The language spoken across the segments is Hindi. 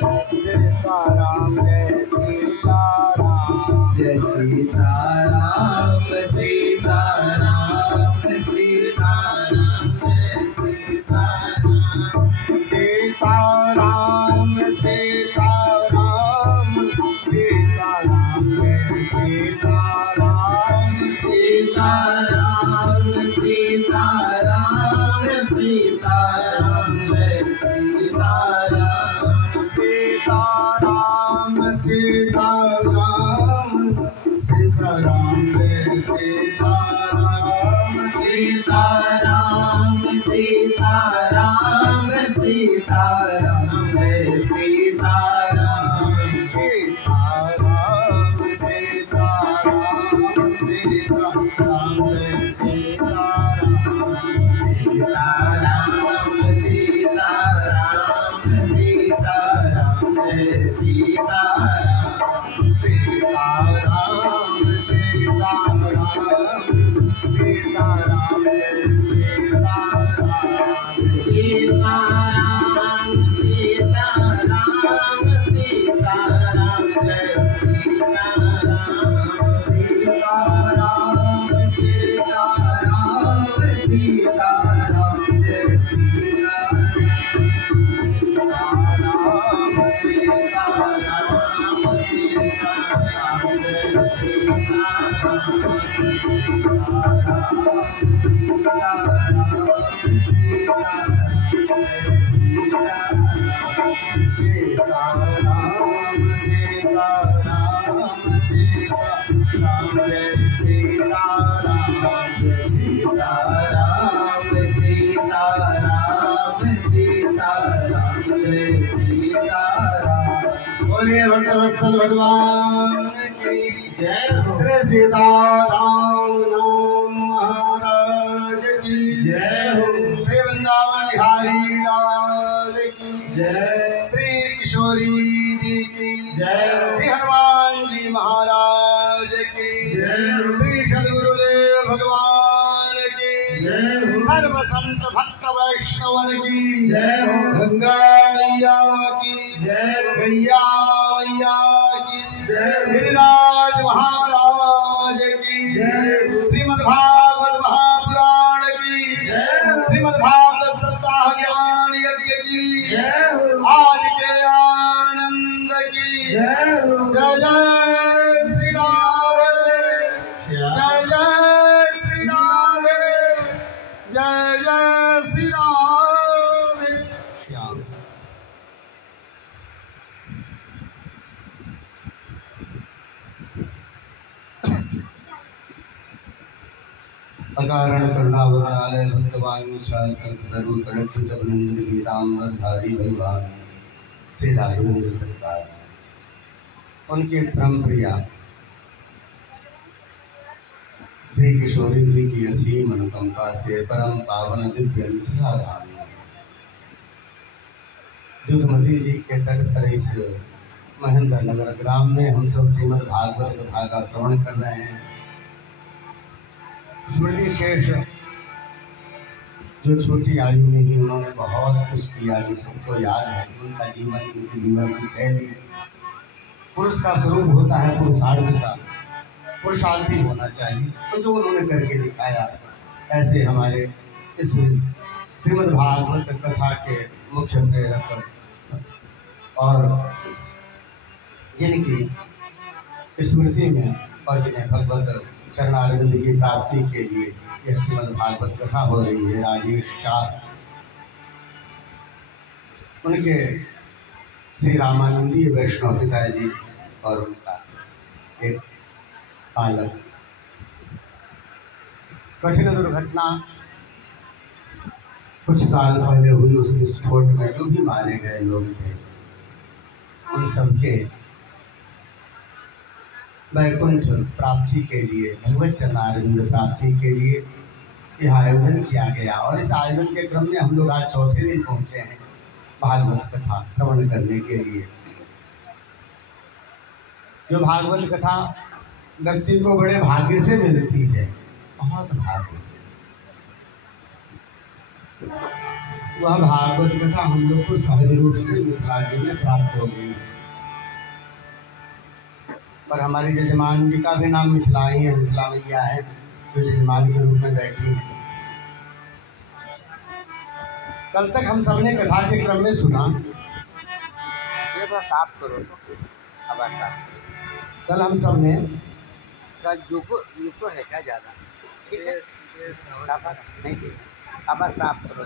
सीताराम जय सीताराम जय सीताराम सीताराम सीताराम जय सीताराम सीताराम सीताराम सीताराम जय सीताराम सीताराम सीताराम सीताराम जय सीताराम सीताराम सीताराम सीताराम जय सीताराम सीताराम सीताराम सीताराम जय सीताराम सीताराम सीताराम सीताराम जय सीताराम सीताराम सीताराम सीताराम जय सीताराम सीताराम सीताराम सीताराम जय सीताराम सीताराम सीताराम सीताराम जय सीताराम सीताराम सीताराम जय सीताराम सीताराम सीताराम जय सीताराम सीताराम सीताराम जय सीताराम सीताराम सीताराम सीताराम जय सीताराम। बोलिए भक्तवत्सल भगवान की जय हो श्री सीताराम नाम महाराज की जय हो श्री वृंदावन बिहारी लाल की जय श्री किशोरी जी की जय श्री हनुमान जी महाराज की जय श्री सदगुरुदेव भगवान की जय सर्व संत भक्त वैष्णवन की जय हो गंगा मैया की जय गैया मैया की जय गिरिराज महाराज की श्रीमद् भागवत महापुराण की श्रीमद् भागवत सप्ताह ज्ञान यज्ञ की आज के आनंद की जय जय श्री राधे जय जय श्री राधे जय जय श्री राधे श्याम। अकारण करुणावतालय भक्तवान कल्पतरु तड़पित अभिनंदन पीताम्बरधारी भगवान श्री राघवेंद्र सरकार उनके परम प्रिया श्री किशोरी जी की असीम अनुकंपा से परम पावन दिव्य मिथिला धाम दुधमती जी के तट पर इस महेंद्र नगर ग्राम में हम सब श्रीमद् भागवत कथा का श्रवण कर रहे हैं। स्मृति शेष जो छोटी आयु में ही उन्होंने बहुत कुछ किया, जो सबको याद है। उनका जीवन, उनकी जीवन की शैली पुरुष का स्वरूप होता है, पुरुषार्थ का, पुरुषार्थी होना चाहिए। तो जो उन्होंने करके दिखाया, ऐसे हमारे इस श्रीमद् भागवत कथा के मुख्य प्रेरक और जिनकी स्मृति में और जिन्हें भगवत चरणारविंद की प्राप्ति के लिए यह श्रीमद् भागवत कथा हो रही है, राजेश शाह, उनके श्री रामानंदी वैष्णव पिताजी और उनका एक बालक। कठिन दुर्घटना कुछ साल पहले हुई, उस विस्फोट में जो भी मारे गए लोग थे उन सबके वैकुंठ प्राप्ति के लिए, भगवत चरणारविंद प्राप्ति के लिए यह आयोजन किया गया। और इस आयोजन के क्रम में हम लोग आज चौथे दिन पहुंचे हैं भागवत कथा श्रवण करने के लिए। जो भागवत कथा व्यक्ति को बड़े भाग्य से मिलती है, बहुत भाग्य से। वह भागवत कथा हम लोग को सहज रूप से मिथिला जी में प्राप्त हो गई। पर हमारी जजमान जी का भी नाम मिथिला ही है, मिथिला मैया है जो जजमान के रूप में बैठी है। कल तक हम सबने कथा के क्रम में सुना, ये बस साफ करो तो आवाज साफ कल हम सबने करो। जो है क्या ज़्यादा ठीक है, साफ नहीं आवाज साफ करो।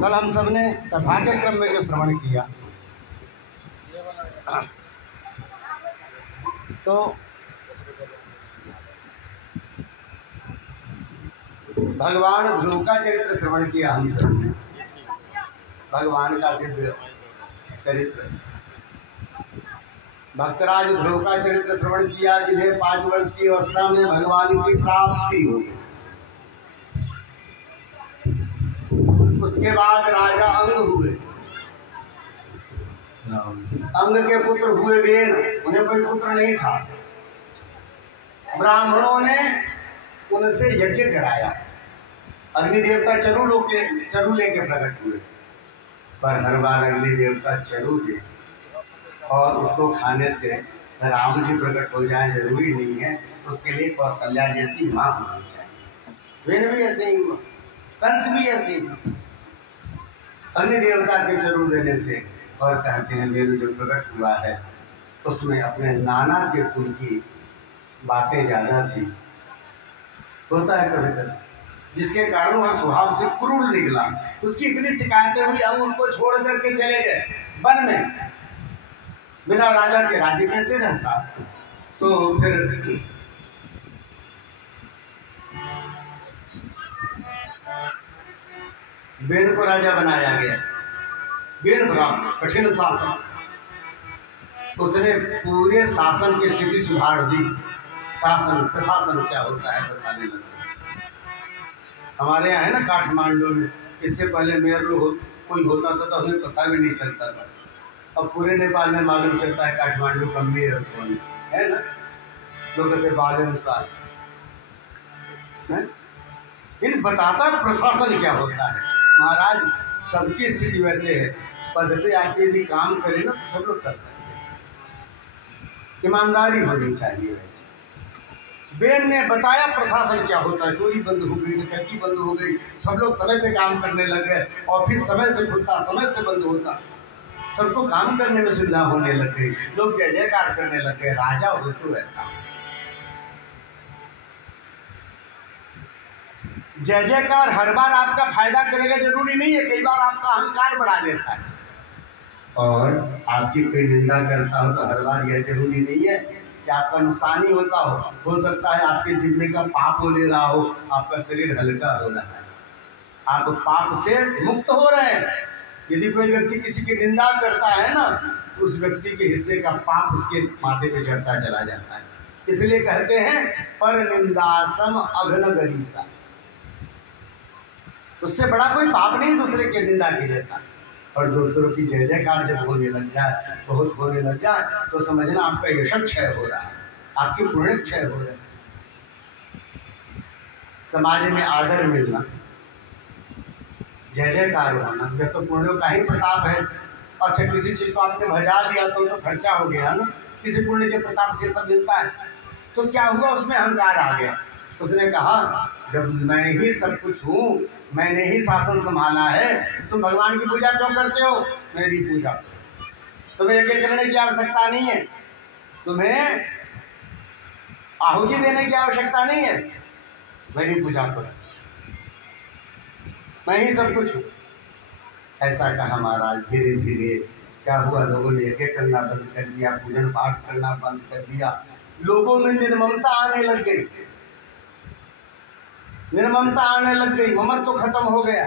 कल हम सबने कथा के क्रम में जो श्रवण किया तो भगवान ध्रुव का चरित्र श्रवण किया हम सबने। भगवान का दिव्य चरित्र, भक्तराज ध्रुव का चरित्र श्रवण किया, जिन्हें 5 वर्ष की अवस्था में भगवान की प्राप्ति हुई। उसके बाद राजा अंग हुए, अंग के पुत्र हुए वेद, उन्हें कोई पुत्र नहीं था। ब्राह्मणों ने उनसे यज्ञ कराया, अग्नि देवता चरु लेके प्रकट हुए, पर हर बार अग्नि देवता चरु दे और उसको खाने से राम जी प्रकट हो जाए जरूरी नहीं है, उसके लिए कौशल्या जैसी माँ होनी चाहिए। वेद भी ऐसे ही हुआ, कंस भी ऐसे ही, अग्नि देवता के चरु देने से। और कहते हैं वेद जो प्रकट हुआ है उसमें अपने नाना के कुल की बातें ज़्यादा थी। होता है कभी कभी, जिसके कारण वह स्वभाव से क्रूर निकला। उसकी इतनी शिकायतें हुई, हम उनको छोड़ करके चले गए वन में। बिना राजा के राज्य कैसे रहता? तो फिर बेन को राजा बनाया गया। बेन बड़ा कठिन शासन, उसने पूरे शासन की स्थिति सुधार दी। शासन प्रशासन क्या होता है बताने लगा। हमारे यहाँ है ना काठमांडू में, इससे पहले मेयर लोग कोई होता था तो हमें पता भी नहीं चलता था। अब पूरे नेपाल में मालूम चलता है काठमांडू का मेयर कौन है ना। लोग कहते बाल अनुसार इन बताता प्रशासन क्या होता है। महाराज सबकी स्थिति वैसे है, पद पे आके यदि काम करे ना तो सब लोग कर सकते हैं, ईमानदारी होनी चाहिए। वैसे बेन ने बताया प्रशासन क्या होता है। चोरी बंद हो गई, डकैती बंद हो गई, सब लोग समय पे काम करने लग गए, ऑफिस समय से खुलता समय से बंद होता, सबको काम करने में सुविधा होने लग गई, लोग जय जयकार करने लग गए। राजा हो तो ऐसा जय जयकार हर बार आपका फायदा करेगा जरूरी नहीं है, कई बार आपका अहंकार बढ़ा देता है। और आपकी कोई निंदा करता हो तो हर बार यह जरूरी नहीं है कि आपका नुकसान ही होता हो सकता है आपके जिम्मे का पाप हो ले रहा हो, आपका शरीर हल्का हो रहा है, आप पाप से मुक्त हो रहे हैं। यदि कोई व्यक्ति किसी की निंदा करता है ना तो उस व्यक्ति के हिस्से का पाप उसके माथे पे चढ़ता चला जाता है। इसलिए कहते हैं पर निंदासम अघन गरीसा, उससे बड़ा कोई पाप नहीं दूसरे की निंदा की जैसा। और दूसरों की जय जयकार जब होने लग जाए, बहुत होने लग जाए, तो समझना आपका यश क्षय हो रहा है, आपकी पुण्य क्षय हो रहा है। समाज में आदर मिलना, जय जयकार होना, यह तो पुण्यों का ही प्रताप है। अच्छा किसी चीज को आपने भजा लिया तो खर्चा हो गया ना, किसी पुण्य के प्रताप से सब मिलता है। तो क्या हुआ, उसमें अहंकार आ गया। उसने कहा जब मैं ही सब कुछ हूँ, मैंने ही शासन संभाला है, तुम भगवान की पूजा क्यों करते हो? मेरी पूजा, तुम्हें यज्ञ करने की आवश्यकता नहीं है, तुम्हें आहुति देने की आवश्यकता नहीं है, मेरी पूजा करो, मैं ही सब कुछ हूँ। ऐसा कहा महाराज। धीरे धीरे क्या हुआ, लोगों ने यज्ञ करना बंद कर दिया, पूजन पाठ करना बंद कर दिया, लोगों में निर्ममता आने लग गई, निर्ममता आने लग गई, ममत्व तो खत्म हो गया।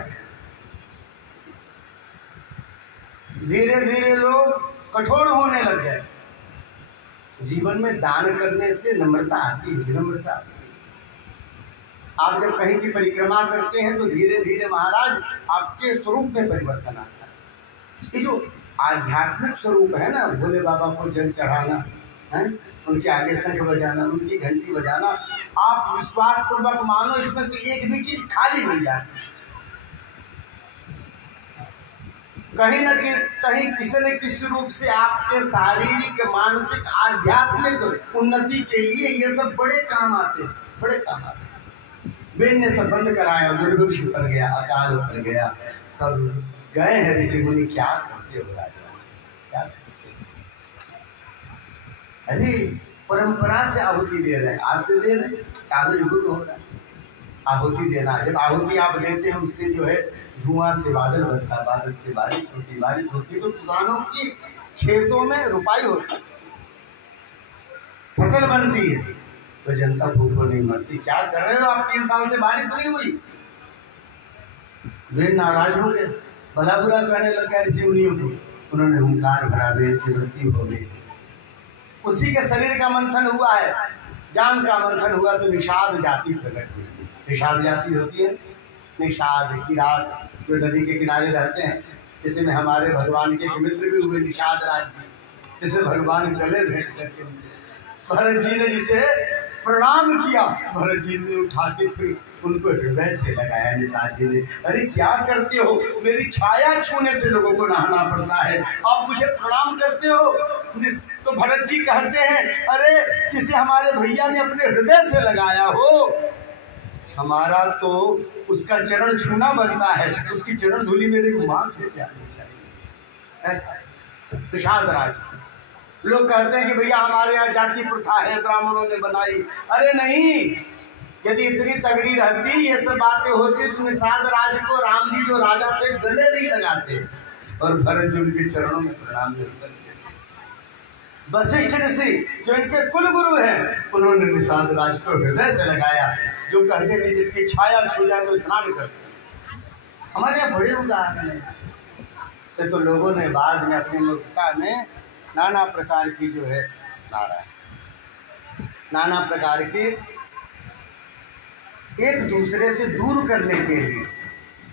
धीरे धीरे लोग कठोर होने लग गए। जीवन में दान करने से नम्रता आती है, विनम्रता आती है। आप जब कहीं की परिक्रमा करते हैं तो धीरे धीरे महाराज आपके स्वरूप में परिवर्तन आता है। ये जो आध्यात्मिक स्वरूप है ना, भोले बाबा को जल चढ़ाना है, उनके आगे शंख बजाना, उनकी घंटी बजाना, आप विश्वास पूर्वक मानो इसमें से एक भी चीज खाली मिल जाए, कहीं न कहीं किसी न किसी रूप से आपके शारीरिक, मानसिक, आध्यात्मिक उन्नति के लिए ये सब बड़े काम आते हैं, बड़े काम आते हैं। वेद ने सब बंद कराया, दुर्भिक्ष पड़ गया, अकाल पड़ गया, सब गए हैं ऋषि मुनि। क्या करते हो राजा, क्या करते हो? अरे परंपरा से आहुति दे रहे हैं, आज से दे रहे हैं, चारों युग हो रहा है आहुति देना। जब आहुति आप देते हैं उससे जो है धुआं से बादल बनता, बादल से बारिश होती, बारिश होती तो किसानों की खेतों में रुपाई होती, फसल बनती है, तो जनता भूखों नहीं मरती। क्या कर रहे हो आप? 3 साल से बारिश नहीं हुई। वे नाराज हो गए, भला बुरा कहने लग गया ऋषि मुनियों को। उन्होंने हुंकार भरा, वेद की मृत्यु हो गई। उसी के शरीर का मंथन हुआ है, जान का मंथन हुआ तो निषाद जाति प्रकट हुई। निषाद जाति होती है, निषाद की रात, जो नदी के किनारे रहते हैं। इसी में हमारे भगवान के मित्र भी हुए निषाद राज जी, जिसे भगवान गले भेंट करके भरत जी ने जिसे प्रणाम किया, भरत जी ने उठा के फिर उनको हृदय से लगाया निषाद जी ने। अरे क्या करते हो, मेरी छाया छूने से लोगों को नहाना पड़ता है, आप मुझे प्रणाम करते हो। तो भरत जी कहते हैं, अरे जिसे हमारे भैया ने अपने हृदय से लगाया हो, हमारा तो उसका चरण छूना बनता है, उसकी चरण धूलि मेरे को मांग से जानी चाहिए। ऐसा निषाद राज। लोग कहते हैं कि भैया हमारे यहाँ जाति प्रथा है, ब्राह्मणों ने बनाई। अरे नहीं, यदि इतनी तगड़ी रहती, ये सब बातें होती तो निषाद राज को राम जी जो राजा थे गले नहीं लगाते और भरत जी उनके चरणों में प्रणाम नहीं करते। वशिष्ठ ऋषि जो इनके कुल गुरु हैं, उन्होंने निषाद राज को हृदय से लगाया, जो कहते थे जिसकी छाया छू जाए तो स्नान करते। हमारे यहाँ बड़े उदाहरण हैं। तो लोगों ने बाद में अपनी मूर्खता में नाना प्रकार की जो है नाना प्रकार के एक दूसरे से दूर करने के लिए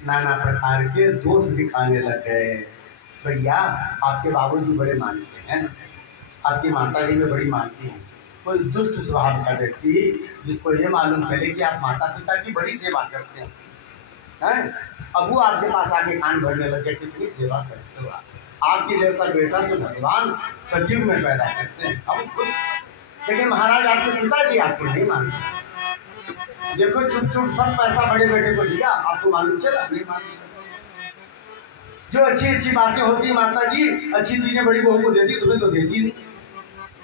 नाना प्रकार के दोष दिखाने लग गए। भैया आपके बाबूजी बड़े मानते हैं, आपकी माता जी भी बड़ी मानती हैं। कोई दुष्ट स्वभाव का व्यक्ति जिसको ये मालूम चले कि आप माता पिता की बड़ी सेवा करते हैं, अब वो आपके पास आके कान भरने लगे, कितनी सेवा करते हो आपकी जैसा बेटा तो भगवान सतयुग में पैदा करते हैं। अब खुद, लेकिन महाराज आपके पिताजी आपको नहीं मानते। देखो चुप चुप सब पैसा बड़े बेटे को दिया, आपको मालूम चला? नहीं मालूम। जो अच्छी अच्छी बातें होती माता जी, अच्छी चीजें बड़ी बहू को देती, तुम्हें तो देती नहीं।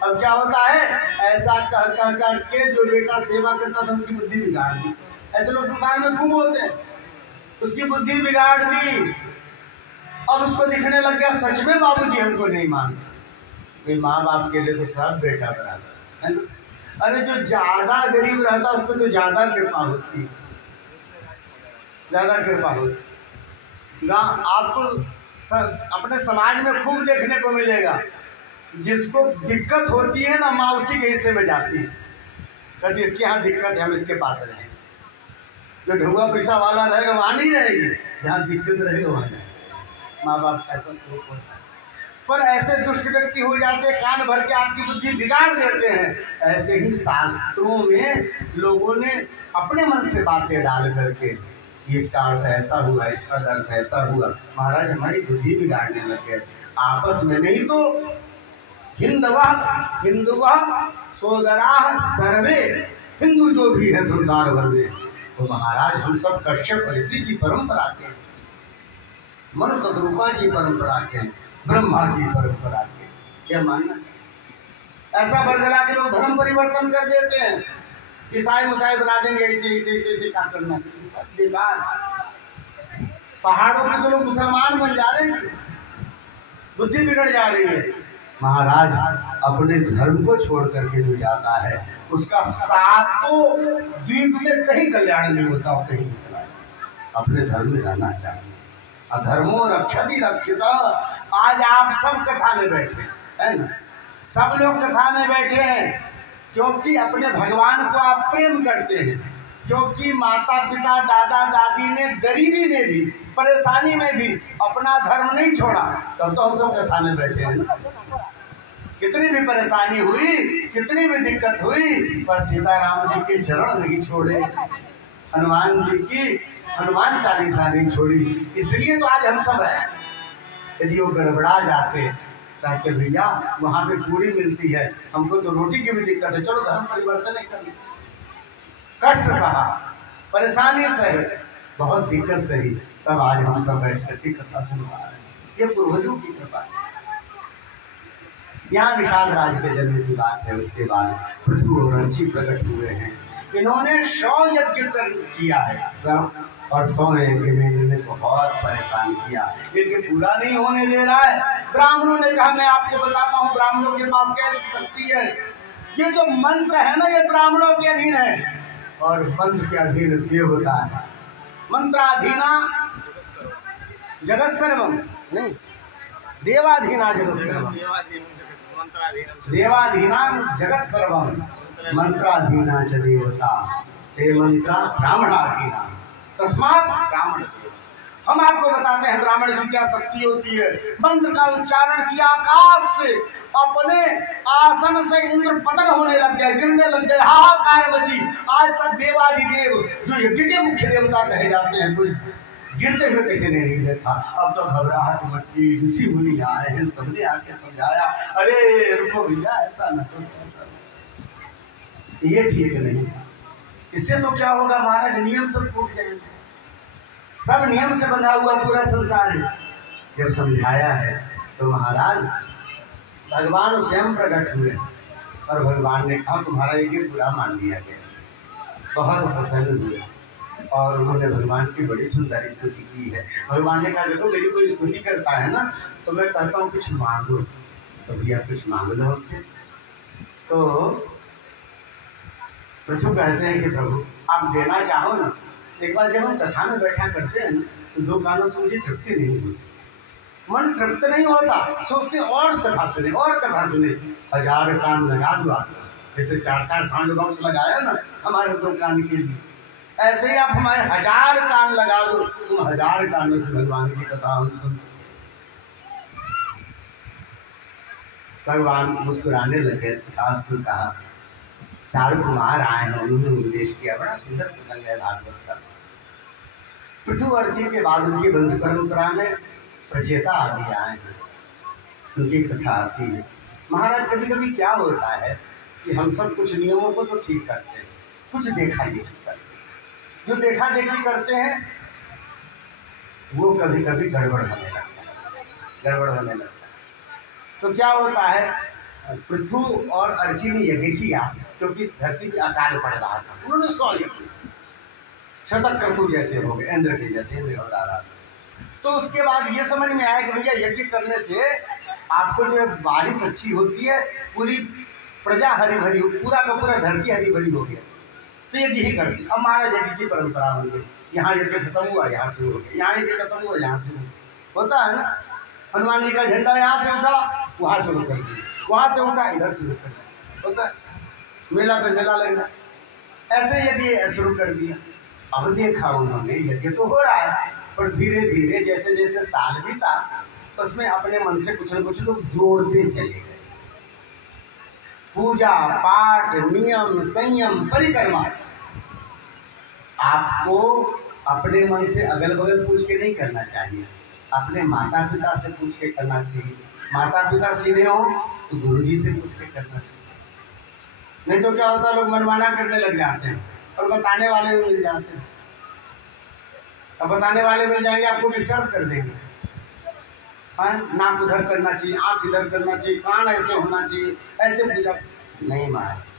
अब क्या होता है, ऐसा कह कह करके जो बेटा सेवा करता था उसकी बुद्धि बिगाड़ दी। ऐसे लोग संसार में खूब होते हैं, उसकी बुद्धि बिगाड़ दी। अब उसको दिखने लग गया सच में बाबूजी हमको नहीं मानते। माँ बाप के लिए तो सब बेटा बराबर है ना। अरे जो ज्यादा गरीब रहता उस पर तो ज्यादा कृपा होती है, ज्यादा कृपा होती। आपको अपने समाज में खूब देखने को मिलेगा, जिसको दिक्कत होती है ना, माँ उसी के हिस्से में जाती है, कहती इसके यहाँ दिक्कत है, हम इसके पास रहेंगे। जो ढुआ पैसा वाला रहेगा वहाँ नहीं रहेगी, जहाँ दिक्कत रहेगा वहाँ जाएगी। माँ बाप ऐसा सोच होता है। पर ऐसे दुष्ट व्यक्ति हो जाते हैं, कान भर के आपकी बुद्धि बिगाड़ देते हैं। ऐसे ही शास्त्रों में लोगों ने अपने मन से बातें डाल करके इसका अर्थ ऐसा हुआ, इसका अर्थ ऐसा हुआ, महाराज हमारी बुद्धि बिगाड़ने लग गए आपस में। नहीं तो हिंदुवा सोदरा सर्वे, हिंदू जो भी है संसार भर में, तो महाराज हम सब कश्यप ऋषि की परंपरा के, मनु शत्रुपा की परंपरा के, ब्रह्मा की परंपरा के, क्या मानना? ऐसा बरगला के लोग धर्म परिवर्तन कर देते हैं, ईसाई मुसाई बना देंगे, इसे क्या करना। पहाड़ों पे तो लोग मुसलमान बन जा रहे हैं, बुद्धि बिगड़ जा रही है। महाराज अपने धर्म को छोड़ करके जो जाता है उसका सातों द्वीप में कहीं कल्याण नहीं होता और कहीं नहीं चला। अपने धर्म में रहना चाहिए। अधर्मो रक्षति रक्षिता। आज आप सब कथा में बैठे है ना, सब लोग कथा में बैठे हैं क्योंकि अपने भगवान को आप प्रेम करते हैं, क्योंकि माता पिता दादा दादी ने गरीबी में भी परेशानी में भी अपना धर्म नहीं छोड़ा, तब तो हम सब कथा में बैठे हैं। कितनी भी परेशानी हुई, कितनी भी दिक्कत हुई, पर सीताराम जी के चरण नहीं छोड़े, हनुमान जी की हनुमान चालीसा नहीं छोड़ी। इसलिए तो आज हम सब हैं। यदि वो गड़बड़ा जाते कहते भैया वहाँ पे पूरी मिलती है, हमको तो रोटी की भी दिक्कत है, चलो धर्म परिवर्तन नहीं करें। कष्ट सहा, परेशानी सही, बहुत दिक्कत सही, तब आज हम सब बैठ करके कथा सुन पा रहे हैं। ये पूर्वजों की कृपा है। यहाँ विषाद राज के जन्म की बात है। उसके बाद पृथु और अर्ची प्रकट हुए हैं। इन्होंने 100 यज्ञ किया है सब, और 100 यज्ञ में इन्होंने बहुत परेशान किया। यज्ञ पूरा नहीं होने दे रहा है। ब्राह्मणों ने कहा मैं आपको बताता हूँ ब्राह्मणों के पास क्या शक्ति है। ये जो मंत्र है ना, ये ब्राह्मणों के अधीन है, और मंत्र के अधीन देवता है। मंत्राधीना जगत सर्वम, नहीं देवाधीना जगत सर्वम, देवाधीना जगत सर्वम मंत्राधीना च देवता, ते मंत्रा ब्राह्मणाधीना तस्मात् ब्राह्मण। हम आपको बताते हैं ब्राह्मण की क्या शक्ति होती है। मंत्र का उच्चारण किया, आकाश से अपने आसन से इंद्र पतन होने लग गए, गिरने लग गए, हाहाकार मची। आज तक देवाधिदेव जो यज्ञ के मुख्य देवता कहे जाते हैं, कुछ गिरते हुए किसी ने नहीं देखा। अब तो घबराहट मची, ऋषि मुनि आए हैं, सबने आके समझाया, अरे रुको भैया, ऐसा न करो, ऐसा ये ठीक नहीं। इससे तो क्या होगा महाराज, नियम सब टूट जाएंगे। सब नियम से बंधा हुआ पूरा संसार है। जब समझाया है तो महाराज भगवान स्वयं प्रकट हुए, और भगवान ने कहा तुम्हारा ये बुरा मान लिया गया। बहुत प्रसन्न हुए, और उन्होंने भगवान की बड़ी सुंदर स्तुति की है। भगवान ने कहा देखो मेरी कोई स्तुति करता है ना, तो मैं कहता हूँ कुछ मांगो, तो भैया कुछ मांग लो हमसे। तो पृथु कहते हैं कि प्रभु आप देना चाहो ना। एक बार जब हम कथा में बैठा करते हैं तो 2 कानों से मुझे तृप्ति नहीं होती, मन तृप्त नहीं होता, सोचते और कथा सुने और कथा सुने। 1000 कान लगा दो आप, जैसे 4-4 साउंड बॉक्स लगाया ना हमारे 2 कान के लिए, ऐसे ही आप हमारे 1000 कान लगा दो, तुम 1000 कानों से भगवान की कथा हम सुनते। भगवान मुस्कुराने लगे। कहा 4 कुमार आए हैं, उन्होंने उपदेश किया, बड़ा सुंदर प्रसंग है भागवत का। पृथु अर्ची के बाद उनकी वंश परंपरा में प्रचेता आदि आए हैं, उनकी कथा आती है। महाराज कभी कभी क्या होता है कि हम सब कुछ नियमों को तो ठीक करते हैं, कुछ देखा देखी करते हैं। जो देखा देखी करते हैं वो कभी कभी गड़बड़ होने लगता है। तो क्या होता है, पृथु और अर्ची ने यज्ञ किया क्योंकि धरती पे अकाल पड़ रहा था। उन्होंने 100 यज्ञ, शतक्रतु जैसे हो गए, इंद्र के जैसे, इंद्र हो रहा था। तो उसके बाद ये समझ में आया कि भैया यज्ञ करने से आपको जो बारिश अच्छी होती है, पूरी प्रजा हरी भरी, पूरा का पूरा धरती हरी भरी हो गया। तो यज्ञ ही कर दी। अब महाराज यज्ञ की परंपरा बन गई। यहाँ यज्ञ खत्म हुआ, यहाँ शुरू हो गया, यहाँ यज्ञ खत्म हुआ, यहाँ शुरू होता है ना। हनुमान जी का झंडा यहाँ से उठा, वहाँ शुरू कर दिया, वहाँ से उठा, इधर शुरू कर दिया, होता है। मेला पे मेला लगना, ऐसे यज्ञ शुरू कर दिया। अब देखा उन्होंने यज्ञ तो हो रहा है, पर धीरे धीरे जैसे जैसे साल बीता, उसमें अपने मन से कुछ न कुछ लोग जोड़ते चले गए। पूजा पाठ, नियम, संयम, परिक्रमा आपको अपने मन से अगल बगल पूछ के नहीं करना चाहिए, अपने माता पिता से पूछ के करना चाहिए। माता पिता सीधे हो तो गुरुजी से पूछ के करना चाहिए। नहीं तो क्या होता है, लोग मनमाना करने लग जाते हैं और बताने वाले भी मिल जाते हैं। अब बताने वाले मिल जाएंगे, आपको डिस्टर्ब कर देंगे। नाक उधर करना चाहिए, आँख इधर करना चाहिए, कान ऐसे होना चाहिए, ऐसे पूजा नहीं मारे।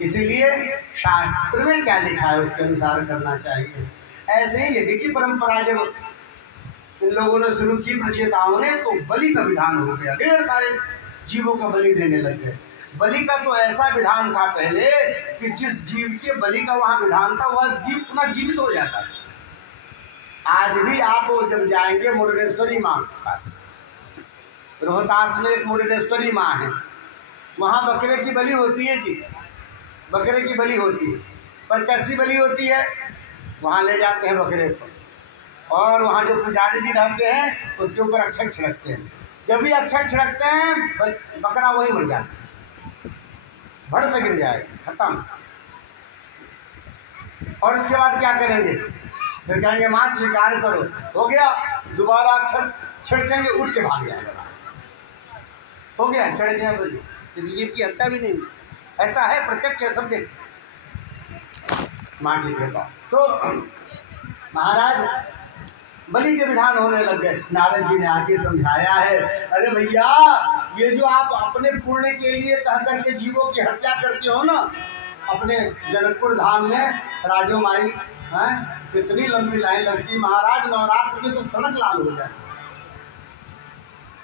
इसीलिए शास्त्र में क्या लिखा है उसके अनुसार करना चाहिए। ऐसे ही यज्ञ की परंपरा जब इन लोगों ने शुरू की प्रचेताओं ने, तो बलि का विधान हो गया। ढेर सारे जीवों का बलि देने लग गए। बलि का तो ऐसा विधान था पहले कि जिस जीव के बलि का वहाँ विधान था वह जीव पुनः जीवित हो जाता था। आज भी आप जब जाएंगे मुंडेश्वरी माँ के पास, रोहतास में एक मुंडेश्वरी माँ है, वहाँ बकरे की बलि होती है जी, बकरे की बलि होती है। पर कैसी बलि होती है, वहाँ ले जाते हैं बकरे को, और वहाँ जो पुजारी जी रहते हैं उसके ऊपर अक्षर छिड़कते हैं। जब भी अक्षर छिड़कते हैं बकरा वही मर जाता है, भड़ से गिर जाएगा, खत्म। और इसके बाद क्या करेंगे, फिर कहेंगे माँ स्वीकार करो, हो गया, दोबारा अक्षर छिड़केंगे उठ के भाग जाएगा। हो गया, चढ़ गया, किसी जीव की हत्या भी नहीं हुई। ऐसा है, प्रत्यक्ष है, सब देख माँ की कृपा। तो महाराज बलि के विधान होने लग गए। नारद जी ने आके समझाया है, अरे भैया ये जो आप अपने पुण्य के लिए कह करके जीवों की हत्या करते हो ना, अपने जनकपुर धाम में राजो माई हैं, कितनी लंबी लाइन लगती महाराज, नवरात्र में तो सड़क लाल हो जाए।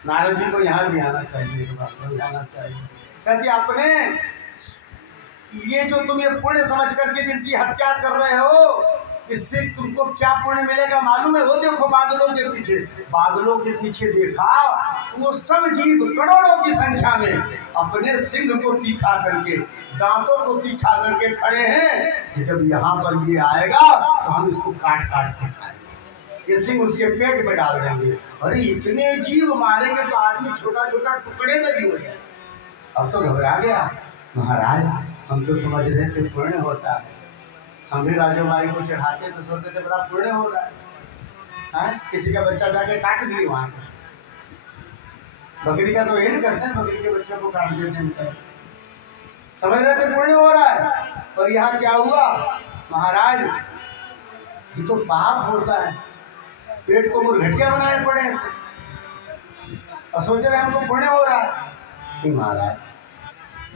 नारद जी को यहाँ भी आना चाहिए, समझाना चाहिए। कहती अपने ये जो तुम ये पुण्य समझ करके जिनकी हत्या कर रहे हो, इससे तुमको क्या पुण्य मिलेगा मालूम है? वो देखो बादलों के पीछे, बादलों के पीछे देखा वो सब जीव करोड़ों की संख्या में अपने सिंह को तीखा करके, दांतों को तीखा करके खड़े हैं कि जब यहाँ पर ये आएगा तो हम इसको काट काट के खाएंगे, ये सिंह उसके पेट में डाल देंगे। अरे इतने जीव मारेंगे तो आदमी छोटा छोटा टुकड़े में भी हो जाए। अब तो घबरा गया महाराज, हम तो समझ रहे थे पुण्य होता है, हम भी राजो माई को चढ़ाते तो सोचते थे बड़ा पुण्य हो रहा है। किसी का बच्चा जाके काट दिए वहां पे, बकरी का तो यही करते हैं, बकरी के बच्चों को काट देते हैं, समझ रहे थे पुण्य हो रहा है। और यहाँ क्या हुआ महाराज, ये तो पाप होता है, पेट को मुर्घटिया बनाए पड़े इससे, और सोच रहे हमको पुण्य हो रहा है। महाराज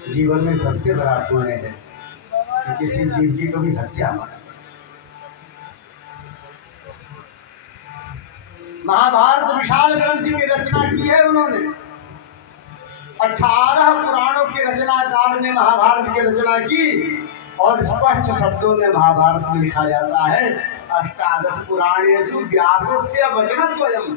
जीवन में सबसे बड़ा पुण्य है कि किसी जीव की कभी हत्या न। महाभारत विशाल ग्रंथ की रचना की है उन्होंने, 18 पुराणों की रचनाकार ने महाभारत की रचना की, और स्पष्ट शब्दों में महाभारत में लिखा जाता है, 18 पुराणेषु व्यासस्य वचनद्वयम्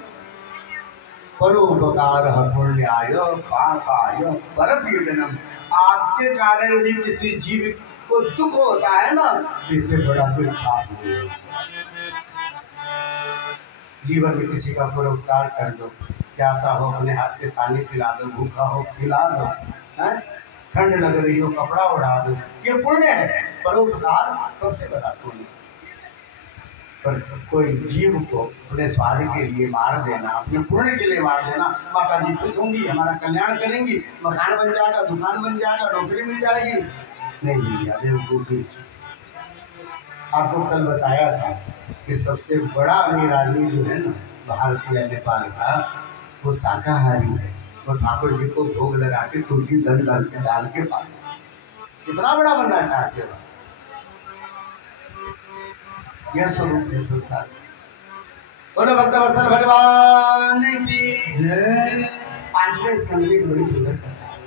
परोपकार पुण्याय पापाय परपीडनम। आपके कारण यदि किसी जीव को दुख होता है ना, इससे बड़ा कोई पाप नहीं है। जीवन में किसी का परोपकार कर दो, प्यासा हो अपने हाथ से पानी पिला दो, भूखा हो खिला दो, ठंड लग रही हो कपड़ा उड़ा दो, ये पुण्य है। परोपकार सबसे बड़ा पुण्य। पर कोई जीव को अपने स्वाद के लिए मार देना, अपने पुण्य के लिए मार देना, माता जी खुश होंगी, हमारा कल्याण करेंगी, मकान बन जाएगा, दुकान बन जाएगा, नौकरी मिल जाएगी, नहीं मिल जाएगी। आपको कल बताया था कि सबसे बड़ा अमीर आदमी जो है ना भारतीय नेपाल का, वो शाकाहारी है, और ठाकुर जी को भोग लगा के तुलसी दल डाल के पाता। कितना बड़ा बनना चाहते हो? यह स्वरूप है संसार। बोलो भक्त वत्सल भगवान की। 5वें स्कंद में बड़ी सुंदर कथा है।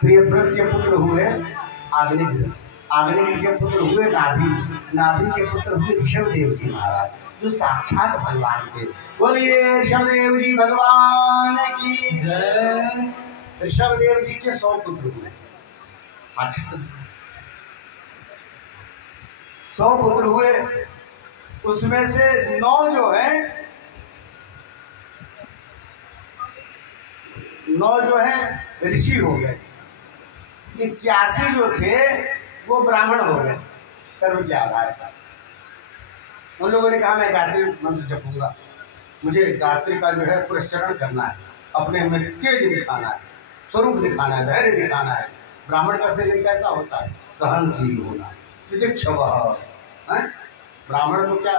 प्रियव्रत के पुत्र हुए अग्निग्र, अग्निग्र के पुत्र हुए नाभि, नाभि के पुत्र हुए ऋषभदेव जी महाराज, जो साक्षात भगवान थे। बोलिए ऋषभदेव जी भगवान की। ऋषभदेव जी के 100 पुत्र हुए, 100 पुत्र हुए, उसमें से 9 जो है 9 जो है ऋषि हो गए, 81 जो थे वो ब्राह्मण हो गए कर्म के आधार पर। उन लोगों ने कहा मैं गायत्री मंत्र जपूंगा, मुझे गायत्री का जो है पुरस्चरण करना है, अपने में तेज दिखाना है, स्वरूप दिखाना है, धैर्य दिखाना है। ब्राह्मण का शरीर कैसा होता है? सहनशील होना, ब्राह्मण को क्या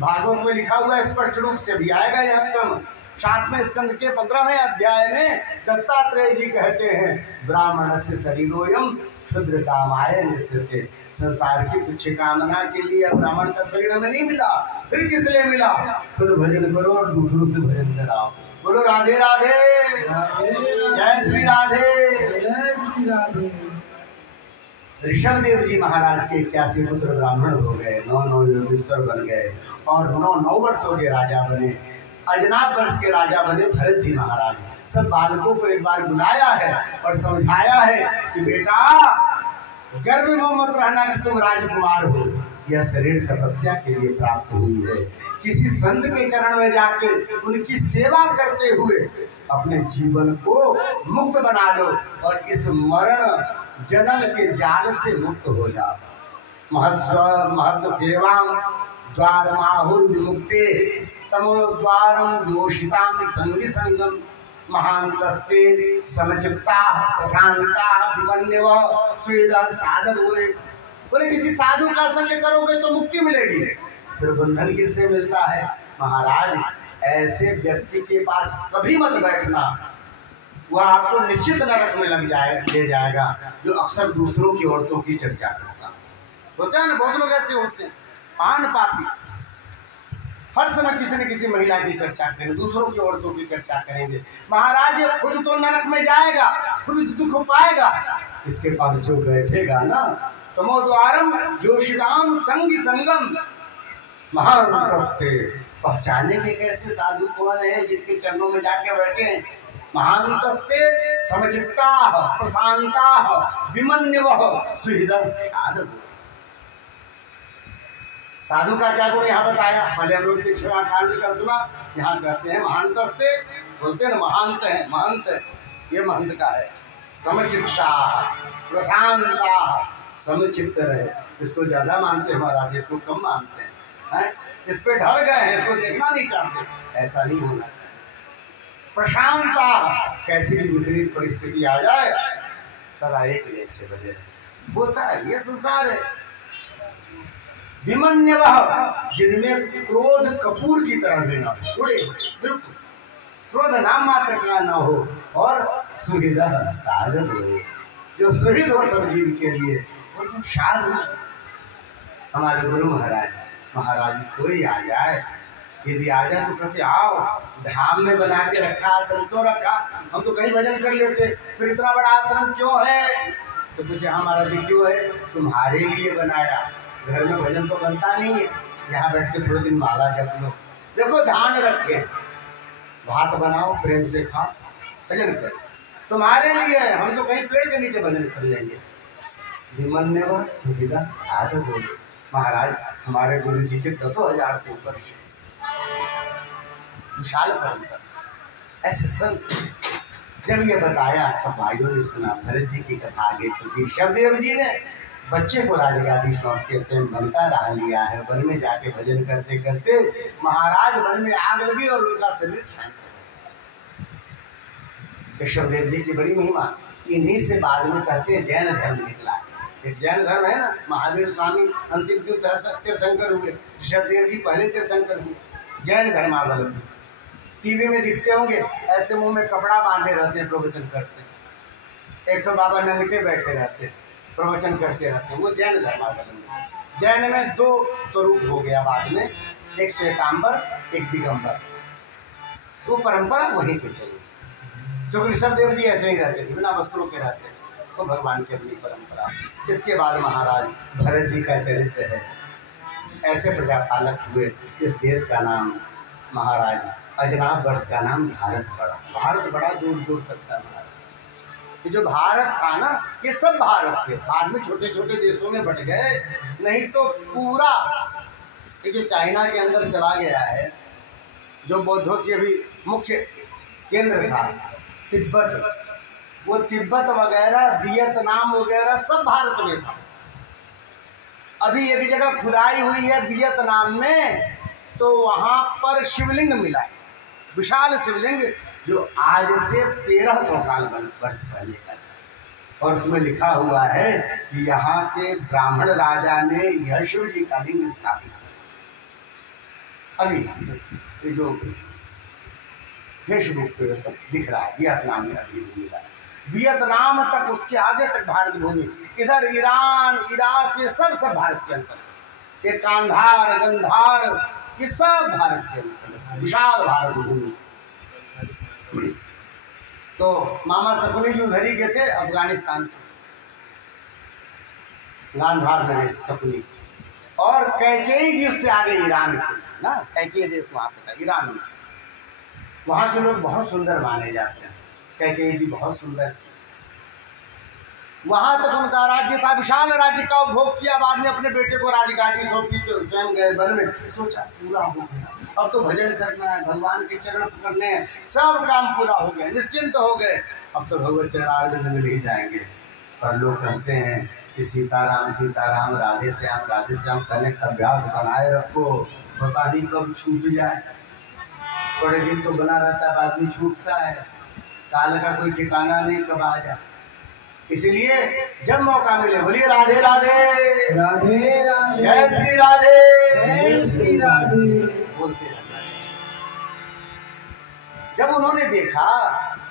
भागवत में लिखा हुआ है स्पष्ट रूप से, भी आएगा यह क्रम। 7वें स्कंद के 15वें अध्याय में दत्तात्रेय जी कहते हैं, ब्राह्मण से शरीरोयम क्षुद्र कामाय निश्चिते। संसार की तुच्छ कामना के लिए ब्राह्मण का शरीर हमें नहीं मिला, फिर किस लिए मिला? खुद भजन करो और दूसरों से भजन कराओ। बोलो राधे राधे, जय श्री राधे। ऋषभदेव जी महाराज के 81 पुत्र ब्राह्मण हो गए, 9 योगेश्वर बन गए, और 9 वर्षों के राजा बने। अजनाब वर्ष के राजा बने भरत जी महाराज। सब बालकों को एक बार बुलाया है और समझाया है कि बेटा गर्भ में मत रहना कि तुम राजकुमार हो, यह शरीर तपस्या के लिए प्राप्त हुई है। किसी संत के चरण में जाके उनकी सेवा करते हुए अपने जीवन को मुक्त बना लो और इस मरण जन्म के जाल से मुक्त हो जाओ। महत सेवा द्वार माहुर विमुक्ते तमोद्वारम योषिताम संगी संगम महांतस्ते समचित्ता प्रशांता विमन्यव सुविधा साधव हुए। बोले किसी साधु का संग करोगे तो मुक्ति मिलेगी। फिर बंधन किससे मिलता है? महाराज ऐसे व्यक्ति के पास कभी मत बैठना, वह आपको निश्चित नरक में ले जाएगा, जो अक्सर दूसरों की औरतों की चर्चा करता होता है ना। बहुत लोग ऐसे होते हैं, पान पापी, हर समय किसी न किसी महिला की चर्चा करेंगे, दूसरों की औरतों की चर्चा करेंगे। महाराज ये खुद तो नरक में जाएगा, खुद दुख पाएगा, इसके पास जो बैठेगा ना, तमोद्वारम जोशिराम संगी संगम महांतस्ते। पहचानेंगे कैसे साधु कौन है जिनके चरणों में जाके बैठे हैं? महांतस्ते समचित्ता प्रशांता विमन्यव सुहृदः साधव। साधु का क्या गुण यहाँ बताया? पहले हम लोग क्षमा कांड का सुना, यहाँ कहते हैं महांतस्ते, बोलते हैं महांत है, महंत है, ये महंत का है। समचित्ता प्रशांता, समचित्त रहे, इसको ज्यादा मानते हैं महाराज, इसको कम मानते हैं, इस पे ढल गए हैं, इसको देखना नहीं चाहते। ऐसा नहीं होना चाहिए। प्रशांता, कैसी भी विपरीत परिस्थिति आ जाए सदा एक जैसे बजे बोलता है, ये संसार है। विमन्यव, जिनमें क्रोध कपूर की तरह भी ना हो, बिल्कुल क्रोध नाम मात्र का ना हो, और सुहृदः साधव हो, जो सुहृद हो सब जीव के लिए, वो जो साधु। हमारे गुरु महाराज कोई आ जाए, यदि आ जाए तो कहते आओ, धाम में बना के रखा, आश्रम क्यों रखा? हम तो कहीं भजन कर लेते, फिर इतना बड़ा आश्रम क्यों है? तो पूछे हाँ महाराज जी क्यों है? तुम्हारे लिए बनाया, घर में भजन तो बनता नहीं है, यहाँ बैठ के थोड़े दिन माला जप लो। देखो ध्यान रखे, भात बनाओ, प्रेम से खाओ, भजन करो, तुम्हारे लिए है, हम तो कहीं पेड़ के नीचे भजन कर लेंगे। विमन्यव सुविधा साधु बोले। महाराज हमारे गुरु जी के 10,000 से ऊपर विशाल परंपरा, ऐसे संत। जब ये बताया सब भाइयों ने सुना, भरत जी की कथा आगे चलती। शबदेव जी ने बच्चे को राजगादी सौंप के स्वयं बनता रहा लिया है, वन में जाके भजन करते करते महाराज वन में आग लगी और उनका शरीर शांत। शबदेव जी की बड़ी महिमा, इन्हीं से बाद में कहते हैं जैन धर्म निकला। एक जैन धर्म है ना, महावीर स्वामी अंतिम तीर्थंकर हुए, ऋषभदेव जी पहले तीर्थंकर हुए, जैन धर्मावलंबी। टीवी में दिखते होंगे, ऐसे मुंह में कपड़ा बांधे रहते हैं, प्रवचन करते। एक तो बाबा नंगे बैठे रहते, प्रवचन करते रहते, वो जैन धर्मावलंबी। जैन में 2 स्वरूप हो गया बाद में, एक श्वेतांबर, एक दिगंबर। वो परंपरा वहीं से चली, क्योंकि ऋषभदेव जी ऐसे ही रहते थे, बिना वस्त्रों के रहते, तो भगवान की अपनी परंपरा। इसके बाद महाराज भरत जी का चरित्र है, ऐसे प्रजापालक हुए। इस देश का नाम महाराज अजनाब वर्ष का नाम भारत पड़ा। भारत बड़ा दूर दूर तक था महाराज। ये जो भारत था ना, ये सब भारत थे, बाद में छोटे छोटे देशों में बट गए, नहीं तो पूरा ये जो चाइना के अंदर चला गया है, जो बौद्धों के भी मुख्य केंद्र था तिब्बत, वो तिब्बत वगैरह वियतनाम वगैरह सब भारत में था। अभी एक जगह खुदाई हुई है वियतनाम में, तो वहां पर शिवलिंग मिला है, विशाल शिवलिंग, जो आज से 1300 साल वर्ष पहले का, और उसमें लिखा हुआ है कि यहाँ के ब्राह्मण राजा ने यह शिव जी का लिंग स्थापित। अभी ये जो फेसबुक पे सब दिख रहा है, वियतनाम में अभी मिला है, वियतनाम तक, उसके आगे तक भारत भूमि, इधर ईरान, इराक, ये सब भारत के अंतर, ये कांधार, गंधार, ये सब भारत के अंतर, विशाल भारत भूमि। तो मामा शकुनी जी उधर ही गए थे, अफगानिस्तान, गांधार में शकुनी, और कैकेयी जी उससे आगे ईरान के ना, कैकेयी देश वहाँ पे था, ईरान में। वहाँ के लोग बहुत सुंदर माने जाते हैं, कैकेयी जी बहुत सुंदर। वहां तक उनका राज्य था, विशाल राज्य का उपभोग किया, बाद में अपने बेटे को राजगादी सौंपी, स्वयं गए वन में, सोचा पूरा हो गया, अब तो भजन करना है, भगवान के चरण पकड़ने हैं, सब काम पूरा हो गया, निश्चिंत हो गए, अब तो भगवत चरणारविंद में ले जाएंगे। पर लोग कहते हैं कि सीताराम सीताराम, राधे श्याम करने का अभ्यास बनाए रखो, पता नहीं कब छूट जाए। थोड़े दिन तो बना रहता है, बाद में छूटता है, काल का कोई ठिकाना नहीं कब आ जाए। इसलिए जब मौका मिले बोलिए राधे राधे राधे राधे, जय श्री राधे जय श्री राधे बोलते रहना चाहिए। जब उन्होंने देखा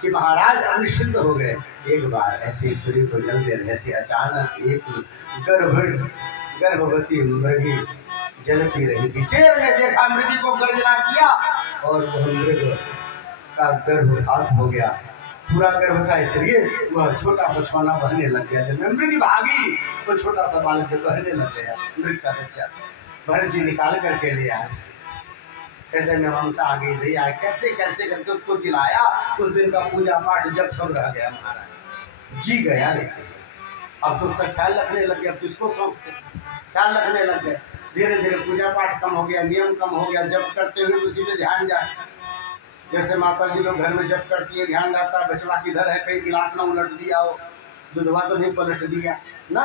कि महाराज अनिश्चित हो गए, एक बार ऐसे सूर्य को जल दे रहे थे, अचानक एक गर्भवती मृगी जल पी रही थी। शेर ने देखा मृगी को, गर्जना किया और वह मृग का गर्भपात हो गया। पूरा गर्भ था, इसलिए वह छोटा सा छौना बहने लग गया। जब मृगी भागी तो छोटा सा बालक बहने लग गया। मृग का बच्चा भरत जी निकाल करके ले आया, हृदय में ममता आ गई भैया, कैसे कैसे करके उसको दिलाया। उस दिन का पूजा पाठ जब सब रह गया, महाराज जी गया। लेकिन अब तो उसका ख्याल रखने लग गया, किसको सौंपते, ख्याल रखने लग गए। धीरे धीरे पूजा पाठ कम हो गया, नियम कम हो गया, जब करते हुए उसी में ध्यान जाए। जैसे माता जी लोग घर में जब करती है, ध्यान रहता है बचवा किधर है, कहीं गिलास ना उलट दिया हो, दूधवा तो नहीं पलट दिया ना।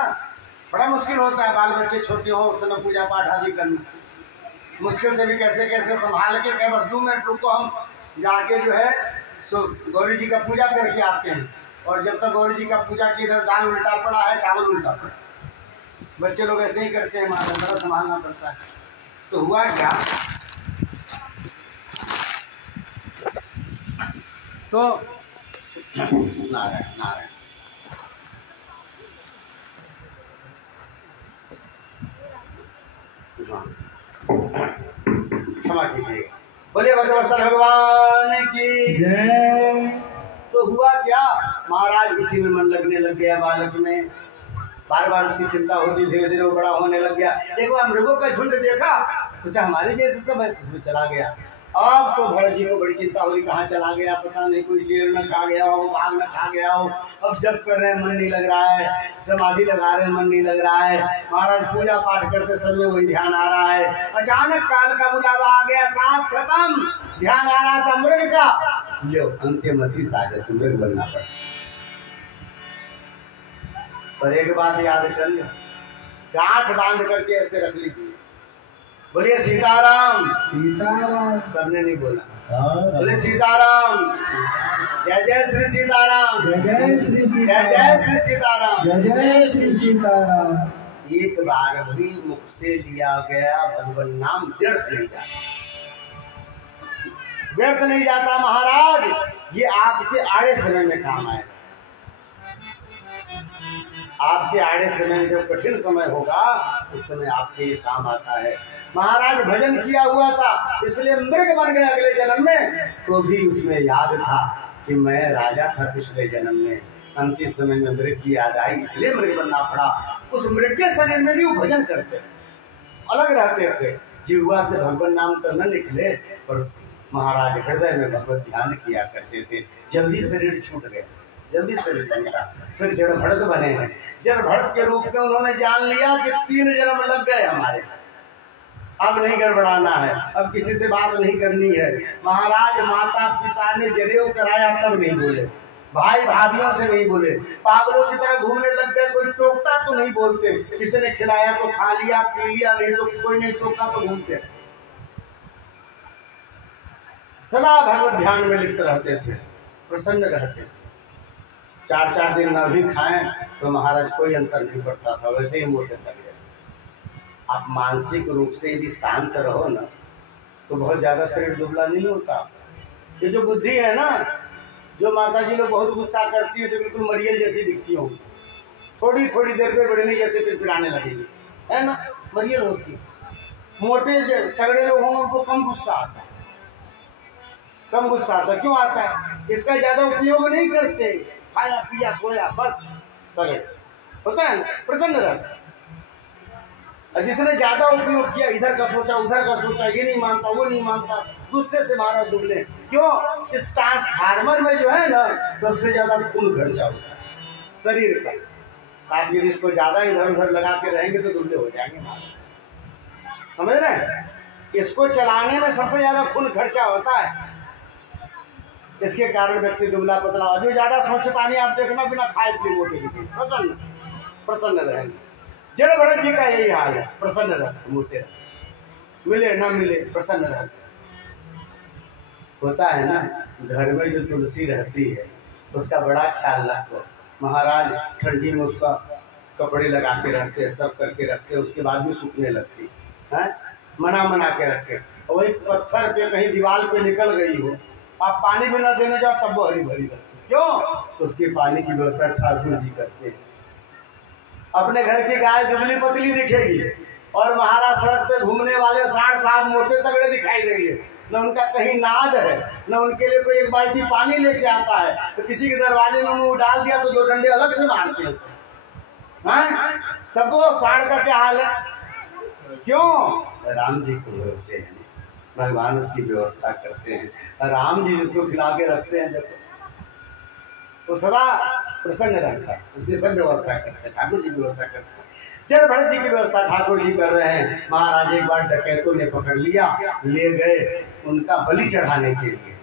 बड़ा मुश्किल होता है, बाल बच्चे छोटे हो उस समय पूजा पाठ आदि करना मुश्किल से भी कैसे कैसे संभाल के कह बस 2 मिनट रुको, हम जाके जो है सो गौरी जी का पूजा करके आते हैं। और जब तक गौरी जी का पूजा की, इधर दाल उल्टा पड़ा है, चावल उल्टा पड़ा। बच्चे लोग ऐसे ही करते हैं, हमारा बड़ा संभालना पड़ता है। तो हुआ क्या, तो नारायण नारायण क्षमा कीजिएगा, बोलिए भक्तवत्सल भगवान की जय। तो हुआ क्या, महाराज इसी में मन लगने लग गया बालक में, बार बार उसकी चिंता होती, धीरे धीरे वो बड़ा होने लग गया। एक बार मृगों का झुंड देखा, सोचा हमारे जैसे सब है, उसमें चला गया। अब तो भरत जी को बड़ी चिंता हुई, कहाँ चला गया पता नहीं, कोई शेर न खा गया हो, बाघ न खा गया हो। अब जब कर रहे हैं मन नहीं लग रहा है, समाधि लगा रहे हैं मन नहीं लग रहा है, महाराज पूजा पाठ करते समय वही ध्यान आ रहा है। अचानक काल का बुलावा आ गया, सांस खत्म, ध्यान आ रहा था मृग का, लो अंतिम मति सागर मृग बनना पड़ा। पर एक बात याद कर लो, गांठ बांध करके ऐसे रख लीजिए, बोलिए सीताराम सीताराम, सबने नहीं बोला, बोले सीताराम, जय जय श्री सीताराम, जय जय श्री जय जय श्री सीताराम, जय जय श्री सीताराम। एक बार भी मुख से लिया गया भगवान नाम व्यर्थ नहीं जाता, व्यर्थ नहीं जाता महाराज। ये आपके आड़े समय में काम आएगा, आपके आड़े समय जब कठिन समय होगा उस समय आपके ये काम आता है। महाराज भजन किया हुआ था इसलिए मृग बन गए अगले जन्म में, तो भी उसमें याद था कि मैं राजा था पिछले जन्म में, अंतिम समय में मृग की याद आई इसलिए मृग बनना पड़ा। उस मृग के शरीर में भी वो भजन करते अलग रहते थे, जिह्वा से भगवान नाम तो न निकले पर महाराज हृदय में भगवत ध्यान किया करते थे। जल्दी शरीर छूट गया, जल्दी शरीर छूटा, फिर जड़ भरत बने हैं। जड़ भरत के रूप में उन्होंने जान लिया कि 3 जन्म लग गए हमारे, अब नहीं गड़बड़ाना है, अब किसी से बात नहीं करनी है। महाराज माता पिता ने जनेऊ कराया तब नहीं बोले, भाई भाभीियों से नहीं बोले, पागलों की तरह घूमने लग गए, कोई टोकता तो नहीं बोलते, किसी ने खिलाया तो खा लिया पी लिया, नहीं तो कोई नहीं टोकता तो घूमते, सदा भगवत ध्यान में लिप्त रहते थे, प्रसन्न रहते थे। 4-4 दिन न भी खाएं तो महाराज कोई अंतर नहीं पड़ता था, वैसे ही मोटे लग गए। आप मानसिक रूप से यदि शांत रहो ना तो बहुत ज्यादा शरीर दुबला नहीं होता। ये जो बुद्धि है ना, जो माता जी लोग बहुत गुस्सा करती है तो बिल्कुल मरियल जैसी दिखती होंगी, थोड़ी थोड़ी देर में बढ़ने जैसे फिरफिराने लगेगी, है ना, मरियल होती है। मोटे तगड़े लोग होंगे उनको कम गुस्सा आता है, कम गुस्सा आता। क्यों आता है? इसका ज्यादा उपयोग नहीं करते, खाया पिया सोया बस तगड़े होता है ना, प्रसन्न रहता है। और जिसने ज्यादा उपयोग किया, इधर का सोचा उधर का सोचा, ये नहीं मानता वो नहीं मानता, गुस्से से महाराज दुबले। क्यों? इस ट्रांसफार्मर में जो है ना सबसे ज्यादा खून खर्चा होता है शरीर का। आप यदि इसको ज्यादा इधर उधर लगा के रहेंगे तो दुबले हो जाएंगे महाराज, समझ रहे हैं? इसको चलाने में सबसे ज्यादा खून खर्चा होता है, इसके कारण व्यक्ति दुबला पतला। जो ज्यादा सोचता नहीं, आप देखना बिना खाए पिए मोटे दिखे, प्रसन्न प्रसन्न रहेंगे। जड़ भरत जी का यही हाल है, प्रसन्न रहते, मोटे रहते, मिले न मिले प्रसन्न रहते। होता है ना, घर में जो तुलसी रहती है उसका बड़ा ख्याल रखो। महाराज ठंडी में उसका कपड़े लगा के रखते हैं, सब करके रखते हैं, उसके बाद भी सूखने लगती है, मना के रखे। और वही पत्थर पे कहीं दीवार पे निकल गई हो, आप पानी भी न देने जाओ तब वो हरी भरी लगती। क्यों? उसके पानी की व्यवस्था ठाकुर जी करते हैं। अपने घर की गाय दुबली पतली दिखेगी और महाराज सड़क पे घूमने वाले साढ़ साहब मोटे तगड़े दिखाई देंगे, न उनका कहीं नाद है, न उनके लिए कोई एक बाल्टी पानी लेके आता है। तो किसी के दरवाजे में मुंह डाल दिया तो 2 डंडे अलग से मारते हैं, तब वो साढ़ का क्या हाल है? क्यों? राम जी को भरोसे है, भगवान उसकी व्यवस्था करते हैं। राम जी जिसको खिला के रखते हैं जब तो सदा प्रसन्न रहता है, उसकी सब व्यवस्था करते हैं, ठाकुर जी व्यवस्था करते हैं। जड़ भरत जी की व्यवस्था ठाकुर जी कर रहे हैं। महाराज एक बार डकैतों ने पकड़ लिया, ले गए उनका बलि चढ़ाने के लिए।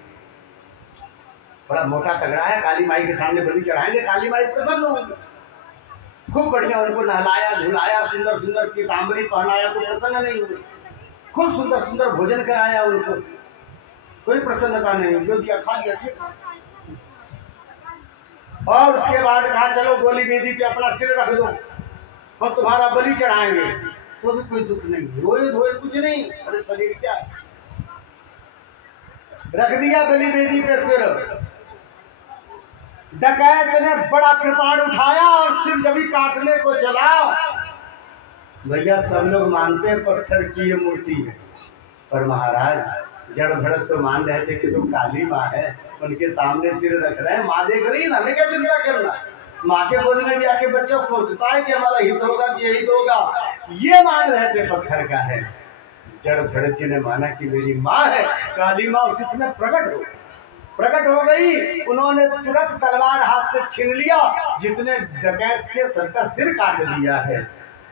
बड़ा मोटा तगड़ा है, काली माई के सामने बलि चढ़ाएंगे, काली माई प्रसन्न होंगे। खूब बढ़िया उनको नहलाया धुलाया, सुंदर सुंदर पीताम्बरी पहनाया, तो प्रसन्न नहीं हुए। खूब सुंदर सुंदर भोजन कराया उनको, कोई प्रसन्नता नहीं, जो दिया खा लिया, ठीक। और उसके बाद कहा चलो गोली बेदी पे अपना सिर रख दो और तुम्हारा बलि चढ़ाएंगे। तो भी कोई दुख नहीं, रोए धोए कुछ नहीं, अरे शरीर क्या है। रख दिया बलि बेदी पे सिर। डकैत ने बड़ा कृपाण उठाया और सिर जब ही काटने को चला, भैया सब लोग मानते हैं पत्थर की ये मूर्ति है, पर महाराज जड़ भरत तो मान रहे थे कि तो काली माँ है, उनके सामने सिर रख रहे हैं, माँ देख रही है ना, हमें क्या चिंता करना। माँ के गोद में भी आके बच्चा सोचता है कि हमारा हित होगा कि यही होगा, ये मान रहे थे पत्थर का है। जड़ भरत जी ने माना कि मेरी माँ है, काली माँ उसी समय प्रकट हो गई। उन्होंने तुरंत तलवार हाथ से छीन लिया, जितने डकैत थे सबका सिर काट दिया है।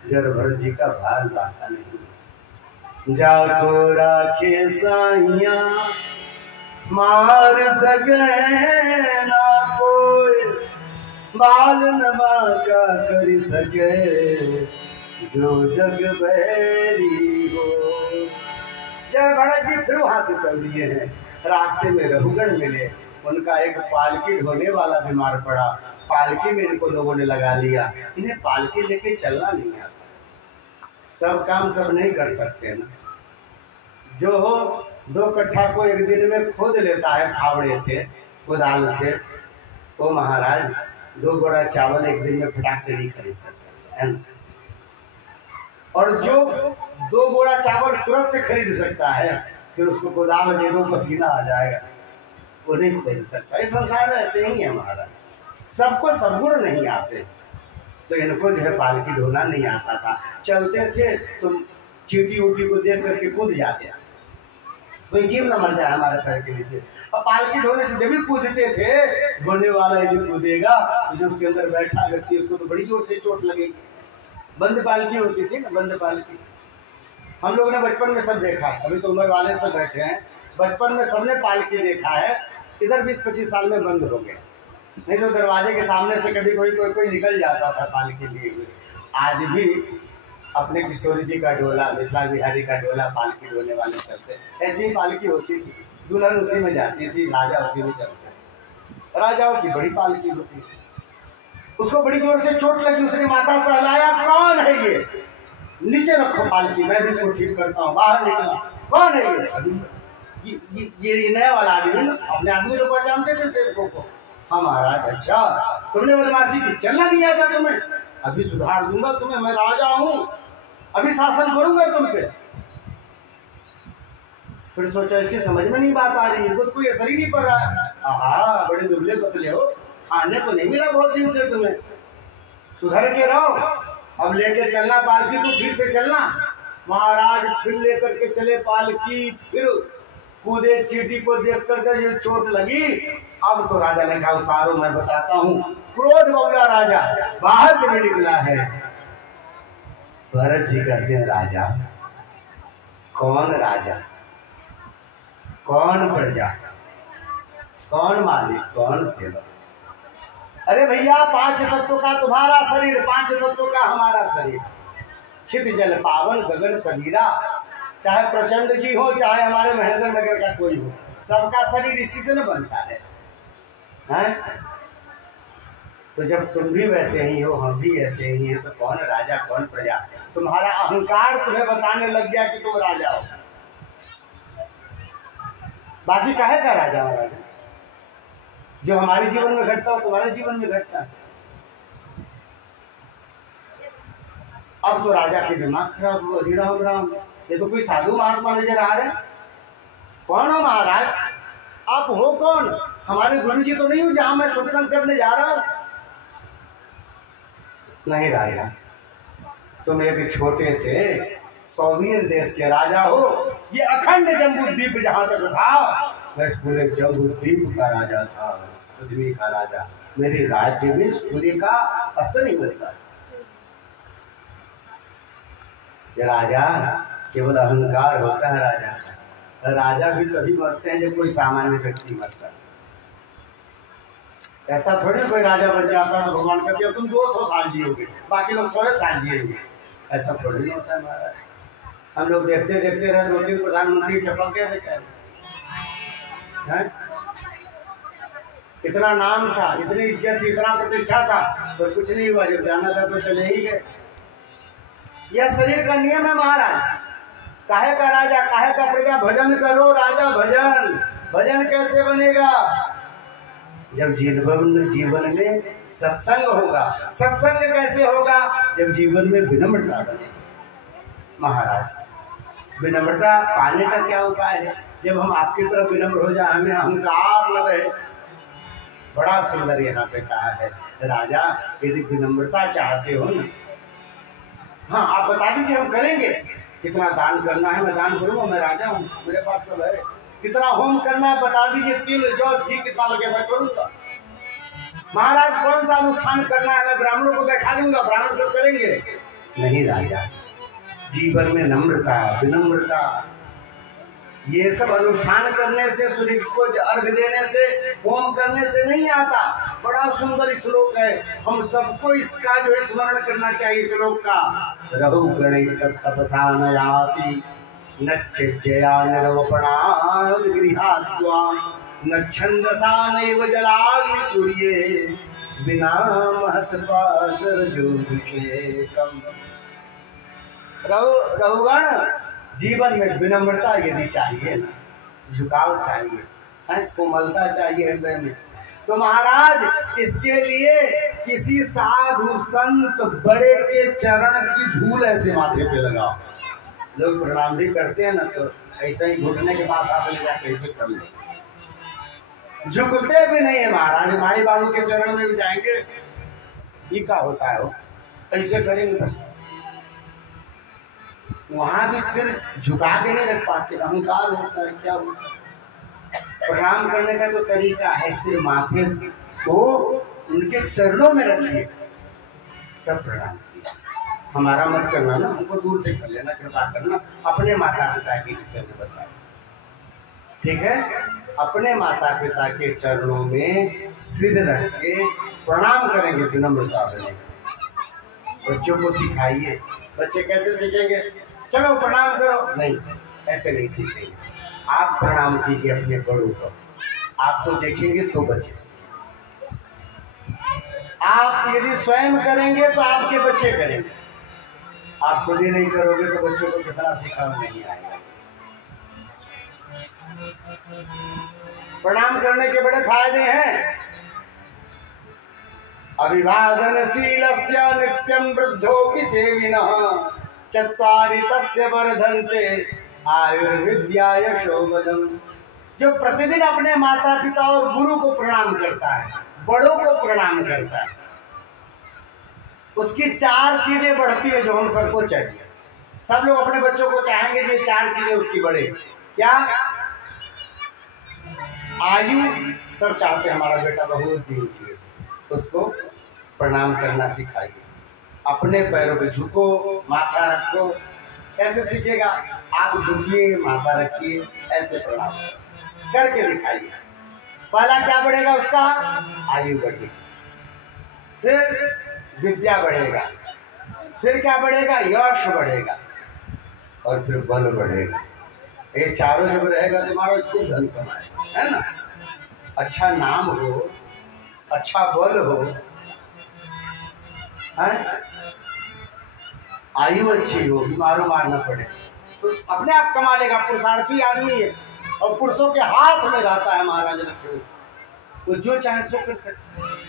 जड़ भरत जी का भार लाता नहीं। जाको राखे साइया मार सके ना कोई, बाल नमा का कर सके जो जग बैरी हो। जड़ भरत जी फिर वहां से चल दिए हैं। रास्ते में रघुगण मिले, उनका एक पालकी ढोने वाला बीमार पड़ा, पालकी में इनको लोगों ने लगा लिया। इन्हें पालकी लेके चलना नहीं आता, सब काम सब नहीं कर सकते ना। जो 2 कट्ठा को एक दिन में खोद लेता है फावड़े से, कुदाल से, वो महाराज 2 बोरा चावल एक दिन में फटाक से नहीं खरीद सकता है ना। और जो 2 बोरा चावल तुरंत से खरीद सकता है, फिर उसको कुदाल दे दो पसीना आ जाएगा, वो नहीं खरीद सकता। इस संसार में ऐसे ही है महाराज, सबको सब गुण नहीं आते। तो इनको जो है पालकी ढोना नहीं आता था। चलते थे तो चींटी उटी को देख करके कूद जाते, कोई जीव न मर जाए हमारे पैर के नीचे। और पालकी ढोने से जब भी कूदते थे, ढोने वाला यदि कूदेगा तो जो उसके अंदर बैठा व्यक्ति उसको तो बड़ी जोर से चोट लगेगी। बंद पालकी होती थी ना, बंद पालकी हम लोग ने बचपन में सब देखा है। अभी तो उम्र वाले सब बैठे हैं, बचपन में सबने पालकी देखा है। इधर 20-25 साल में बंद हो गए, नहीं तो दरवाजे के सामने से कभी कोई निकल जाता था पालकी लिए हुए। आज भी अपने किशोरी जी का डोला, मिथिला बिहारी का डोला पालकी ढोने वाले चलते, ऐसी ही पालकी होती थी, दुल्हन उसी में जाती थी, राजा उसी में चलते। राजाओं की बड़ी पालकी होती थी। उसको बड़ी जोर से चोट लगी, उसने माथा सहलाया, कौन है ये, नीचे रखो पालकी, मैं भी इसको ठीक करता हूँ। बाहर निकला, कौन है ये? अभी ये नया वाला आदमी ना, अपने आदमी लोग पहचानते थे सेवकों को। हाँ महाराज, अच्छा तुमने बदमाशी की, चलना नहीं आता तुम्हें, अभी सुधार दूंगा तुम्हें, मैं राजा हूँ, अभी शासन करूंगा तुम पे। फिर सोचा इसकी समझ में नहीं बात आ रही, इनको तो कोई असर ही नहीं पड़ रहा है। आहा, बड़े दुबले पतले हो, खाने को नहीं मिला बहुत दिन से तुम्हें, सुधर के रहो, अब लेके चलना पालकी, तो ठीक से चलना। महाराज फिर लेकर के चले पालकी, फिर कूदे, चींटी को देख करके ये चोट लगी। अब तो राजा ने कहा उतारो, मैं बताता हूँ। क्रोध बबला राजा बाहर से भी निकला है। भरत जी कहते हैं, राजा कौन राजा, कौन प्रजा, कौन मालिक, कौन सेवक? अरे भैया, 5 तत्वों का तुम्हारा शरीर, 5 तत्वों का हमारा शरीर, छित जल पावन गगन सबीरा, चाहे प्रचंड जी हो, चाहे हमारे महेंद्र नगर का कोई हो, सबका शरीर इसी से न बनता है, हैं? तो जब तुम भी वैसे ही हो, हम भी ऐसे ही हैं, तो कौन राजा कौन प्रजा? तुम्हारा अहंकार तुम्हें बताने लग गया कि तुम राजा हो। बाकी काहे का राजा हो? राजा जो हमारे जीवन में घटता हो तुम्हारे जीवन में घटता है। अब तो राजा के दिमाग खराब हुआ। अरे राम राम, ये तो कोई साधु महात्मा नजर आ रहे। कौन हो महाराज? आप हो कौन? हमारे गुरु जी तो नहीं हो जहां मैं सत्संग करने जा रहा हूं। नहीं राजा, तुम एक छोटे से सोवियत देश के राजा हो। ये अखंड जम्बूद्वीप जहां तक था, मैं पूरे जम्बूद्वीप का राजा था, पृथ्वी का राजा। मेरे राज्य में सूर्य का अस्त नहीं होता। ये राजा केवल अहंकार होता है राजा। राजा भी तभी मरते हैं जब कोई सामान्य व्यक्ति मरता है। ऐसा थोड़ी कोई राजा बन जाता है तो भगवान कहते हैं तुम 200 साल जियोगे, बाकी लोग 100 साल जिएंगे। ऐसा थोड़ी नहीं होता है महाराज। हम लोग देखते देखते रहे, 2-3 प्रधानमंत्री टपक गए बेचारे। इतना नाम था, इतनी इज्जत थी, इतना प्रतिष्ठा था, पर कुछ नहीं हुआ। जब जाना था तो चले ही गए। यह शरीर का नियम है महाराज। काहे का राजा, काहे का प्रजा? भजन करो राजा, भजन। भजन कैसे बनेगा? जब जीवन में सत्संग होगा। सत्संग कैसे होगा? जब जीवन में विनम्रता बनेगी। महाराज विनम्रता पाने का क्या उपाय है? जब हम आपकी तरफ विनम्र हो जाए, हमें अहंकार न रहे। बड़ा सुंदर यहाँ पे कहा है, राजा यदि विनम्रता चाहते हो ना, हाँ आप बता दीजिए, हम करेंगे। कितना दान करना है मैं दान करूंगा, मैं राजा हूँ, मेरे पास सब है। कितना होम करना है बता दीजिए, तिल जौ घी कितना लगे मैं करूंगा। महाराज कौन सा अनुष्ठान करना है मैं ब्राह्मणों को बैठा दूंगा, ब्राह्मण सब करेंगे। नहीं राजा, जीवन में नम्रता, विनम्रता, ये सब अनुष्ठान करने से, सूर्य को अर्घ देने से, होम करने से नहीं आता। बड़ा सुंदर श्लोक है, हम सबको इसका जो है स्मरण करना चाहिए श्लोक का। रघु गणित तपसा न याति, न चज्जया निरवपणाद गृहात्वा, न छंदसा नैव जलाग्नि सूर्ये, बिना महत्पादरजोभिषेकम्। रघुगण, जीवन में विनम्रता यदि चाहिए ना, झुकाव चाहिए, कोमलता चाहिए हृदय में, तो महाराज इसके लिए किसी साधु संत बड़े के चरण की धूल ऐसे माथे पे लगाओ। लोग प्रणाम भी करते हैं ना, तो ऐसे ही घुटने के पास हाथ ले जाके ऐसे कर ले, झुकते भी नहीं है महाराज। माई बाबू के चरण में भी जाएंगे, ये क्या होता है, वो ऐसे करेंगे बस। वहां भी सिर झुका के नहीं रख पाते, अहंकार होता है। क्या होता है? प्रणाम करने का तो तरीका है, सिर माथे को उनके चरणों में रखिए तब प्रणाम कीजिए। हमारा मत करना ना, हमको दूर से कर लेना, कृपा करना। अपने माता पिता के विषय में बताए, ठीक है? अपने माता पिता के चरणों में सिर रख के प्रणाम करेंगे, विनम्रता बनेगी। बच्चों को सिखाइए। बच्चे कैसे सीखेंगे? चलो प्रणाम करो, नहीं, ऐसे नहीं सीखेंगे। आप प्रणाम कीजिए अपने बड़ों को, आपको देखेंगे तो बच्चे सीखेंगे। आप यदि स्वयं करेंगे तो आपके बच्चे करेंगे। आप खुद ही नहीं करोगे तो बच्चों को कितना सिखाना नहीं आएगा। प्रणाम करने के बड़े फायदे हैं। अभिवादनशीलस्य नित्यं वृद्धोऽपि सेविनः, चत्वारि तस्य वर्धन्ते आयुर्विद्या यशोवदम्। जो प्रतिदिन अपने माता पिता और गुरु को प्रणाम करता है, बड़ों को प्रणाम करता है, उसकी 4 चीजें बढ़ती है जो हम सबको चाहिए। सब लोग अपने बच्चों को चाहेंगे कि 4 चीजें उसकी बढ़े। क्या? आयु, सब चाहते हैं हमारा बेटा बहुत दिन जिए, उसको प्रणाम करना सिखाइए। अपने पैरों पे झुको, माथा रखो। कैसे सीखेगा? आप झुकिए, माथा रखिए, ऐसे प्रणाम करके दिखाइए। पहला क्या बढ़ेगा उसका? आयु बढ़ेगी, फिर विद्या बढ़ेगा, फिर क्या बढ़ेगा? यश बढ़ेगा, और फिर बल बढ़ेगा। ये चारों जब रहेगा तुम्हारा खूब धन कमाएगा। है ना, अच्छा नाम हो, अच्छा बल हो, है, आयु अच्छी हो, बीमारों मारना पड़े तो अपने आप कमा लेगा। पुरुषार्थी आदमी है और पुरुषों के हाथ में रहता है महाराज लक्ष्मी, वो जो चाहे सो कर सकते।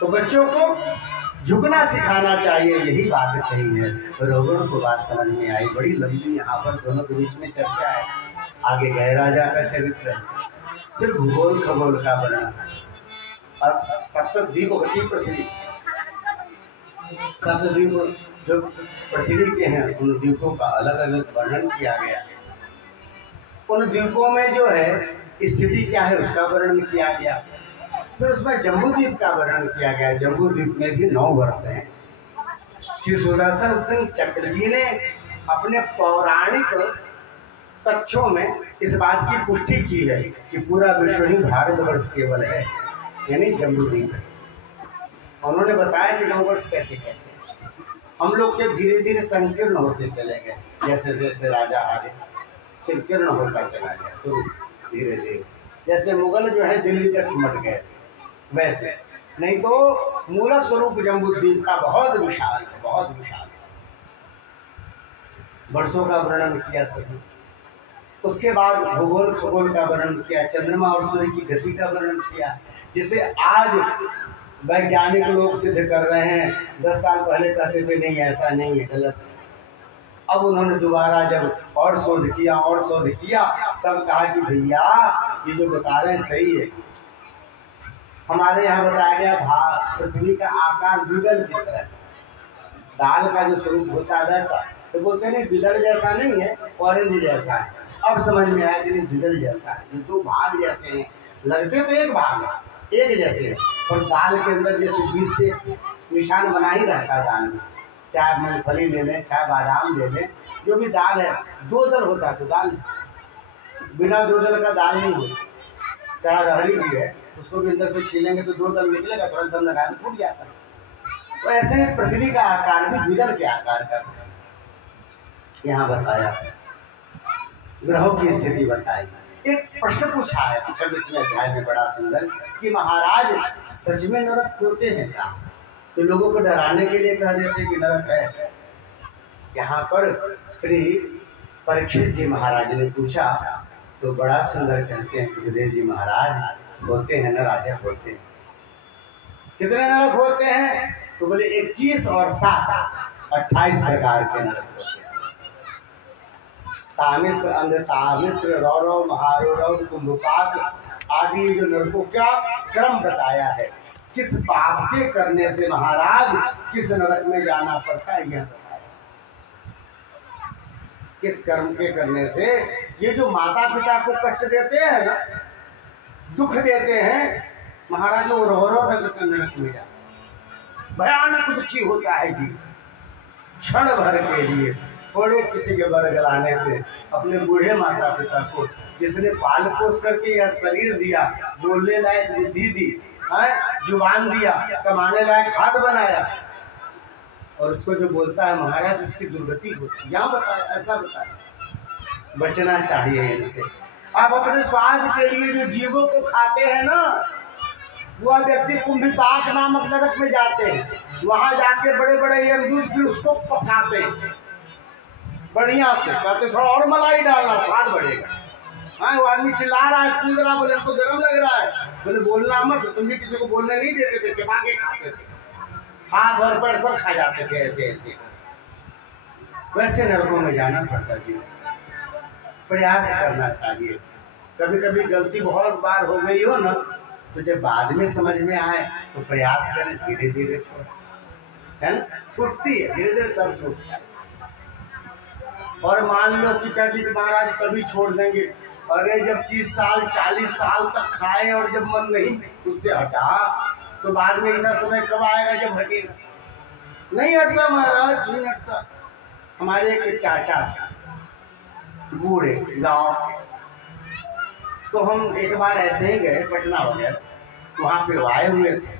तो बच्चों को झुकना सिखाना चाहिए, यही बात कही है। रोगण को बात समझ में आई, बड़ी लंबी यहाँ पर दोनों के बीच में चर्चा है। आगे गए राजा का चरित्र, फिर भूगोल खगोल का वर्णन, और सप्तद्वीप होती पृथ्वी, सप्तद्वीप जो पृथ्वी के हैं उन द्वीपों का अलग अलग वर्णन किया गया। उन द्वीपों में जो है स्थिति क्या है उसका वर्णन किया गया। फिर उसमें जम्बू द्वीप का वर्णन किया गया। जम्बू द्वीप में भी 9 वर्ष हैं। श्री सुदर्शन सिंह चक्र जी ने अपने पौराणिक तथ्यों में इस बात की पुष्टि की है कि पूरा विश्व ही भारतवर्ष केवल है, यानी जम्बू द्वीप है। उन्होंने बताया कि 9 वर्ष कैसे कैसे हम लोग के धीरे धीरे संकीर्ण होते चले गए, जैसे जैसे राजा आगे संकीर्ण होता चला गया। तो धीरे धीरे जैसे मुगल जो है दिल्ली तक सिमट गए, वैसे नहीं तो मूल स्वरूप जम्बूद्वीप का बहुत विशाल है, बहुत विशाल है। वर्षों का वर्णन किया सभी। उसके बाद भूगोल खगोल का वर्णन किया, चंद्रमा और सूर्य की गति का वर्णन किया, जिसे आज वैज्ञानिक लोग सिद्ध कर रहे हैं। 10 साल पहले कहते थे नहीं ऐसा नहीं है, गलत। अब उन्होंने दोबारा जब और शोध किया तब कहा कि भैया ये जो बता रहे हैं सही है। हमारे यहाँ बताया गया पृथ्वी का आकार बिगड़ की तरह, दाल का जो स्वरूप होता है वैसा। तो बोलते नहीं बिगड़ जैसा नहीं है, ऑरेंज जैसा है। अब समझ में आया कि नहीं बिगड़ जैसा है, ये 2 भाग जैसे हैं, लगते तो एक भाग है, एक जैसे है, और दाल के अंदर जैसे बीज से निशान बना ही रहता है दाल में। चाहे मूंगफली ले लें, चाहे बादाम ले लें, जो भी दाल है 2 दल होता है। तो दाल बिना 2 दल का दाल नहीं होता। चाहे रहरी भी है, उसको भी अंदर से छीलेंगे तो 2 दल निकलेगा, थोड़ा दम लगा तो फूट जाता है। तो ऐसे पृथ्वी का आकार भी द्विदल के आकार का यहाँ बताया, ग्रहों की स्थिति बताई। एक प्रश्न पूछा है 26वें अध्याय में बड़ा सुंदर कि महाराज सच में नरक होते हैं क्या? तो लोगों को डराने के लिए कह देते कि नरक है। यहाँ पर श्री परीक्षित जी महाराज ने पूछा तो बड़ा सुंदर कहते हैं सुखदेव जी महाराज होते हैं, न राजा होते हैं। कितने नरक होते हैं? तो बोले 21 और 7 28 प्रकार के नरक होते हैं। तामिश्र, अंध तामिश्र, रौरव, महारौरव, कुंभपात आदि जो नरकों का क्रम बताया है। किस पाप के करने से महाराज किस नरक में जाना पड़ता है यह बताया। किस कर्म के करने से ये जो माता पिता को कष्ट देते हैं ना, दुख देते हैं महाराज, वो रौरव नरक में जाता, भयानक दुखी होता है जी। क्षण भर के लिए थोड़े किसी के बर गलाने पे अपने बूढ़े माता पिता को जिसने पाल पोस करके यह शरीर दिया, बोलने लायक बुद्धि दी, जुबान दिया, कमाने लायक हाथ बनाया, और उसको जो बोलता है महाराज उसकी दुर्गति होती। यहाँ बताया, ऐसा बताया। बचना चाहिए इनसे। आप अपने स्वाद के लिए जो जीवों को खाते हैं ना, वह व्यक्ति कुंभिपाक नामक नरक में जाते हैं। वहां जाके बड़े बड़े यमदूत फिर उसको पकाते हैं बढ़िया से, कहते थोड़ा और मलाई डालना, स्वाद बढ़ेगा। हाँ, वो आदमी चिल्ला रहा है, कूद रहा, बोले हमको गर्म लग रहा है, बोले बोलना मत। तुम भी किसी को बोलने नहीं देते थे, चबा के खाते थे, हाथ और पैर सब खा जाते थे ऐसे ऐसे। वैसे नरकों में जाना पड़ता जी, प्रयास करना चाहिए। कभी कभी गलती बहुत बार हो गई हो ना, तो जब बाद में समझ में आए तो प्रयास करें, धीरे धीरे छोड़, है ना, छूटती है, धीरे धीरे सब छूटता है। और मान लो कि कहती महाराज कभी छोड़ देंगे, अरे जब 30 साल 40 साल तक खाए और जब मन नहीं उससे हटा, तो बाद में ऐसा समय कब आएगा जब हटेगा? नहीं हटता महाराज, नहीं हटता। हमारे एक चाचा थे बूढ़े गांव के, तो हम एक बार ऐसे ही गए पटना वगैरह, वहां पे आए हुए थे।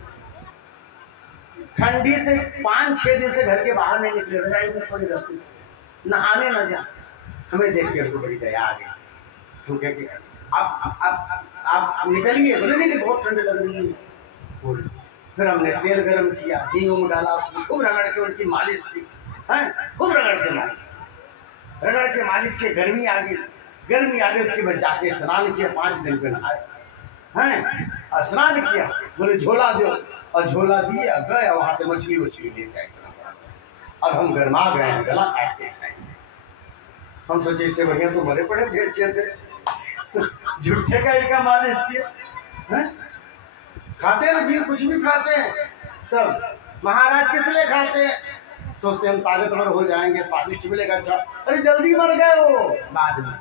ठंडी से 5-6 दिन से घर के बाहर नहीं निकले, रजाई में पड़े रहते थे, नहाने न जा। हमें देख के उनको बड़ी दया आ गई। हम कहे कि आप निकलिए। बोले नहीं बहुत ठंड लग रही है। फिर हमने तेल गरम किया, हींग डाला, उसको खूब रगड़ के उनकी मालिश की, खूब रगड़ के मालिश के गर्मी आ गई। उसके बाद जाके स्नान किया, 5 दिन पे नहाए, स्नान किया। बोले झोला दो, और झोला दिए, गए वहां से मछली लेके आए। अब हम गरमा गए हैं, गला काट के खाएंगे। हम सोचे इससे बढ़िया तो मरे पड़े थे, अच्छे थे। झूठे का इनका मालिश किया। खाते हैं ना जीव, कुछ भी खाते हैं सब। महाराज किस लिए खाते हैं? सोचते हम ताकतवर हो जाएंगे, स्वादिष्ट मिलेगा। अच्छा, अरे जल्दी मर गए वो, बाद में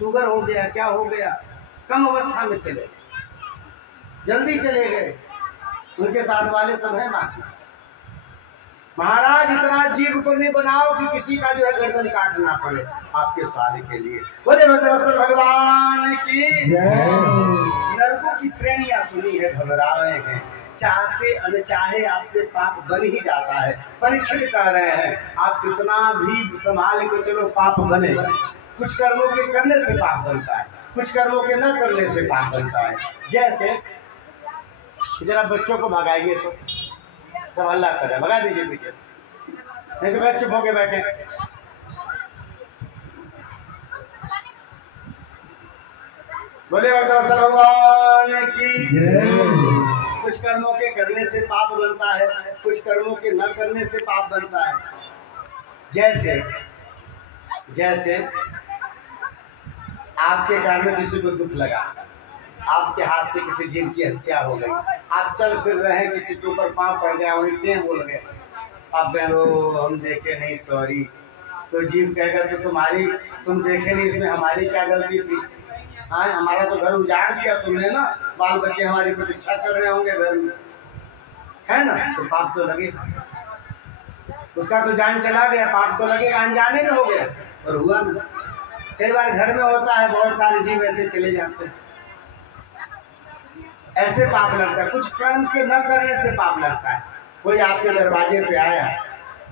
शुगर हो गया, क्या हो गया, कम अवस्था में चले, जल्दी चले गए। उनके साथ वाले सब है महाराज इतना जीव को नहीं बनाओ कि किसी का जो है गर्दन काटना पड़े आपके स्वाद के लिए। बोले भक्तवत्सल भगवान की। नरकों की श्रेणियां सुनी है, घबराए हैं, चाहते अनचाहे आपसे पाप बन ही जाता है। परीक्षित कह रहे हैं आप कितना भी संभाल के चलो पाप बने। कुछ कर्मों के करने से पाप बनता है, कुछ कर्मों के न करने से पाप बनता है। जैसे जरा बच्चों को भगाइए तो सब हल्ला कर रहे हैं, भगा दीजिए पीछे से, नहीं तो मैं चुप होके बैठे। बोले भक्तवत्सल भगवान की। कुछ कर्मों के करने से पाप बनता है, कुछ कर्मों के न करने से पाप बनता है। जैसे आपके कारण किसी को दुख लगा, आपके हाथ से किसी जीव की हत्या हो गई, आप चल फिर रहे, किसी के ऊपर पांव पड़ गया, वही टें बोल गए, आप कहो हम देखे नहीं, सॉरी। तो जीव कहेगा तो तुम देखे नहीं, इसमें हमारी क्या गलती थी? हाँ, हमारा तो घर उजाड़ दिया तुमने ना, बाल बच्चे हमारी प्रतीक्षा कर रहे होंगे घर में, है ना? तो पाप तो लगे, उसका तो जान चला गया, पाप तो लगेगा, अनजाने में हो गया और हुआ ना। कई बार घर में होता है, बहुत सारे जीव ऐसे चले जाते हैं, ऐसे पाप लगता है। कुछ कर्म के न करने से पाप लगता है। कोई आपके दरवाजे पे आया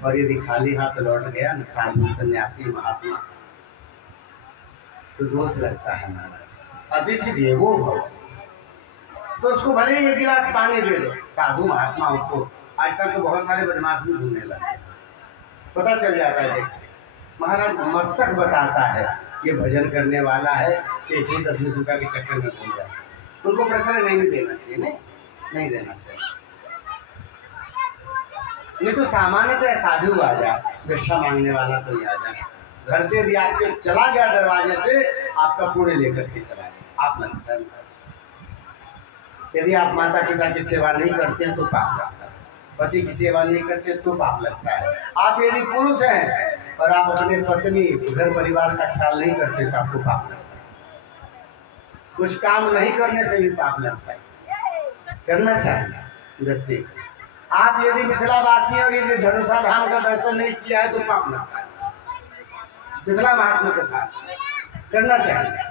और यदि खाली हाथ लौट गया न, साधु सन्यासी महात्मा, तो दोष लगता है महाराज। अतिथि देवो भव, तो उसको भले ही 1 गिलास पानी दे दो। साधु महात्मा को आजकल तो बहुत सारे बदमाश भी ढूंढने लगे, पता चल जाता है। महाराज मस्तक बताता है ये भजन करने वाला है, कि इसे 10-20 रुपया के चक्कर में घूम जाए। उनको प्रश्रय नहीं भी देना चाहिए, नहीं देना चाहिए। नहीं तो सामान्यतः साधु आ जाए, भिक्षा मांगने वाला कोई आ जाए, घर से यदि आपके चला गया दरवाजे से, आपका पुण्य लेकर के चला गया, आप लगता है। यदि आप माता पिता की सेवा नहीं करते हैं तो पाप लगता है, पति की सेवा नहीं करते तो पाप लगता है। आप यदि पुरुष हैं और आप अपने पत्नी घर परिवार का ख्याल नहीं करते तो आपको पाप लगता है। कुछ काम नहीं करने से भी पाप लगता है, करना चाहिए व्यक्ति। आप यदि मिथिलावासी और यदि धनुषा धाम का दर्शन नहीं किया है तो पाप लगता है। मिथिला महात्मा कथा करना चाहिए।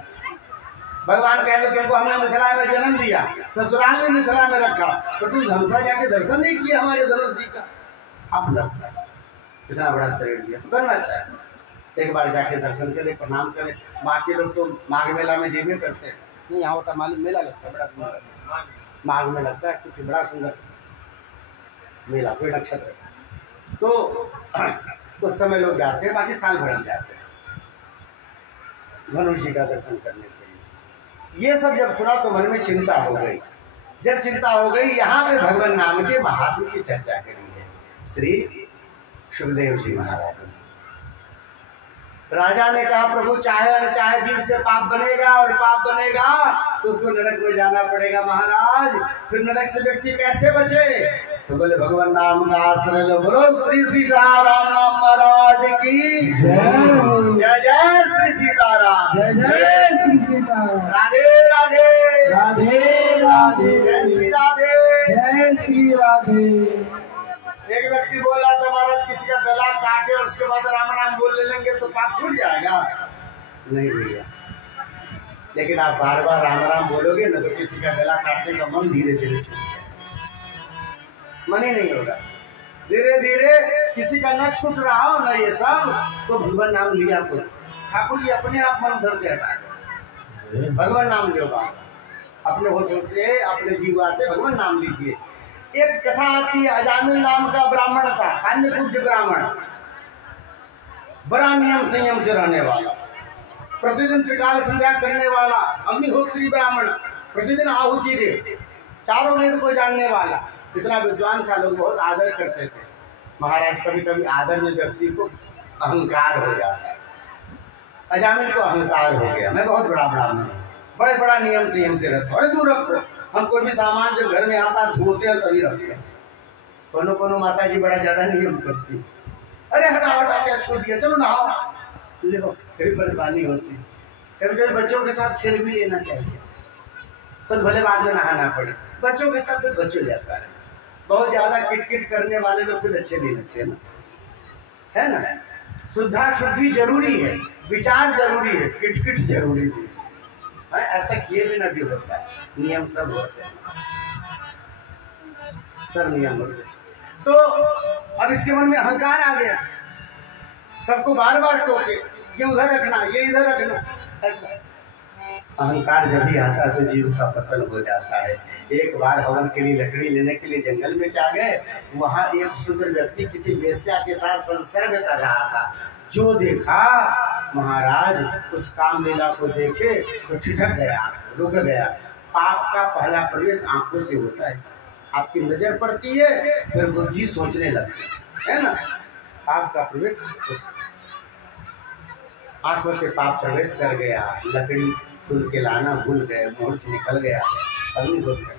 भगवान कह रहे तुमको हमने मिथिला में जन्म दिया, ससुराल में मिथिला में रखा, तो तुम धनुषा जाके दर्शन नहीं किया हमारे धनुष जी का, पाप लगता है। इतना बड़ा शरीर दिया तो करना चाहिए। एक बार जाके दर्शन करें, प्रणाम करें। बाकी लोग तो माघ मेला में जीवे करते हैं, नहीं यहाँ होता मालूम, मेला लगता है बड़ा सुंदर, माघ में लगता है कुछ बड़ा सुंदर मेला, कोई नक्षत्र, तो उस समय लोग जाते हैं, बाकी साल भर जाते हैं धनुष जी का दर्शन करने के लिए। ये सब जब सुना तो मन में चिंता हो गई। जब चिंता हो गई, यहाँ पे भगवान नाम के महात्मा की चर्चा करी है श्री सुखदेव जी महाराज। राजा ने कहा प्रभु चाहे अनचाहे जीव से पाप बनेगा, और पाप बनेगा तो उसको नरक में जाना पड़ेगा महाराज। फिर नरक से व्यक्ति कैसे बचे? तो बोले भगवान नाम का आश्रय लो। बोलो श्री सीताराम नाम महाराज की जय। जय श्री सीताराम, जय श्री सीताराम। राधे राधे राधे राधे, जय श्री राधे, जय श्री राधे। एक व्यक्ति बोला तो महाराज किसी का गला काटे और उसके बाद राम नाम बोलने लेंगे तो पाप छूट जाएगा? नहीं भैया, लेकिन आप बार बार राम राम बोलोगे ना तो किसी का गला काटने का मन धीरे धीरे छूट जाएगा, मन ही नहीं होगा। धीरे धीरे किसी का न छूट रहा हो ना ये सब, तो भगवान नाम लिया को ठाकुर जी अपने आप मन उधर से हटा दे। भगवान नाम लो बाबा, अपने होठों से अपने जीवा से भगवान नाम लीजिए। एक कथा आती है, अजामिल नाम का ब्राह्मण था, खान्य पूज्य ब्राह्मण, बड़ा नियम संयम से रहने वाला, प्रतिदिन त्रिकाल संध्या करने वाला, अग्निहोत्री ब्राह्मण, प्रतिदिन आहुति दे, चारों वेद को जानने वाला, इतना विद्वान था, लोग बहुत आदर करते थे। महाराज कभी कभी आदर में व्यक्ति को अहंकार हो जाता है। अजामिल को अहंकार हो गया, मैं बहुत बड़ा ब्राह्मण हूँ, बड़े बड़ा नियम संयम से रहता, बड़े दूर रखो, हम कोई भी सामान जब घर में आता धोते हैं तभी रखते हैं। कोनो कोनो माता जी बड़ा ज्यादा नियम करती, अरे हटा हटा क्या छोड़ दिया, चलो नहाओ, लो, कभी परेशानी होती। कभी कभी बच्चों के साथ खेल भी लेना चाहिए, तो भले बाद में नहाना पड़े, बच्चों के साथ फिर बच्चों जैसा है। बहुत ज्यादा किटकिट करने वाले लोग फिर अच्छे नहीं लगते ना, है ना। शुद्धा शुद्धि जरूरी है, विचार जरूरी है, किटकिट जरूरी है। ऐसा किए बिना भी होता है, नियम सब होते हैं, सब नियम होते हैं। तो अब इसके मन में अहंकार आ गया, सबको बार बार टोके, ये उधर रखना, ये इधर रखना, ऐसा अहंकार जब भी आता है तो जीव का पतन हो जाता है। एक बार हवन के लिए लकड़ी लेने के लिए जंगल में क्या गए, वहां एक शुद्र व्यक्ति किसी वेश्या के साथ संसर्ग कर रहा था। जो देखा महाराज उस काम लीला को देखे तो ठिठक गया, रुक गया। पाप का पहला प्रवेश आंखों से होता है, आपकी नजर पड़ती है फिर बुद्धि सोचने लगती है ना। पाप का प्रवेश आंखों से पाप प्रवेश कर गया, लकड़ी चुन के लाना भूल गए, मोर्च निकल गया, अग्निहोत्र।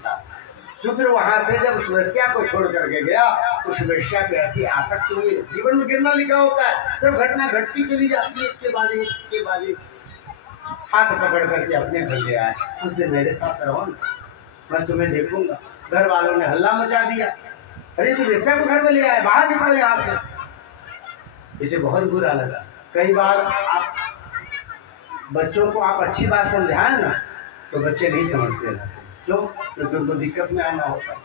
शूद्र वहां से जब उस वेश्या को छोड़ करके गया, उस वेश्या की ऐसी आसक्ति हुई, जीवन में गिरना लिखा होता है, सब घटना घटती चली जाती है, एक के बाद एक के बाद एक। हाथ पकड़ करके अपने घर ले आए, उसने मेरे साथ रहो ना, मैं तुम्हें देखूंगा। घर वालों ने हल्ला मचा दिया, अरे तू वेश्या को घर में ले आए, बाहर निकलो यहाँ से। इसे बहुत बुरा लगा। कई बार आप बच्चों को आप अच्छी बात समझाएं ना तो बच्चे नहीं समझते ना, क्यों? क्योंकि उनको दिक्कत में आना होता है।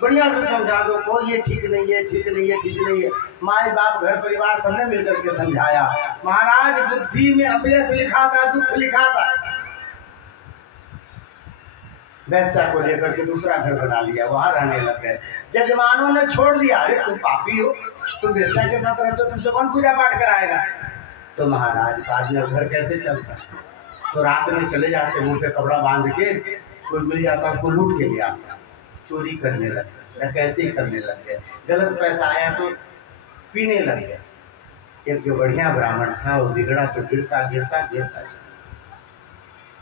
बढ़िया से समझा दो, को ये ठीक नहीं है, ठीक नहीं है, ठीक नहीं है। माँ बाप घर परिवार सबने मिलकर के समझाया। महाराज बुद्धि में अपयश लिखा था, दुख लिखा था। वैसा को लेकर के दूसरा घर बना लिया, वहां रहने लग गए। जजमानों ने छोड़ दिया, अरे तुम पापी हो, तुम वैसा के साथ रहते हो, तुमसे कौन पूजा पाठ कराएगा। तो महाराज बाद में घर कैसे चलता, तो रात में चले जाते, मुंह पे कपड़ा बांध के, कोई मिल जाता उसको लूट के ले आता, चोरी करने लग गए, डकैती करने लग गए, गलत पैसा आया तो पीने लग गए। एक जो बढ़िया ब्राह्मण था वो बिगड़ा तो गिरता गिरता गिरता।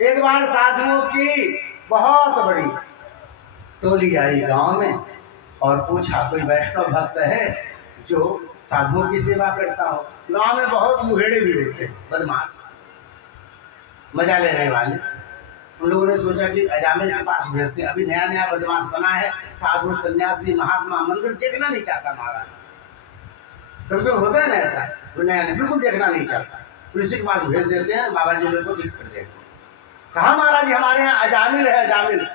एक बार साधुओं की बहुत बड़ी टोली आई गांव में और पूछा कोई वैष्णव भक्त है जो साधुओं की सेवा करता हो। गांव में बहुत मुहेड़े भिड़े थे, बदमाश, मजा लेने वाले। उन लोगों ने सोचा कि अजामिल के पास भेजते, अभी नया नया बदमाश बना है, साधु सन्यासी महात्मा, मंदिर देखना नहीं चाहता महाराज। कभी कभी होता है ना ऐसा, वो नया नहीं, बिल्कुल देखना नहीं चाहता, पुलिस के पास भेज देते हैं, बाबा जी लोग को ठीक कर देते हैं। कहा महाराज जी हमारे यहाँ अजामिल है, अजामिल।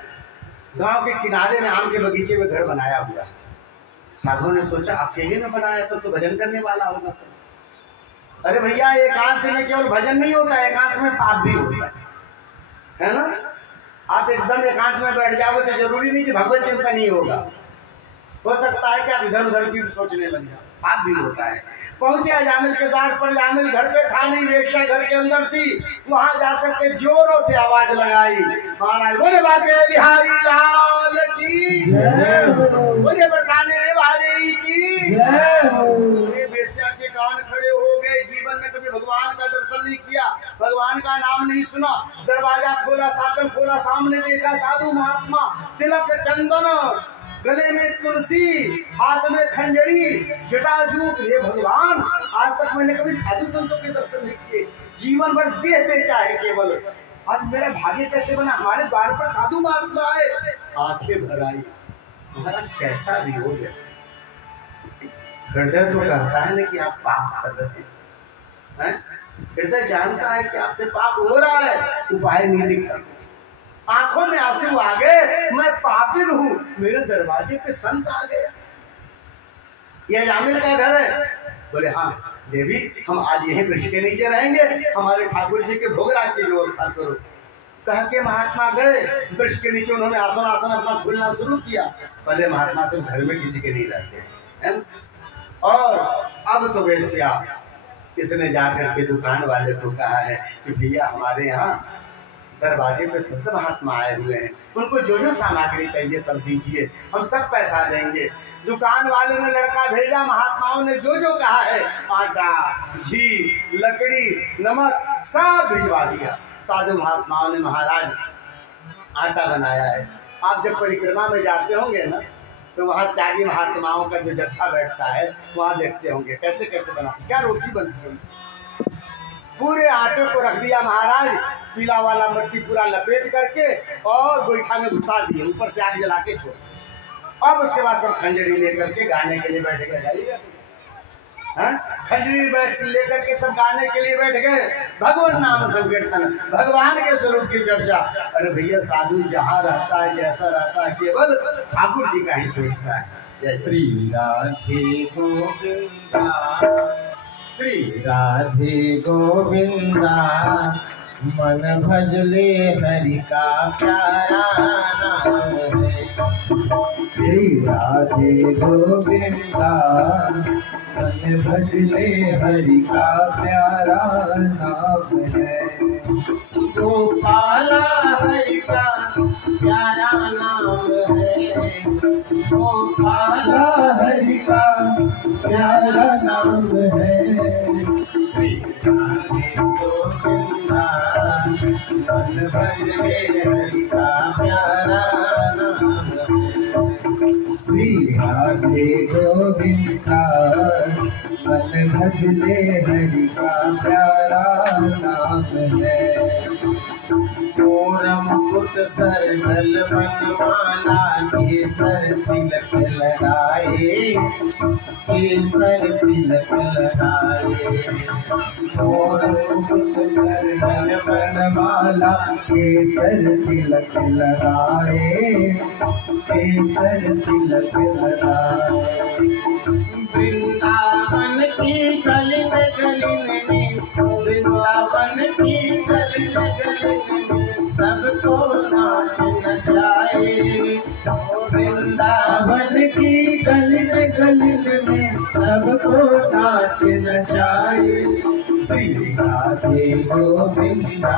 गांव के किनारे में आम के बगीचे में घर बनाया हुआ। साधुओं ने सोचा अकेले में बनाया तो भजन करने वाला होगा। अरे भैया एकांत में केवल भजन नहीं होता, एकांत में पाप भी होता है ना। आप एकदम एकांत में बैठ जाओगे तो जरूरी नहीं कि भगवत चिंतन ही होगा, हो सकता है कि आप इधर उधर की सोचने लग जाओ, पाप भी होता है। पहुंचे अजामिल के द्वार पर, अजामिल घर पे था नहीं, वेश्या घर के अंदर थी। वहां जाकर के जोरों से आवाज लगाई, महाराज बोले बाके बिहारी लाल की, बोले बरसाने वाले की। वेश्या के कान खड़े हो गए, जीवन में कभी भगवान का दर्शन नहीं किया, भगवान का नाम नहीं सुना। दरवाजा खोला, साकल खोला, सामने देखा साधु महात्मा, तिलक चंदन, गले में तुलसी, हाथ में खंजरी, जटाजूट। हे भगवान, आज तक मैंने कभी साधु संतों के दर्शन नहीं किए, जीवन भर देह बेचा है केवल, आज मेरा भाग्य कैसे बना, हमारे द्वार पर साधु महात्मा आए। आंखें भर आई। महाराज कैसा भी हो गया, हृदय तो कहता है ना कि आप पाप कर रहे हैं, हृदय जानता है कि आपसे पाप हो रहा है, उपाय नहीं दिखता। आंखों में आंसू आ गए, मैं पापिन हूं, मेरे दरवाजे पे संत आ गए। यह अजामिल का घर है। बोले हाँ देवी, हम आज यहीं वृक्ष के नीचे रहेंगे, हमारे ठाकुर जी के भोग राग की व्यवस्था करो। कह के महात्मा गए वृक्ष के नीचे, उन्होंने आसन आसन अपना खोलना शुरू किया। पहले महात्मा सब घर में किसी के नहीं रहते हैं, और अब तो वैश्या इसने जाकर के दुकान वाले को कहा है कि भैया हमारे यहाँ दरवाजे पे संत महात्मा आए हुए हैं, उनको जो जो सामग्री चाहिए सब दीजिए, हम सब पैसा देंगे। दुकान वाले ने लड़का भेजा, महात्माओं ने जो जो कहा है आटा, घी, लकड़ी, नमक सब भिजवा दिया। साधु महात्माओं ने महाराज आटा बनाया है। आप जब परिक्रमा में जाते होंगे ना तो वहाँ त्यागी महात्माओं का जो जत्था बैठता है वहाँ देखते होंगे कैसे कैसे बनाते, क्या रोटी बनती है। पूरे आटे को रख दिया महाराज, पीला वाला मट्टी पूरा लपेट करके और गोईठा में घुसा दिए, ऊपर से आग जला के छोड़। अब उसके बाद सब खंजरी लेकर के गाने के लिए बैठ गए। जाइएगा खंजरी लेकर के सब गाने के लिए बैठ गए, भगवान नाम संकीर्तन, भगवान के स्वरूप की चर्चा। अरे भैया साधु जहाँ रहता है जैसा रहता है केवल ठाकुर जी का ही सोचता है। जय श्री राधे गोविंदा, श्री राधे गोविंदा, मन भजले हरि का प्यारा नाम है। श्री राधे गोविंदा, मन भजले हरि का प्यारा नाम है। गोपाला हरि का प्यारा नाम है, गोपाला हरि का प्यारा नाम है। श्री राधे गोविंदा, मन भजले हरि का प्यारा नाम है। श्री राधे गोविंदा, मन भजले हरि का प्यारा नाम है। मोर मुकुट सरदल बनमाला, केसर तिलक लगाए, केसर तिलक लगाए। मोर मुकुट सरदल बनमाला, केसर तिलक लगाए, केसर तिलक लगाए। वृंदावन की गलिन गलिन में, वृंदावन की गलिन गलिन में सबको नाच नचाए। वृंदावन की गलिन गलिन में सबको नाच नचाए। श्री राधे गोविंदा,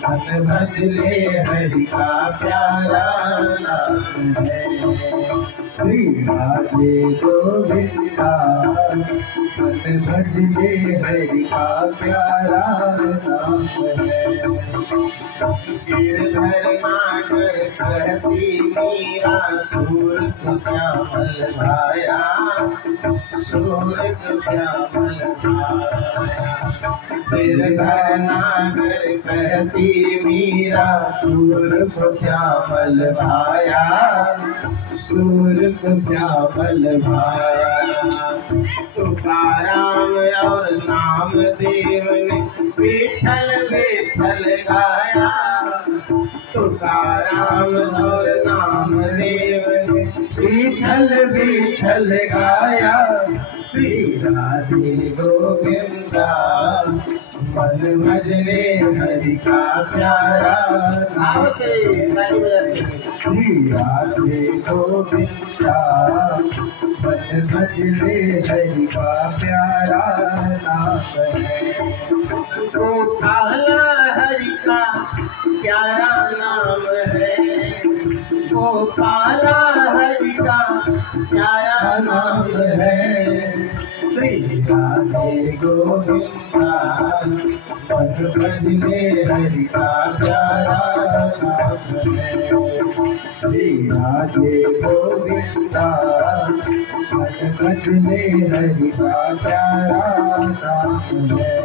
मन भजले हरि का प्यारा नाम है। श्री राधे गोविंदा, मन भजले हरि का प्यारा नाम है। गिरधर नागर कहती मीरा, सूर को श्यामल भाया, सूर को श्यामल भाया। गिरधर नागर कहती मीरा, सूर को श्यामल भाया, सूर को श्यामल भाया। तुकाराम और नामदेव ने विठल विठल गाया, तुकाराम और नामदेव ने विठल विठल गाया। श्री राधे गोविंदा, मन भजले हरि का प्यारा नाम से। श्री राधे गोविंदा, मन भजले हरि का प्यारा नाम है। गोपाला हरि का प्यारा नाम है, गोपाला हरि का प्यारा नाम है। श्री राधे गोविंदा, मन भजले हरि का प्यारा नाम है। श्री राधे गोविंदा, मन भजले हरि का प्यारा नाम है।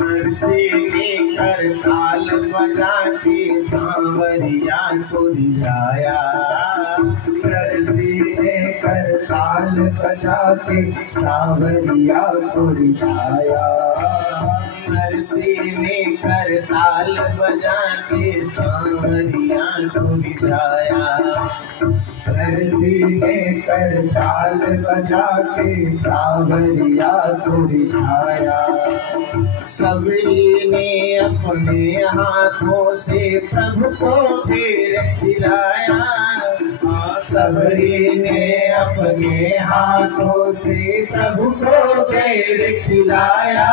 नरसी ने कर ताल बजा के सांवरिया को रिझाया, नरसी ने कर ताल बजा के सांवरिया को रिझाया। नरसी ने कर ताल बजा के सांवरिया को रिझाया। सीने पर ताल बजा के सावरिया को रिझाया। सबरी ने अपने हाथों से प्रभु को फिर खिलाया। सबरी ने अपने हाथों से प्रभु को फिर खिलाया।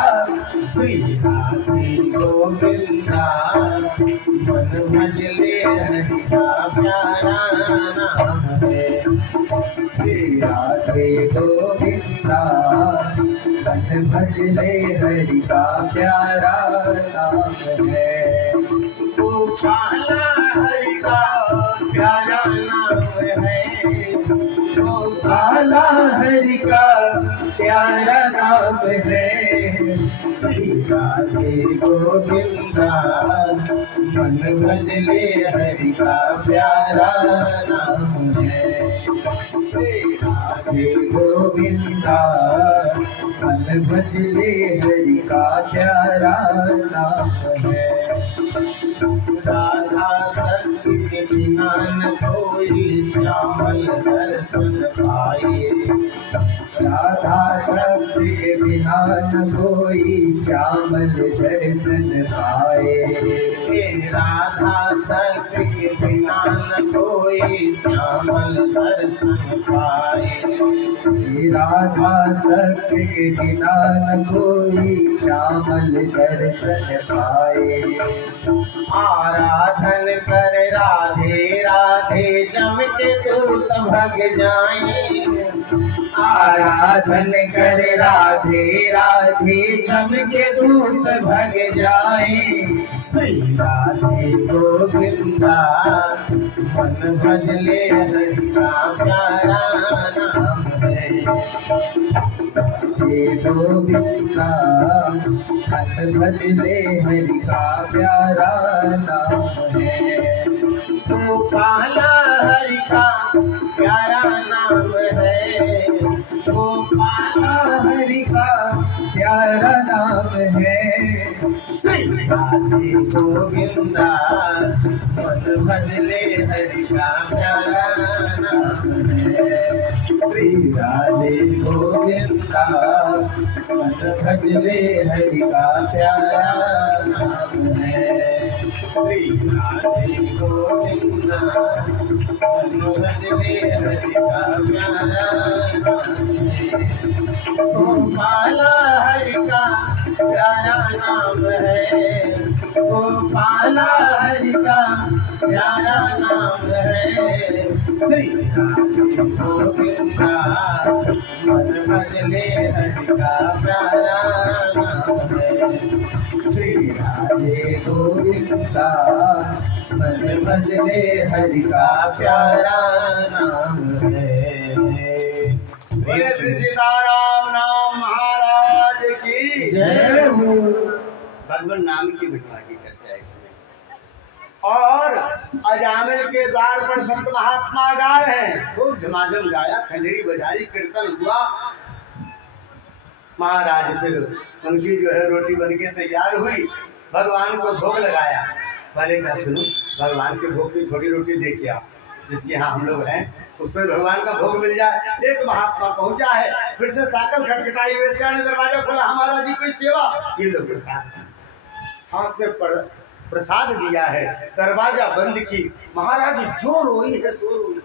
श्री राधे गोविंदा मन भजले हरि का प्यारा नाम है। श्री राधे गोविंदा मन भजले हरि का प्यारा नाम है। गोपाला हरि का प्यारा नाम है। गोपाला हरि का प्यारा नाम है। श्री राधे गोविंदा मन भजले हरि का प्यारा नाम है। श्री राधे गोविंदा मन भजले हरि का प्यारा नाम है। राधा सत्य के बिना न कोई श्यामल दर्शन पाए। राधा शब्द के बिना न कोई श्यामल दर्शन पाए। राधा सत्य के बिना न कोई श्यामल दर्शन पाए। राधा सत्य के बिना न कोई श्यामल दर्शन पाए। आराधन कर राधे राधे जम के दूत भग जाए। आराधन कर राधे राधे जम के दूत भग जाए। श्री राधे गोविंदा मन भजले हरि का प्यारा नाम है। हे गोविंदा मन भजले हरि का प्यारा नाम है। गोपाला हरि का प्यारा नाम है। गोपाला हरि का प्यारा नाम है। श्री राधे गोविंदा मन भजले हरि का प्यारा नाम है। श्री राधे गोविंदा मन भजले हरि का प्यारा नाम है। श्री राधे गोविंदा मन भजले हरि का प्यारा नाम है। गोपाला हरि का प्यारा नाम है। गोपाला हरि का प्यारा नाम है। श्री राधे गोविंदा मन भजले हरि का प्यारा नाम है। श्री राधे गोविंदा मन भजले हरि का प्यारा नाम है। बोले श्री सीताराम नाम महाराज की जय हो। भगवान नाम की महिमा की चर्चा है इसमें। और अजामिल के द्वार पर संत महात्मा गा रहे हैं। खूब झमाझम गाया, खंजरी बजाई, कीर्तन हुआ। महाराज फिर उनकी जो है रोटी बन के तैयार हुई। भगवान को भोग लगाया। पहले का सुनो, भगवान के भोग की थोड़ी रोटी दे के आओ। जिसके यहाँ हम लोग हैं उस पर भगवान का भोग मिल जाए। एक महात्मा पहुंचा है, फिर से साकल खटखटाई, वेश्या ने दरवाजा खोला, हमारा जी कोई सेवा। ये लो प्रसाद, हाथ में प्रसाद दिया है, दरवाजा बंद की। महाराज जो रोई है सो रोई,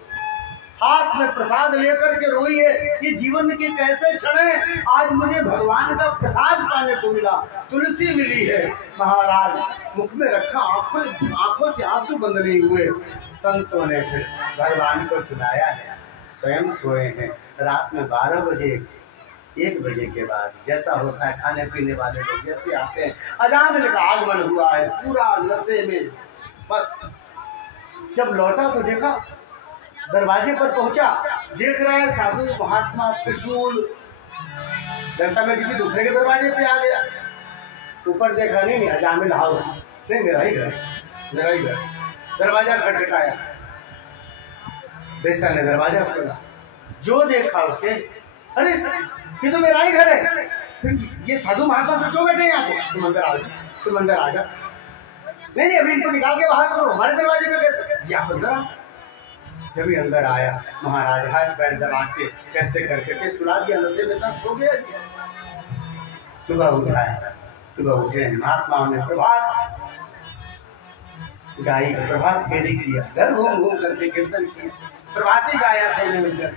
हाथ में प्रसाद लेकर के रोई है। ये जीवन के कैसे क्षण है, आज मुझे भगवान का प्रसाद पाने को मिला, तुलसी मिली है। महाराज मुख में रखा, आंखों से आंसू बंद नहीं हुए। संतों ने फिर भगवान को सुनाया है, स्वयं सोए हैं। रात में 12 बजे 1 बजे के बाद जैसा होता है, खाने पीने वाले लोग जैसे आते हैं, अजामिल का आगमन हुआ है पूरा नशे में। बस जब लौटा तो देखा, दरवाजे पर पहुंचा, देख रहा है साधु महात्मा त्रिशूल, लगता मैं किसी दूसरे के दरवाजे पे आ गया। ऊपर देखा, नहीं अजामिल हाउस, नहीं मेरा ही घर, मेरा ही घर। दरवाजा खटखटाया, बेसा ने दरवाजा खोला, जो देखा उसे, अरे ये तो मेरा ही घर है, तो ये साधु महात्मा से क्यों बैठे यहाँ पे? तुम अंदर आ जा, तुम अंदर आ जा। नहीं अभी इनको निकाल के बाहर करो, हमारे दरवाजे पे कैसे? आप अंदर आओ। जब ही अंदर आया महाराज हाथ पैर दबा के कैसे करके सुला दिया, नशे में तक हो गया। सुबह उठाया, सुबह उठे महात्माओं ने प्रभात गाई, प्रभात फेरी किया, घर घूम घूम करके कीर्तन किया, प्रभाती गाया सबने मिलकर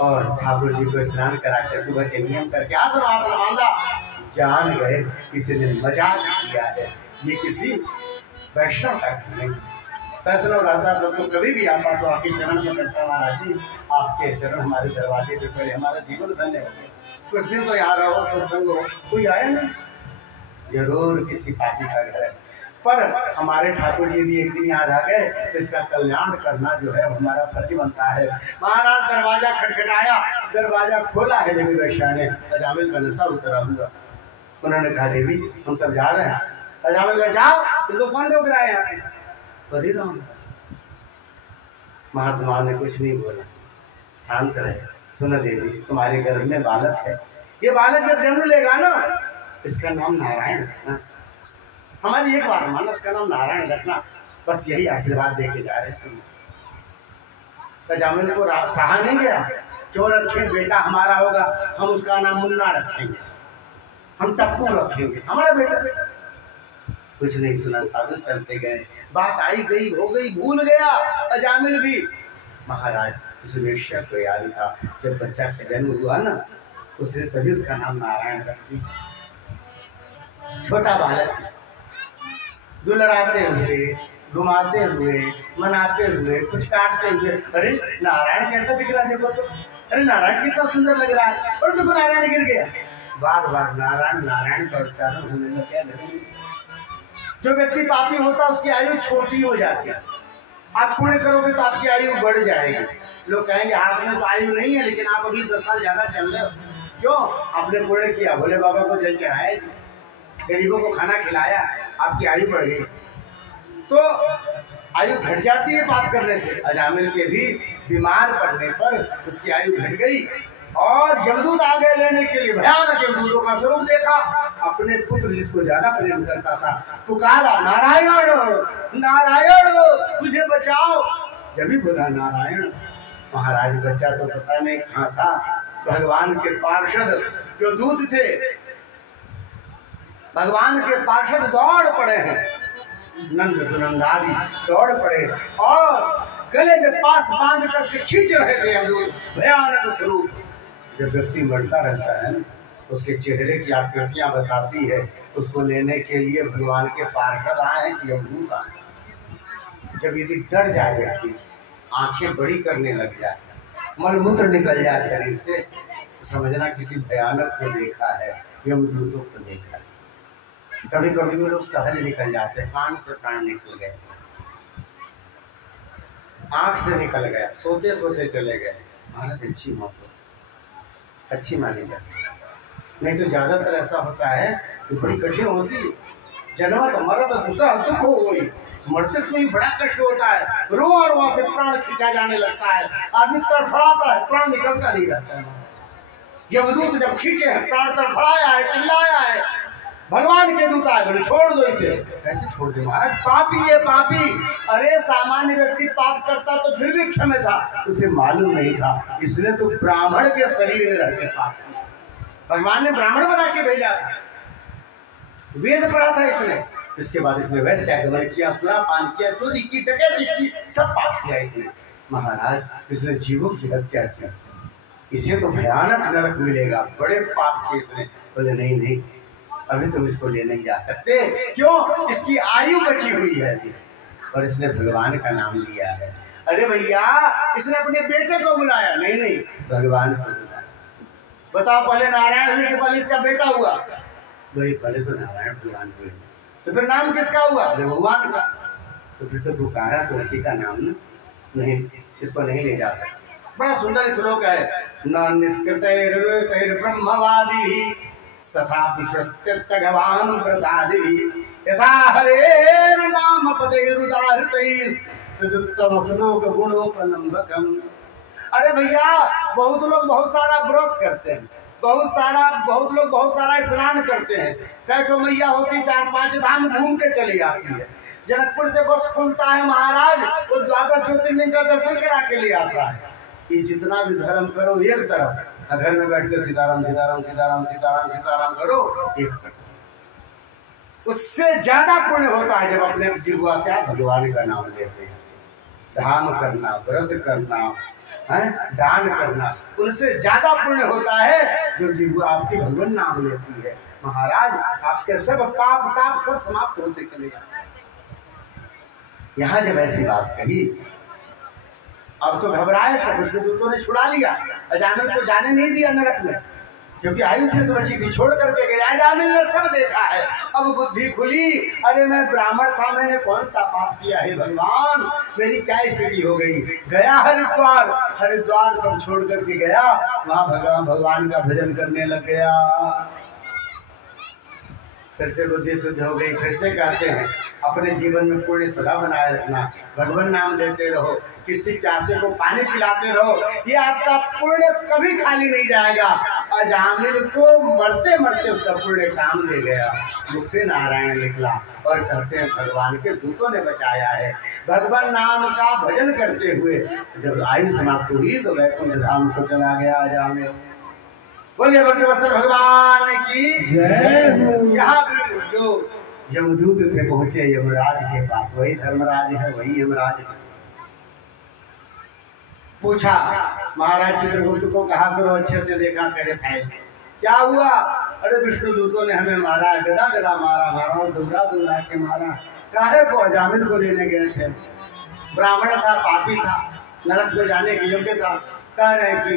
और ठाकुर जी को स्नान करा के सुबह के नियम करके आसन वासन बांधा। जान गए किसी ने मजाक किया है, ये किसी वैष्णव का नहीं। वैष्णव रहता तो कभी भी आता तो आपके चरण में करता, महाराज जी आपके चरण हमारे दरवाजे पे पड़े, हमारा जीवन धन्य हो गया। कुछ दिन तो यहाँ रहो, सत्संग हो, कोई आया नहीं। जरूर किसी पापी का घर है, पर हमारे ठाकुर जी भी एक दिन यहाँ रह गए तो इसका कल्याण करना जो है हमारा फर्ज बनता है। महाराज दरवाजा खटखटाया, दरवाजा खोला है देवी वैश्या ने, अजामिल का नशा उतरा हुआ। उन्होंने कहा देवी हम सब जा रहे हैं। अजामिल का जाओ, तुमको कौन रोक रहा है यहाँ पे? बड़ी राम। महात्मा ने कुछ नहीं बोला, शांत रहे। सुनो देवी तुम्हारे गर्भ में बालक है, ये बालक जब जन्म लेगा ना इसका नाम नारायण है। हमारी एक बात मानो, उसका नाम नारायण रखना, बस यही आशीर्वाद दे के जा रहे तुम। अजामिल को सहा नहीं गया, क्यों रखे, बेटा हमारा होगा, हम उसका नाम मुन्ना रखेंगे, हम टप्पू रखेंगे, हमारा बेटा। कुछ नहीं सुना, साधु चलते गए, बात आई गई हो गई, भूल गया अजामिल भी। महाराज उस वेश्या को याद था जब बच्चा का जन्म हुआ ना, उसने तभी उसका नाम नारायण रख दिया। छोटा बालक दुलराते हुए, घुमाते हुए, मनाते हुए, कुछ काटते हुए, अरे नारायण कैसा दिख रहा है देखो तो, अरे नारायण कितना सुंदर लग रहा है, और देखो नारायण गिर गया। बार बार नारायण नारायण का उच्चारण होने लग गया। जो व्यक्ति पापी होता है उसकी आयु छोटी हो जाती है, आप पुण्य करोगे तो आपकी आयु बढ़ जाएगी। लोग कहेंगे हाथ में तो आयु नहीं है, लेकिन आप अभी 10 साल ज्यादा चल रहे हो, क्यों? आपने पुण्य किया, भोले बाबा को जल चढ़ाया, गरीबों को खाना खिलाया, आपकी आयु बढ़ गई। तो आयु घट जाती है पाप करने से। अजामिल के भी बीमार पड़ने पर उसकी आयु घट गई और यमदूत आ गए लेने के लिए। भयानक यमदूतों का स्वरूप देखा, अपने पुत्र जिसको ज्यादा प्रेम करता था पुकारा, नारायण नारायण मुझे बचाओ। जब भी बोला नारायण, महाराज बच्चा तो पता नहीं कहाँ था, भगवान के पार्षद जो दूत थे, भगवान के पार्षद दौड़ पड़े हैं, नंद सुनंदादि दौड़ पड़े और गले में पास बांध करके खींच रहे थे यमदूत। भयानक स्वरूप। जब व्यक्ति मरता रहता है ना, उसके चेहरे की आकृतियां बताती है उसको लेने के लिए भगवान के पार्षद आए कि यमदूत आए। जब यदि डर जाए व्यक्ति, आंखें बड़ी करने लग जाए, मलमूत्र निकल जाए शरीर से, तो समझना किसी भयानक को देखा है, यमदूतों को देखा है। कभी कभी वो लोग सहज निकल जाते, कान से प्राण निकल गए, आंख से निकल गया, सोते सोते चले गए। भारत अच्छी मौत हो, अच्छी मानी जाती, नहीं तो ज्यादातर ऐसा होता है कि बड़ी कठिन होती है। जन्म तो मरा तो दूसरा दुख हो गई, मरते से बड़ा कष्ट होता है, रोआ रोआ से प्राण खींचा जाने लगता है, आदमी तड़फड़ाता है, प्राण निकलता नहीं रहता है। यमदूत जब खींचे हैं, प्राण तड़फड़ाया है, चिल्लाया है, भगवान के दूत आए, बोले छोड़ दो इसे। कैसे छोड़ दे महाराज, पापी है पापी। अरे सामान्य व्यक्ति पाप करता तो फिर भी क्षमा था, उसे मालूम नहीं था, इसलिए तो ब्राह्मण के शरीर में रहते पाप। भगवान ने ब्राह्मण बना के भेजा था, वेद पढ़ा था इसने, इसके बाद इसने वैश्यागमन किया, सुरापान किया, चोरी की, डकैती की, सब पाप किया इसने। महाराज इसने जीवों की हत्या की, इसे तो भयानक नरक मिलेगा, बड़े पाप किए इसने। बोले नहीं नहीं, अभी तुम इसको ले नहीं जा सकते, क्यों? इसकी आयु बची हुई है और इसने भगवान का नाम लिया है। अरे भैया, इसने अपने बेटे को बुलाया, नहीं नहीं भगवान को बुलाया। बताओ, पहले नारायण हुए कि पहले इसका बेटा हुआ? वही पहले तो नारायण भगवान हुए, तो फिर नाम किसका हुआ? भगवान का। तो फिर तो पुकारा तो उसी का नाम नहीं, इसको नहीं ले जा सकते। बड़ा सुंदर श्लोक है, न निष्कृत ब्रह्मवादी तथा भगवान व्रतादि यथा हरेर नाम पदैरुदाहृतैस्तदुत्तम श्लोक गुणोपलम्बकम। अरे भैया, बहुत लोग बहुत सारा व्रत करते हैं, बहुत लोग बहुत सारा स्नान करते हैं, कैठो मैया होती 4-5 धाम घूम के चली आती है। जनकपुर से बस खुलता है महाराज, वो 12 ज्योतिर्लिंग का दर्शन करा के ले आता है कि जितना भी धर्म करो एक तरफ, घर में बैठ के सीताराम सीताराम सीताराम सीताराम सीताराम करो एक तरफ, उससे ज्यादा पुण्य होता है जब अपने जिह्वा से आप भगवान का नाम लेते हैं। धाम करना, व्रत करना है, दान करना, उनसे ज्यादा पुण्य होता है जब जिह्वा आपकी भगवान नाम लेती है। महाराज आपके सब पाप ताप सब समाप्त होते चले जाते। यहाँ जब ऐसी बात कही, अब तो घबराए सब, विष्णुदूतों ने छुड़ा लिया, अजामिल को जाने नहीं दिया नरक में, क्योंकि आयु से बची थी, छोड़ करके गया। अजामिल ने सब देखा है, अब बुद्धि खुली, अरे मैं ब्राह्मण था, मैंने कौन सा पाप किया है भगवान, मेरी क्या स्थिति हो गई। गया हरिद्वार, हरिद्वार सब छोड़ करके गया, वहां भगवान का भजन करने लग गया। फिर से बुद्धि शुद्ध हो गई। फिर से कहते हैं अपने जीवन में पुण्य सदा बनाए रखना, भगवान नाम लेते रहो, किसी प्यासे को पानी पिलाते रहो, ये आपका पुण्य कभी खाली नहीं जाएगा। अजामिल को मरते मरते उसका पुण्य काम दे गया, मुख से नारायण निकला और कहते हैं भगवान के दूतों ने बचाया है। भगवान नाम का भजन करते हुए जब आयु समाप्त हुई तो वैकुंठ धाम को चला गया अजामिल। बोलिए भक्तवत्सल भगवान की जय। यहाँ भी जो यमदूत थे पहुंचे यमराज के पास, वही धर्मराज है, वही यमराज है। पूछा महाराज चित्रगुप्त को कहा करो अच्छे से देखा करे फाइल, क्या हुआ। अरे विष्णुदूतों ने हमें मारा, गदा गदा मारा, मारा दुबरा दुबरा के मारा। काहे को अजामिल को लेने गए थे, ब्राह्मण था, पापी था, नरक को जाने के योग्य था। कह रहे कि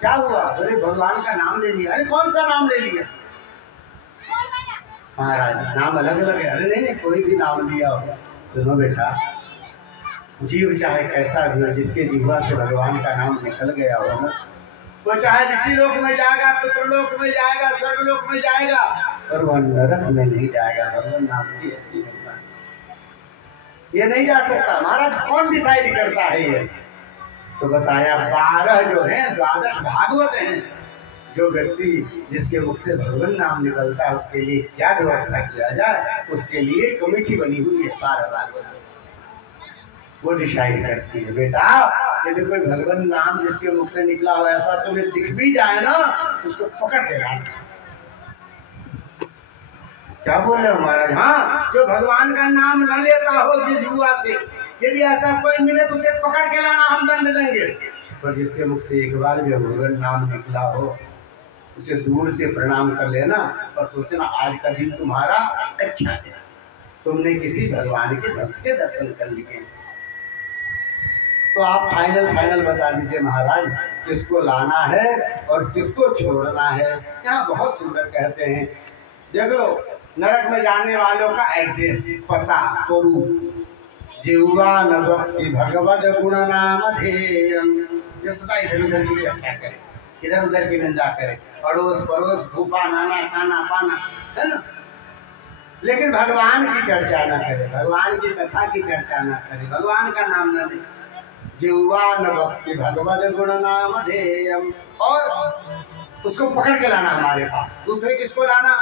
क्या हुआ, अरे भगवान का नाम ले लिया। अरे कौन सा नाम ले लिया महाराज, नाम अलग अलग है। अरे नहीं कोई भी नाम लिया हो। सुनो बेटा, जीव चाहे कैसा भी हो, जिसके जीवा से भगवान का नाम निकल गया हो ना, वो चाहे ऋषि लोक में जाएगा, पितृलोक में जाएगा, स्वर्गलोक में जाएगा, और वह नरक में नहीं जाएगा। भगवान नाम की ऐसी महिमा, ये नहीं जा सकता। महाराज कौन डिसाइड करता है ये, तो बताया 12 जो है 12 भागवत हैं, जो व्यक्ति जिसके मुख से भगवान नाम निकलता है उसके लिए क्या व्यवस्था किया जाए, उसके लिए कमेटी बनी हुई है 12 भागवत, वो डिसाइड करती है। बेटा यदि कोई भगवान नाम जिसके मुख से निकला हो ऐसा तुम्हें दिख भी जाए ना, उसको पकड़ के लाना। क्या बोल रहे हो महाराज। हाँ, जो भगवान का नाम न लेता हो जिस जुआ से, यदि ऐसा कोई मिले तो उसे पकड़ के लाना, हम दंड देंगे। पर जिसके मुख से एक बार भी भगवान नाम निकला हो उसे दूर से प्रणाम कर लेना और सोचना आज का दिन तुम्हारा अच्छा है, तुमने किसी भगवान के भक्त के दर्शन कर लिए। तो आप फाइनल बता दीजिए महाराज, किसको लाना है और किसको छोड़ना है। यहाँ बहुत सुंदर कहते हैं, देख लो नरक में जाने वालों का एड्रेस, पता, स्वरूप। जिह्वा न भक्ति भगवद गुण नाम ध्येयम, जो सदा इधर उधर की चर्चा करे, इधर उधर की निंदा करे, अड़ोस पड़ोस, भूपा नाना, खाना पाना, है ना, लेकिन भगवान की चर्चा न करे, भगवान की कथा की चर्चा न करे, भगवान का नाम न ले। जिह्वा न भक्ति भगवद गुण नाम ध्येयम, और उसको पकड़ के लाना हमारे पास। दूसरे किसको लाना,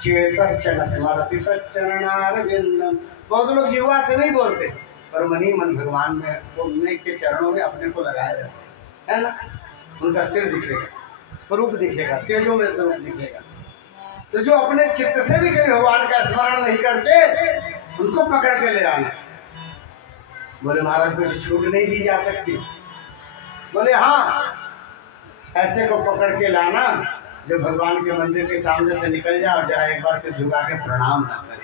चेतन स्मरति तच्चरणारविंदम। बहुत लोग जिह्वा से नहीं बोलते पर मनी मन भगवान में, वो उन्हीं के चरणों में अपने को लगाए रहते है ना। उनका सिर दिखेगा, स्वरूप दिखेगा, तेजों में स्वरूप दिखेगा। तो जो अपने चित्त से भी कभी भगवान का स्मरण नहीं करते उनको पकड़ के ले आना। बोले महाराज कुछ छूट नहीं दी जा सकती। बोले हाँ, ऐसे को पकड़ के लाना जो भगवान के मंदिर के सामने से निकल जाए और जरा एक बार से झुका के प्रणाम ना करे।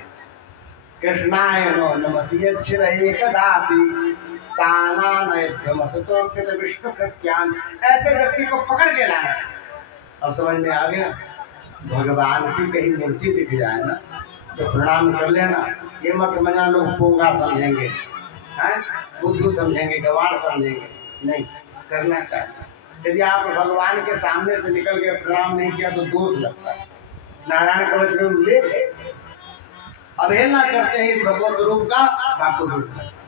कृष्णाय नो नमति कदापि ताना नैध्यमसतो कृत विष्णु कृत्यान, ऐसे व्यक्ति को पकड़ के लाना। अब समझ में आ गया, भगवान की कहीं मूर्ति दिख जाए ना तो प्रणाम कर लेना। ये मत समझना लोग पोंगा समझेंगे, बुद्धू समझेंगे, गवार समझेंगे, नहीं करना चाहिए। यदि आप भगवान के सामने से निकल के प्रणाम नहीं किया तो दोष लगता है। नारायण कवच में उल्लेख, अवहेलना करते हैं इस भगवत रूप का, आपको दोष लगता है।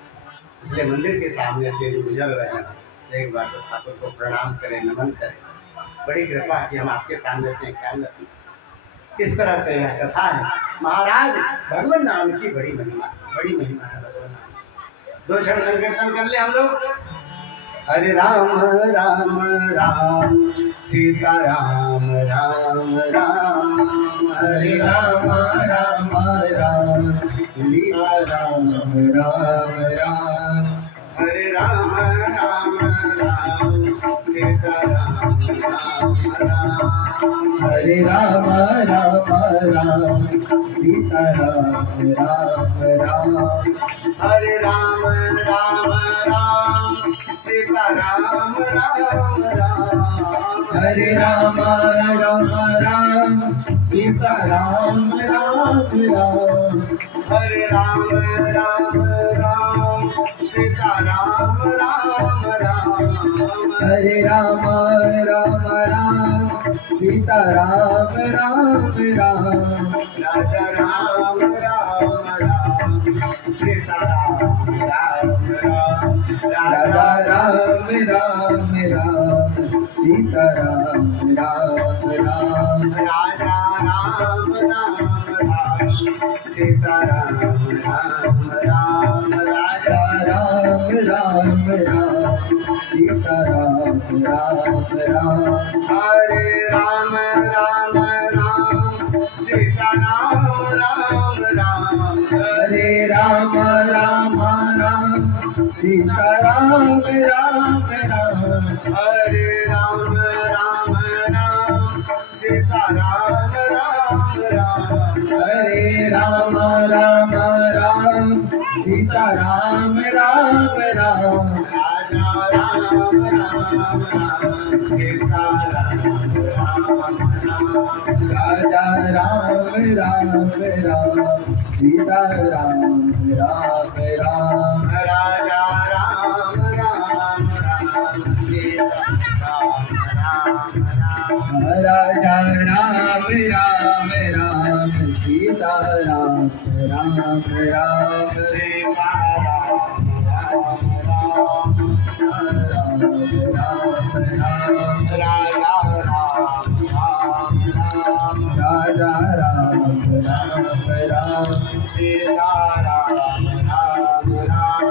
इसलिए मंदिर के सामने से जो गुजर रहे हैं एक बार तो ठाकुर को प्रणाम करें, नमन करें। बड़ी कृपा कि हम आपके सामने से ख्याल रखें। इस तरह से यह कथा है। महाराज भगवान नाम की बड़ी महिमा है। दो क्षण संकीर्तन कर ले हम लोग। हरे राम राम राम सीता राम राम राम, हरे राम राम राम सीता राम राम राम, हरे राम राम राम सीता राम राम राम, हरे राम राम राम सीता राम राम राम, हरे राम राम राम सीता राम राम राम, हरे राम राम राम सीता राम राम राम, हरे राम राम राम सीता राम राम राम, हरे राम राम राम सीता राम राम राम, राजा राम राम राम सीता राम राम राम, राजा राम राम राम सीता राम राम राम, राजा राम राम राम सीता राम राम राम, राजा राम राम राम सीता राम राम राम, हरे राम राम राम सीता राम राम राम, हरे राम राम राम सीता राम राम राम, हरे राम राम राम सीता राम राम राम, हरे राम राम राम सीता राम राम राम, राजा राम राम राम सीता राम राम राम, राजा राम राम राम सीता राम राम राम, राजा राम राम राम सीता राम राम राम, राजा राम राम राम सीता राम राम राम, सीता राम राम राम, राजा राम राम राम, राजा राम राम राम सीता राम राम राम,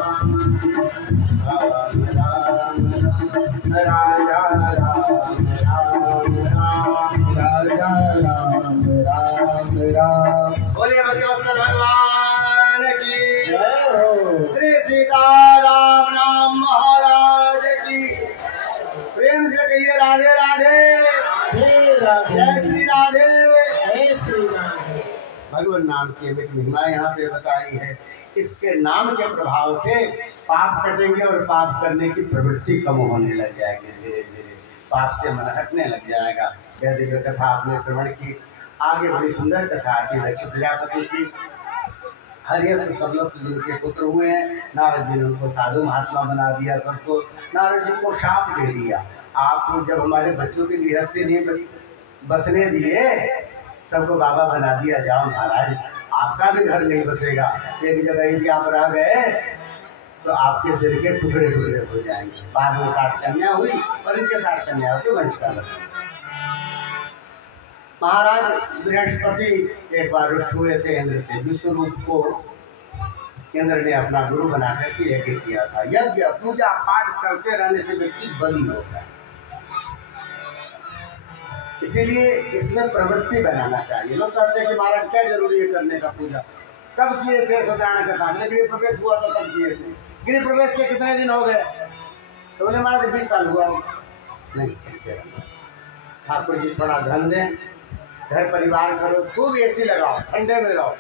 राम राम राजा राम राम राम, राजा राम राम राम। बोलिए भक्तिवत्सल भगवान की जय। श्री सीताराम राम महाराज की। प्रेम से कहिए राधे राधे, जय श्री राधे, जय श्री राधे। भगवान नाम की अमित महिमा यहाँ पे बताई है। इसके नाम के प्रभाव से पाप कटेंगे और पाप करने की प्रवृत्ति कम होने लग जाएगी। धीरे धीरे पाप से मन हटने लग जाएगा। यह दिव्य कथा आपने श्रवण की। आगे बड़ी सुंदर कथा की दक्ष प्रजापति की। हरियत सब लोग जिनके पुत्र हुए हैं, नारद जी ने उनको साधु महात्मा बना दिया। सबको नारद जी को शाप दे दिया, आप जब हमारे बच्चों की गृहस्थी नहीं बसने दिए, सबको बाबा बना दिया, जाओ महाराज आपका भी घर नहीं बसेगा। एक जगह यदि आप रह गए तो आपके सिर के टुकड़े टुकड़े हो जाएंगे। बाद में 60 कन्या हुई और इनके 60 कन्या के वंश का लगा। महाराज बृहस्पति एक बार उठ हुए थे इंद्र से। विश्वरूप को इंद्र ने अपना गुरु बनाकर के यज्ञ किया था। यज्ञ पूजा पाठ करते रहने से व्यक्ति बली होता है, इसीलिए इसमें प्रवृत्ति बनाना चाहिए। लोग कहते हैं कि महाराज क्या जरूरी है करने का पूजा। कब किए थे सत्यानारायण कथा में? गृह प्रवेश हुआ था तब किए थे। गृह प्रवेश के कितने दिन हो गए? तो बोले महाराज 20 साल हुआ। नहीं, ठाकुर जी थोड़ा धन दें, घर परिवार करो, खूब एसी लगाओ, ठंडे में रहो,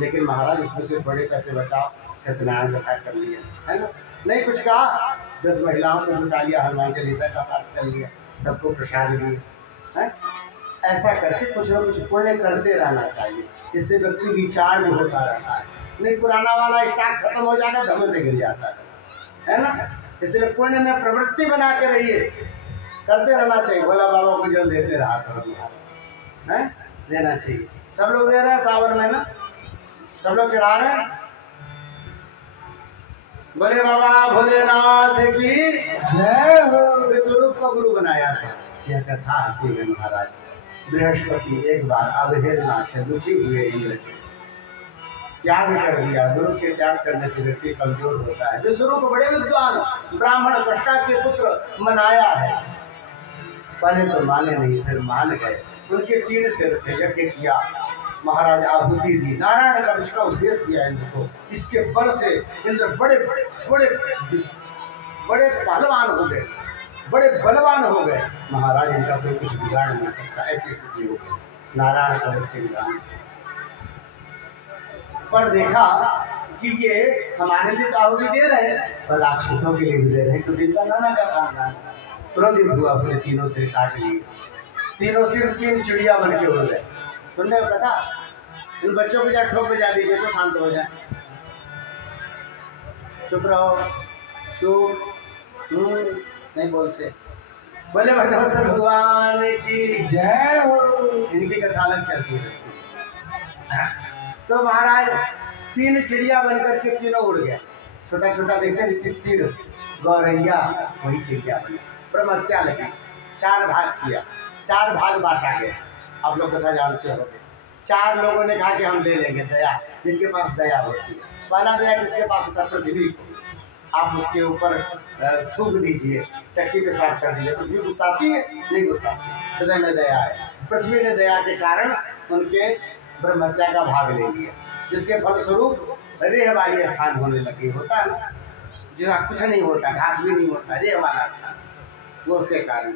लेकिन महाराज उसमें से थोड़े पैसे बचाओ। सत्यनारायण कथा कर लिया है ना, नहीं कुछ कहा, 10 महिलाओं को जुटा लिया, हनुमान चालीसा का पाठ कर लिया, सबको प्रसाद दिए। ऐसा करके कुछ न कुछ पुण्य करते रहना चाहिए, इससे व्यक्ति रिचार्ज होता रहता है। नहीं पुराना वाला स्टॉक खत्म हो जाएगा, धम से गिर जाता है ना। इसलिए पुण्य में प्रवृत्ति बना के रहिए, करते रहना चाहिए। भोला बाबा को जल देते रहा करो, है देना चाहिए। सब लोग दे रहे हैं सावन में ना, सब लोग चढ़ा रहे हैं। बोले बाबा भोलेनाथ की जय हो। विश्वरूप को गुरु बनाया था। यह कथा आती है महाराज। बृहस्पति एक बार अवहेलना से दुखी हुए इंद्र त्याग कर दिया। गुरु के त्याग करने से व्यक्ति कमजोर होता है। विश्वरूप बड़े विद्वान ब्राह्मण कष्टा के पुत्र मनाया है। पहले तो माने नहीं, फिर मान गए। उनके 3 सिर थे, यज्ञ किया, महाराज आहुति दी, नारायण का उसका उपदेश दिया इंद्र को। इसके बल से इंद्र बड़े बड़े बड़े पहलवान हो गए, बड़े बलवान हो गए। महाराज इनका कोई कुछ बिगाड़ नहीं सकता, ऐसी स्थिति हो गई नारायण का उसके विधान। पर देखा कि ये हमारे लिए तो आहुति दे रहे हैं, पर राक्षसों के लिए भी दे रहे हैं, क्योंकि इनका नाना का काम है। तुरंत हुआ, उसने 3 सिर काट लिए। 3 सिर 3 चिड़िया बन के हो गए। सुनने में कथा, इन बच्चों को जा ठोक बजा दीजिए तो शांत हो जाए। चुप रहो, चुप, नहीं बोलते। बोले भगवत भगवान की जय हो। इनकी कथा अलग चलती है। तो महाराज 3 चिड़िया बनकर के तीनों उड़ गए। छोटा छोटा देखते तीर, गौरैया वही चिड़िया बने। ब्रह्मत्या लगी, 4 भाग किया, 4 भाग बांटा गया। आप लोग कथा जानते हो। 4 लोगों ने कहा कि हम ले लेंगे दया, जिनके पास दया होती है। पहला दया किसके पास होता है? पृथ्वी को। आप उसके ऊपर थूक दीजिए, टट्टी पे साफ कर दीजिए। पृथ्वी गुस्साती है? नहीं गुस्साती, हृदय में दया है। पृथ्वी ने दया के कारण उनके ब्रह्मत्या का भाग ले लिया, जिसके फलस्वरूप रेह वाली स्थान होने लगी। होता है ना, जहाँ कुछ नहीं होता, घास भी नहीं होता, रेह वाला स्थान, वो उसके कारण।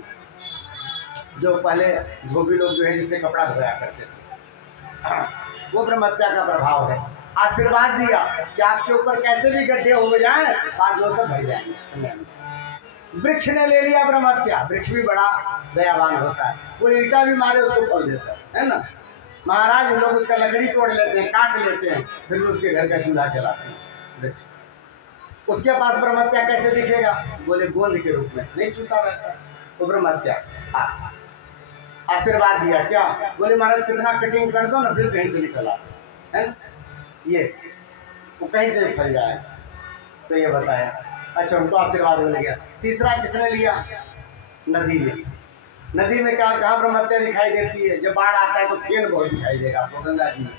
जो पहले धोबी लोग जो है जिससे कपड़ा धोया करते थे, वो ब्रह्मत्या का प्रभाव है। आशीर्वाद दिया कि आपके ऊपर कैसे भी गड्ढे हो जाए, पाँच लोग सब भर जाएंगे। वृक्ष ने ले लिया ब्रह्मत्या। वृक्ष भी बड़ा दयावान होता है, वो ईंटा भी मारे उसको फल देता है ना। महाराज लोग उसका लकड़ी तोड़ लेते हैं, काट लेते हैं, फिर उसके घर का चूल्हा जलाते हैं। उसके पास ब्रह्मत्या कैसे दिखेगा? बोले गोंद के रूप में, नहीं छूता रहता तो ब्रह्मत्या। आशीर्वाद दिया क्या? बोले महाराज कितना कटिंग कर दो ना, फिर कहीं से निकल आता है ना, ये वो कहीं से भी फल जाए। तो ये बताया। अच्छा, उनको आशीर्वाद मिल गया। तीसरा किसने लिया? नदी में। नदी में कहाँ ब्रह्मत्या दिखाई देती है? जब बाढ़ आता है तो फेन बहुत दिखाई देगा आपको, गंगा जी में,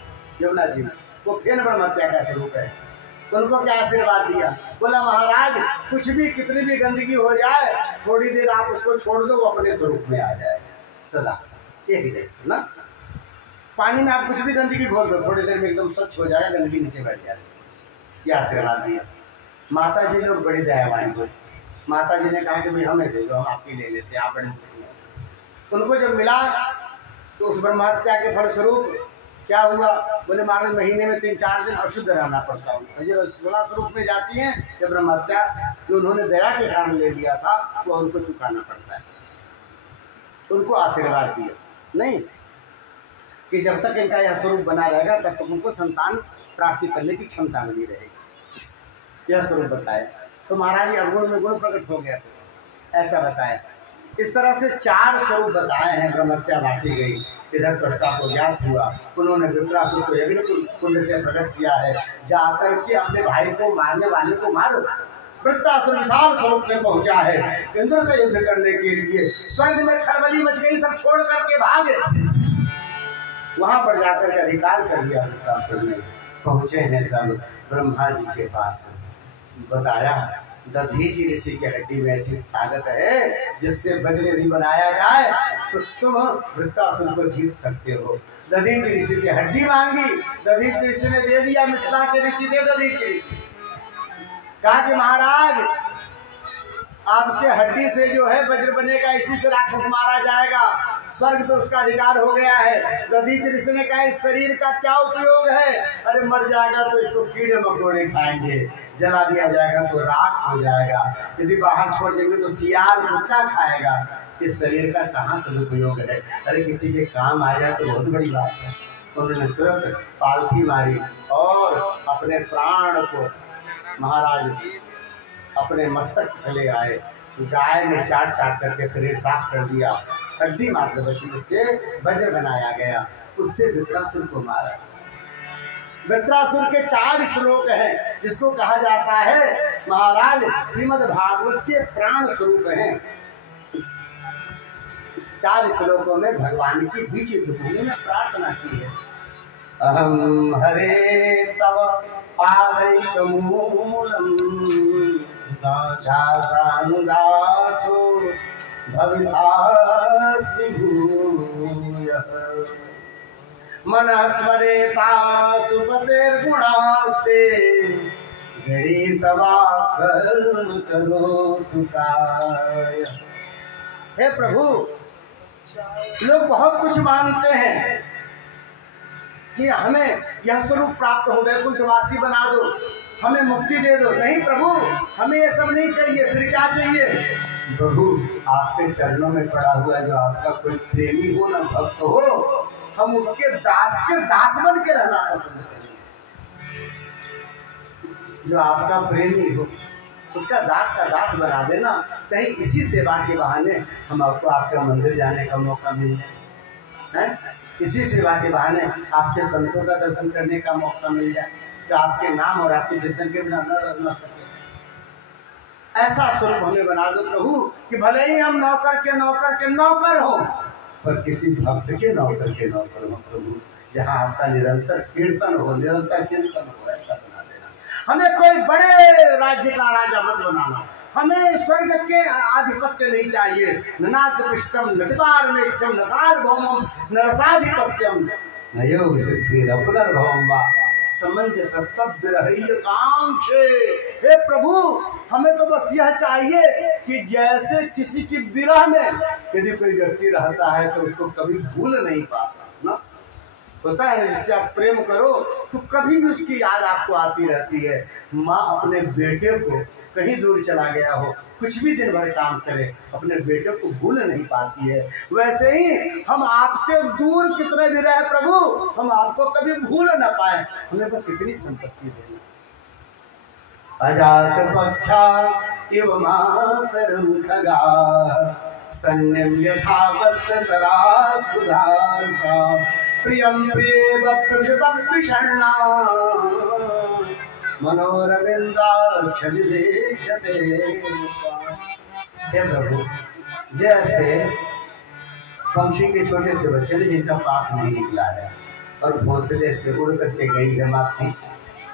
यमुना जी में, वो फेन ब्रह्मत्या का स्वरूप है। उनको क्या आशीर्वाद दिया? बोला महाराज कुछ भी, कितनी भी गंदगी हो जाए, थोड़ी देर आप उसको छोड़ दो, वो अपने स्वरूप में आ जाए सदा। एक ही जैसे ना, पानी में आप कुछ भी गंदगी घोल दो, थोड़ी देर में एकदम स्वच्छ हो जाएगा, गंदगी नीचे बैठ जाती। ये आशीर्वाद दिया। माता जी लोग बड़ी दयावान हुई। माता जी ने कहा कि भाई हमें दे दो, हम आपकी ले लेते हैं, आप बड़े। उनको जब मिला तो उस ब्रह्मत्या के फलस्वरूप क्या हुआ? बोले महाराज महीने में 3-4 दिन अशुद्ध रहना पड़ता है। जब 16 स्वरूप में जाती है, जब ब्रह्मत्या जो उन्होंने दया के कारण ले लिया था, वो उनको चुकाना पड़ता है। उनको आशीर्वाद दिया नहीं कि जब तक इनका यह स्वरूप बना रहेगा तब तक उनको संतान प्राप्ति करने की क्षमता नहीं रहेगी। यह स्वरूप बताया। तो महाराज जी अवगुण में गुण प्रकट हो गया, ऐसा बताया। इस तरह से 4 स्वरूप बताए हैं। ब्रह्मत्या बांटी गई, इधर त्वष्टा को ज्ञात हुआ, उन्होंने वृत्रासुर को यज्ञ कुंड से प्रकट किया है, जाकर के अपने भाई को मारने वाले को मारो। वृत्रासुर विशाल स्वरूप में पहुंचा है इंद्र से युद्ध करने के लिए। स्वर्ग में खलबली मच गई, सब छोड़ करके भागे। वहां पर जाकर के अधिकार कर दिया वृत्रासुर ने। पहुंचे हैं सब ब्रह्मा जी के पास। बताया दधीच ऋषि के हड्डी में ऐसी ताकत है जिससे वज्र यदि बनाया जाए तो तुम वृत्रासुर को जीत सकते हो। दधीच ऋषि से हड्डी मांगी, दधीच ऋषि ने दे दिया। मिथिला के ऋषि थे दधीच ऋषि। कहा कि महाराज आपके हड्डी से जो है वज्र बनेगा, इसी से राक्षस मारा जाएगा, स्वर्ग पे उसका अधिकार हो गया है। दधीच ऋषि ने कहा इस शरीर का क्या उपयोग है? अरे मर जाएगा तो इसको कीड़े मकोड़े खाएंगे, जला दिया जाएगा तो राख हो जाएगा, यदि बाहर छोड़ देंगे तो सियार कुत्ता खाएगा, इस शरीर का कहाँ सदुपयोग है? अरे किसी के काम आ जाए तो बहुत बड़ी बात है। उन्होंने तुरंत पालथी मारी और अपने प्राण को महाराज अपने मस्तक ले आए। गाय ने चाट करके शरीर साफ कर दिया, हड्डी मात्र बची, उससे वज्र बनाया गया, उससे वृत्रासुर को मारा। वृत्रासुर के 4 श्लोक हैं जिसको कहा जाता है महाराज श्रीमद् भागवत के प्राण स्वरूप हैं। 4 श्लोकों में भगवान की बीच युद्ध भूमि में प्रार्थना की है अहम हरे तव पादैकमूलम दासानुदासो भवितास्मि भूयः मनस्मरेता सुपतेर्गुणास्ते गणितवा कर्म करो तुकाय। हे प्रभु, लोग बहुत कुछ मानते हैं कि हमें यह स्वरूप प्राप्त हो, वैकुंठवासी बना दो, हमें मुक्ति दे दो। नहीं प्रभु, हमें ये सब नहीं चाहिए। फिर क्या चाहिए? प्रभु, आपके चरणों में पड़ा हुआ जो आपका कोई प्रेमी हो ना भक्त हो, हम उसके दास बन के रहना पसंद करें। जो आपका प्रेमी हो उसका दास बना देना। कहीं इसी सेवा के बहाने हम आपको आपके मंदिर जाने का मौका मिल जाए, इसी सेवा के बहाने आपके संतों का दर्शन करने का मौका मिल जाए, तो आपके नाम और आपके चिंतन के बिना न रह सके। ऐसा स्वरूप हमें बना दो प्रभु कि भले ही हम नौकर के नौकर हो, पर किसी भक्त के नौकर हो प्रभु, जहाँ आपका निरंतर कीर्तन हो, निरंतर चिंतन हो, ऐसा बना देना। हमें कोई बड़े राज्य का राजा मत बनाना, हमें स्वर्ग के आधिपत्य नहीं चाहिए। नागपिष्टम नचपारमेष्टम न सार्वभौमम न रसाधिपत्यम न योग सिद्धिरपुनर्भवम वा समंजसत्तव्यरहय्यकांक्षे। हे प्रभु, हमें तो बस यह चाहिए कि जैसे किसी की विरह में यदि कोई व्यक्ति रहता है तो उसको कभी भूल नहीं पाता ना, होता है जिससे आप प्रेम करो तो कभी भी उसकी याद आपको आती रहती है। माँ अपने बेटे को कहीं दूर चला गया हो, कुछ भी दिन भर काम करे, अपने बेटे को भूल नहीं पाती है। वैसे ही हम आपसे दूर कितने भी रहे प्रभु, हम आपको कभी भूल न पाए। हमें बस इतनी संपत्ति देनी। अजात पक्षा इव मातरम खगा स्तन्यम यथा वत्सतरा खुदार्का प्रियम प्रियेव पृषतम विषण्णा मनोरविंदाक्षलिवेक्षते। हे प्रभु, जैसे पंछी के छोटे से बच्चे ने जिनका पाख नहीं निकला है और घोंसले से उड़ करके गई है माँ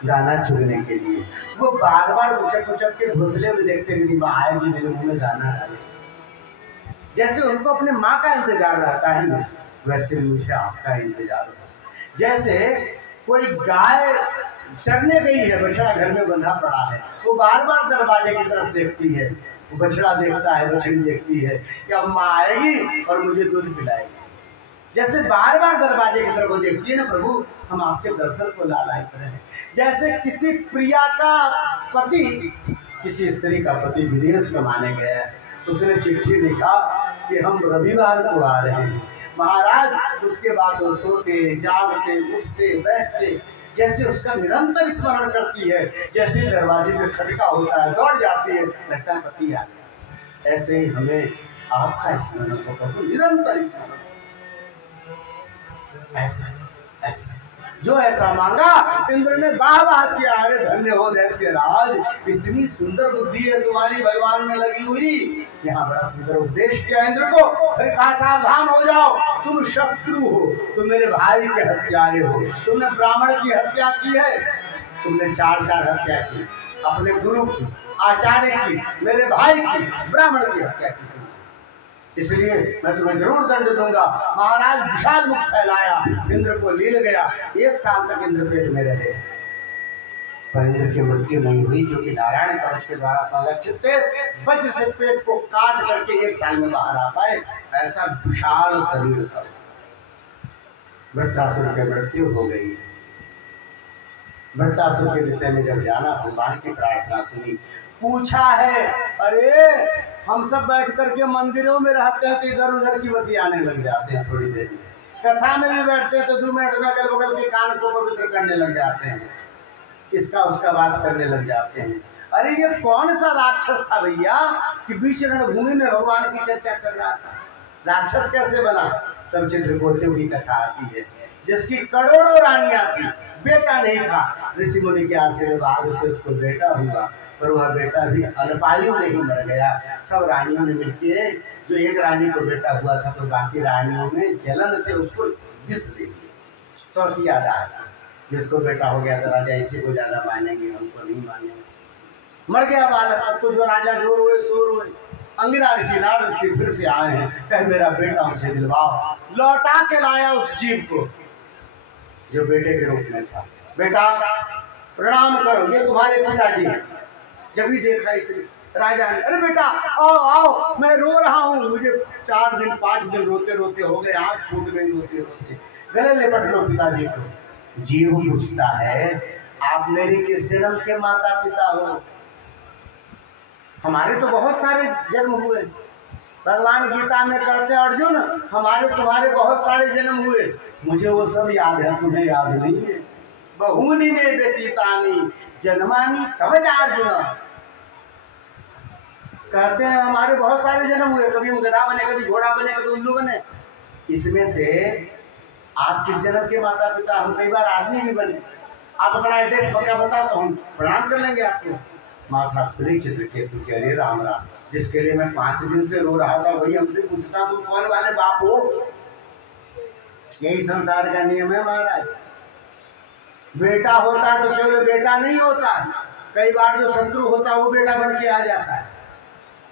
दाना चुगने के लिए, वो बार बार उचक के घोंसले में देखते हुए माँ आएगी मेरे मुंह में दाना डाले। जैसे उनको अपने माँ का इंतजार रहता है ना, वैसे मुझे आपका इंतजार हो। जैसे कोई गाय चरने गई है, बछड़ा घर में बंधा पड़ा है, वो बार बार दरवाजे की तरफ देखती है, वो बछड़ा देखता है, बछड़ी देखती है कि अब माँ आएगी और मुझे दूध पिलाएगी। जैसे बार बार दरवाजे की तरफ वो देखती है ना प्रभु, हम आपके दर्शन को लालायित रहे। जैसे किसी प्रिया का पति किसी स्त्री का पति विदेश में माने गया है, उसने चिट्ठी लिखा कि हम रविवार को आ रहे हैं। महाराज, उसके बाद वो सोते जागते उठते बैठते, जैसे उसका निरंतर स्मरण करती है। जैसे दरवाजे में खटका होता है दौड़ जाती है, लगता है पति आ गया। ऐसे ही हमें आपका स्मरण हो प्रभु, निरंतर स्मरण। ऐसा जो ऐसा मांगा इंद्र ने वाह वाह किया। अरे धन्य हो दैत्य राज, इतनी सुंदर बुद्धि है तुम्हारी भगवान में लगी हुई। यहाँ बड़ा सुंदर उपदेश किया इंद्र को। अरे कहा सावधान हो जाओ, तुम शत्रु हो, तुम मेरे भाई के हत्यारे हो। तुमने ब्राह्मण की हत्या की है, तुमने 4 हत्या की, अपने गुरु की, आचार्य की, मेरे भाई की, ब्राह्मण की हत्या की। इसलिए मैं तुम्हें जरूर दंड दूंगा। महाराज विशाल मुख फैलाया, इंद्र को लील गया। 1 साल तक इंद्र पेट में रहे, पर इंद्र की मृत्यु नहीं हुई, क्योंकि नारायण कवच के द्वारा संरक्षित थे। वज्र से पेट को काट करके 1 साल में बाहर आ पाए। ऐसा विशाल शरीर था। वृत्रासुर की मृत्यु हो गई। वृत्रासुर के विषय में जब जाना, भगवान की प्रार्थना सुनी, पूछा है। अरे हम सब बैठ करके मंदिरों में रहते हैं तो इधर उधर की बत्ती आने लग जाते हैं, थोड़ी देर में कथा में भी बैठते हैं तो 2 मिनट में अगल बगल के कान को पवित्र करने लग जाते हैं, इसका उसका बात करने लग जाते हैं। अरे ये कौन सा राक्षस था भैया कि बीच रणभूमि में भगवान की चर्चा कर रहा था? राक्षस कैसे बना? तब चित्रकोटियों की कथा आती है, जिसकी करोड़ों रानियां थी, बेटा नहीं था। ऋषि मुनि के आशीर्वाद से उसको बेटा हुआ, पर वह बेटा भी अल्पायु में ही मर गया। सब रानियों ने मिलकर, जो एक रानी को बेटा हुआ था तो बाकी रानियों ने जलन से उसको विष दे दिया, सौतिया डाल। जिसको बेटा हो गया तो राजा इसी को ज्यादा मानेंगे, हमको नहीं मानेंगे। मर गया बालक, अब तो जो राजा जोर हुए शोर हुए, अंगिरासी लाड़ फिर से आए हैं, मेरा बेटा मुझे दिलवाओ। लौटा के लाया उस जीव को जो बेटे के रूप में था। बेटा प्रणाम करो, ये तुम्हारे पिताजी। जब ही देखा इसे राजा ने, अरे बेटा आओ आओ, मैं रो रहा हूँ, मुझे 4 दिन 5 दिन रोते रोते हो गए, आँख फूट गई रोते रोते, गले लिपट लो पिताजी को। जीव पूछता है आप मेरे किस जन्म के माता पिता हो? हमारे तो बहुत सारे जन्म हुए, भगवान गीता में कहते हैं अर्जुन हमारे तुम्हारे बहुत सारे जन्म हुए, मुझे वो सब याद है, तुम्हें याद नहीं है। बहुनी में व्यतीतानी जन्मानी तव चार्जुन, कहते हैं हमारे बहुत सारे जन्म हुए, कभी हम गधा बने, कभी घोड़ा बने, कभी उल्लू बने। इसमें से आप किस जन्म के माता पिता? हम कई बार आदमी भी बने। आप अपना एड्रेस पक्का बताओ तो हम प्रणाम कर लेंगे आपको। माथा खुली चित्रकेतु के, अरे राम राम, जिसके लिए मैं 5 दिन से रो रहा था वही हमसे पूछता तुम कौन वाले बाप हो? यही संसार का नियम है महाराज। बेटा होता है तो केवल बेटा नहीं होता, कई बार जो शत्रु होता है वो बेटा बन के आ जाता है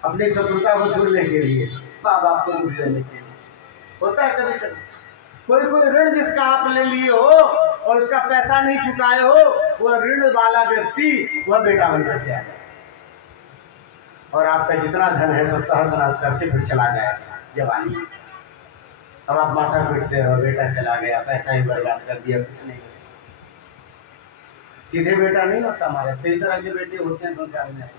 अपनी शत्रुता वसूलने के लिए, माँ बाप को दुख देने के लिए। होता है कभी कभी कोई ऋण जिसका आप ले लिए हो और उसका पैसा नहीं चुकाए हो, वह ऋण वाला व्यक्ति वह बेटा बन करके आ जाए और आपका जितना धन है सब तहस करके फिर चला जाएगा जवानी। अब आप माथा पीटते हो, बेटा चला गया, पैसा ही बर्बाद कर दिया, कुछ नहीं। सीधे बेटा नहीं होता हमारे, कई तरह के बेटे होते हैं संसार में।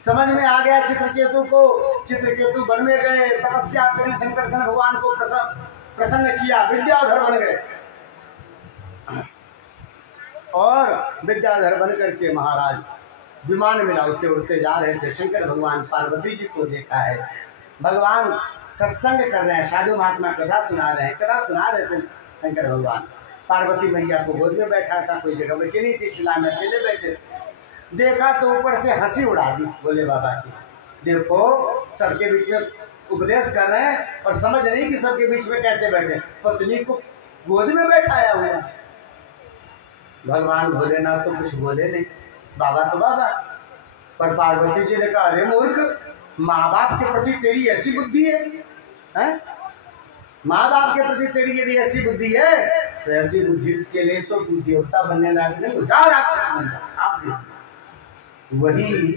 समझ में आ गया चित्रकेतु को। चित्रकेतु वन में गए, तपस्या करी, शंकरसन भगवान को प्रसन्न किया, विद्याधर बन गए और विद्याधर बन करके महाराज विमान मिला, उससे उड़ते जा रहे थे। शंकर भगवान पार्वती जी को देखा है, भगवान सत्संग कर रहे हैं, साधु महात्मा कथा सुना रहे हैं, कथा सुना रहे थे शंकर भगवान। पार्वती मैया को गोद में बैठा था, कोई जगह बची नहीं थी, शिला में अकेले बैठे। देखा तो ऊपर से हंसी उड़ा दी बोले बाबा की, देखो सबके बीच में उपदेश कर रहे हैं और समझ नहीं कि सबके बीच में कैसे बैठे, पत्नी को गोद में बैठाया हुआ। भगवान भोलेनाथ तो कुछ बोले नहीं, बाबा तो बाबा। पर पार्वती जी ने कहा अरे मूर्ख, माँ बाप के प्रति तेरी ऐसी बुद्धि है? माँ बाप के प्रति तेरी यदि ऐसी बुद्धि है तो ऐसी बुद्धि के लिए तो देवता बनने लायक नहीं हो, जाओ राक्षस बन जाओ। आप वही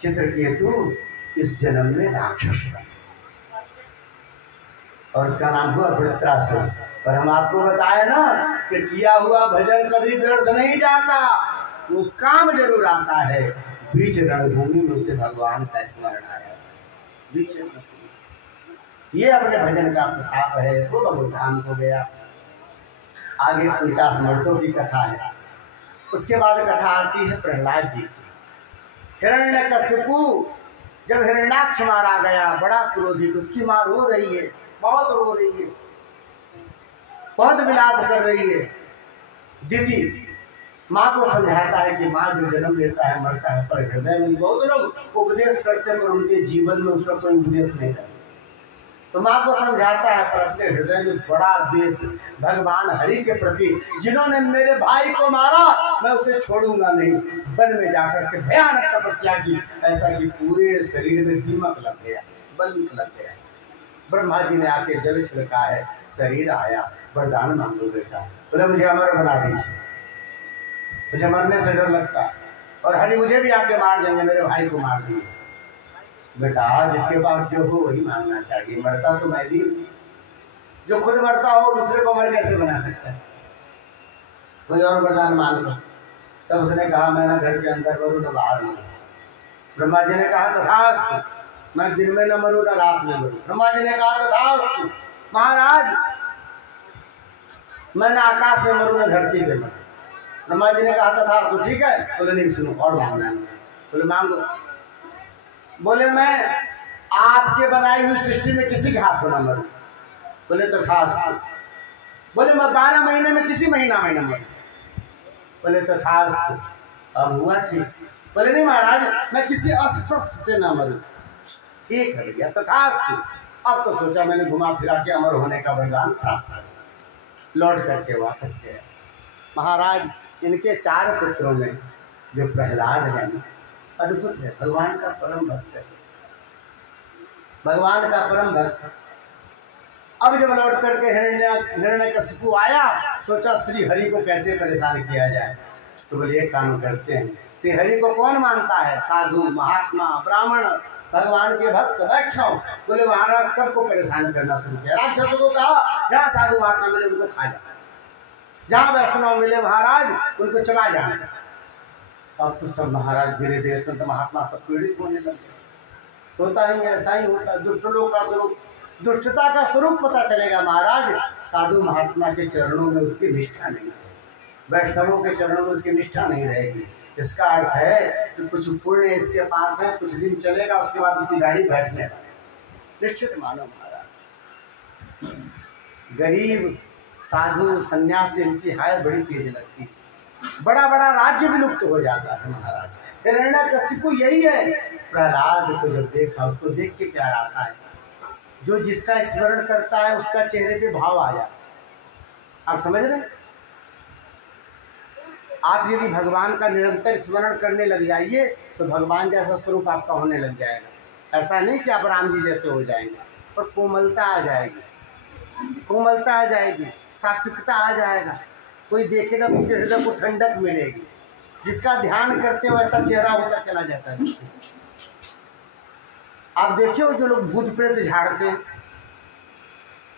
चित्रकेतु इस जन्म में राक्षस बना और उसका नाम हुआ वृत्रासुर। पर हम आपको बताए ना कि किया हुआ भजन कभी व्यर्थ नहीं जाता, वो काम जरूर आता है। बीच रणभूमि में उसे भगवान का स्मरण आया, बीच ये अपने भजन का प्रताप है। वो बबुधाम को गया, आगे 50 मर्दों की कथा है। उसके बाद कथा आती है प्रहलाद जी की। हिरण्यकशिपु जब हिरण्याक्ष मारा गया, बड़ा क्रोधित, उसकी माँ रो रही है, बहुत रो रही है, बहुत विलाप कर रही है। दीदी माँ को समझाता है कि माँ जो जन्म लेता है मरता है, पर हृदय में बहुत लोग उपदेश करते हैं पर उनके जीवन में उसका कोई उपदेश नहीं रहता। तो माँ को समझाता है पर अपने हृदय में बड़ा द्वेष भगवान हरि के प्रति, जिन्होंने मेरे भाई को मारा मैं उसे छोड़ूंगा नहीं। वन में जाकर के भयानक तपस्या की, ऐसा कि पूरे शरीर में दीमक लग गया, बलक लग गया। ब्रह्मा जी ने आके जल छिड़का है, शरीर आया, वरदान मांगो बेटा। बोले मुझे अमर बना दीजिए, मुझे मरने से डर लगता, और हरि मुझे भी आके मार देंगे, मेरे भाई को मार दिए। बेटा जिसके पास जो हो वही मांगना चाहिए, मरता तो मैं भी, जो खुद मरता हो दूसरे को मर कैसे बना सकता है? कोई और वरदान मांग लो। तब उसने कहा मैं ना घर के अंदर मरूं न बाहर मरूं। ब्रह्मा जी ने कहा तथास्तु, मैं दिन में न मरूं न रात में मरूं। ब्रह्मा जी ने कहा तथास्तु, महाराज मैं ना आकाश में मरूं न धरती पे मरूं। ब्रह्मा जी ने कहा तथास्तु, ठीक है। बोले नहीं सुनो और मांगना है। बोले मांगो। बोले मैं आपके बनाई हुई सृष्टि में किसी के हाथों न मरूं। बोले तथास्तु। बोले मैं 12 महीने में किसी महीना में न मरूं। बोले तथास्तु। अब हुआ ठीक। बोले नहीं महाराज मैं किसी अस्वस्थ से न मरूं। ठीक है भैया तथास्तु। अब तो सोचा मैंने घुमा फिरा के अमर होने का वरदान प्राप्त, लौट करके वापस गया। महाराज इनके 4 पुत्रों में जो प्रहलाद है अद्भुत है, भगवान का परम भक्त है, भगवान का परम भक्त। अब जब लौट करके हिरण्यकशिपु आया, सोचा श्री हरि को कैसे परेशान किया जाए, तो बोले एक काम करते हैं, श्री हरि को कौन मानता है, साधु महात्मा ब्राह्मण भगवान के भक्त वैष्णव। बोले महाराज सबको परेशान करना शुरू किया, राक्षसों को कहा जहाँ साधु महात्मा मिले उनको खा जा, जहाँ वैष्णव मिले महाराज उनको चबा जाना। अब तो सब महाराज धीरे धीरे संत महात्मा सब पीड़ित होने लगे। होता ही ऐसा ही होता, दुष्ट लोग का स्वरूप, दुष्टता का स्वरूप पता चलेगा महाराज, साधु महात्मा के चरणों में उसकी निष्ठा नहीं, वैष्णवों के चरणों में उसकी निष्ठा नहीं रहेगी। इसका अर्थ है कि कुछ पुण्य इसके पास है, कुछ दिन चलेगा, उसके बाद उसकी गाड़ी बैठने वाली, निश्चित मानो महाराज। गरीब साधु सन्यासी इनकी हाय बड़ी तेज लगती, बड़ा बड़ा राज्य भी लुप्त हो जाता है महाराज। हिरण्यकशिपु यही है, प्रहलाद को जब देखा उसको देख के प्यार आता है, जो जिसका स्मरण करता है उसका चेहरे पे भाव आ जाता है। आप समझ रहे हैं? आप यदि भगवान का निरंतर स्मरण करने लग जाइए तो भगवान जैसा स्वरूप आपका होने लग जाएगा। ऐसा नहीं कि आप राम जी जैसे हो जाएंगे, पर कोमलता आ जाएगी, कोमलता आ जाएगी, सात्विकता आ जाएगा। कोई देखेगा तो उसके हृदय को ठंडक मिलेगी। जिसका ध्यान करते हो ऐसा चेहरा होता चला जाता है। आप देखिए जो लोग भूत प्रेत झाड़ते हैं,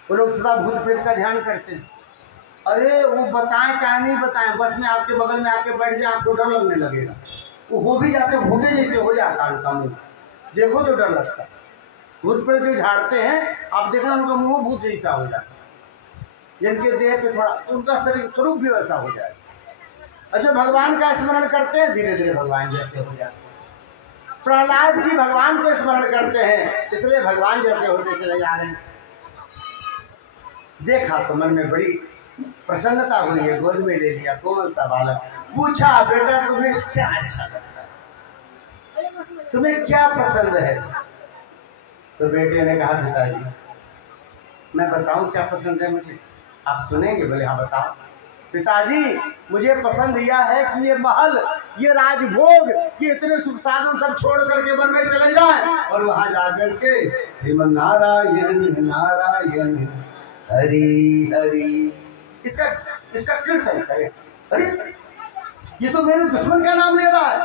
वो लोग सदा भूत प्रेत का ध्यान करते हैं। अरे वो बताएं चाहे नहीं बताएं, बस में आपके बगल में आके बैठ जाए आपको डर लगने लगेगा। वो हो भी जाते, भूते जैसे हो जाता है उनका मुँह, देखो तो डर लगता है। भूत प्रेत जो झाड़ते हैं आप देखना उनका मुँह भूत जैसा हो जाता है, जिनके देह पे थोड़ा उनका शरीर स्वरूप भी वैसा हो जाए। अच्छा, भगवान का स्मरण करते हैं धीरे धीरे भगवान जैसे हो जाते हैं। प्रहलाद जी भगवान को स्मरण करते हैं, इसलिए भगवान जैसे होते चले जा रहे हैं। देखा तो मन में बड़ी प्रसन्नता हुई है, गोद में ले लिया कोमल सा बालक। पूछा बेटा तुम्हें क्या अच्छा लगता है, तुम्हें क्या पसंद है? तो बेटे ने कहा पिताजी मैं बताऊं क्या पसंद है मुझे, आप सुनेंगे? बोले हाँ बताओ। पिताजी मुझे पसंद यह है कि ये महल, ये राजभोग, ये इतने सुख साधन सब छोड़ करके वन में चले जाए और वहां जाकर के श्रीमन नारायण नारायण हरि हरि इसका कीर्तन करे। अरे ये तो मेरे दुश्मन का नाम ले रहा है,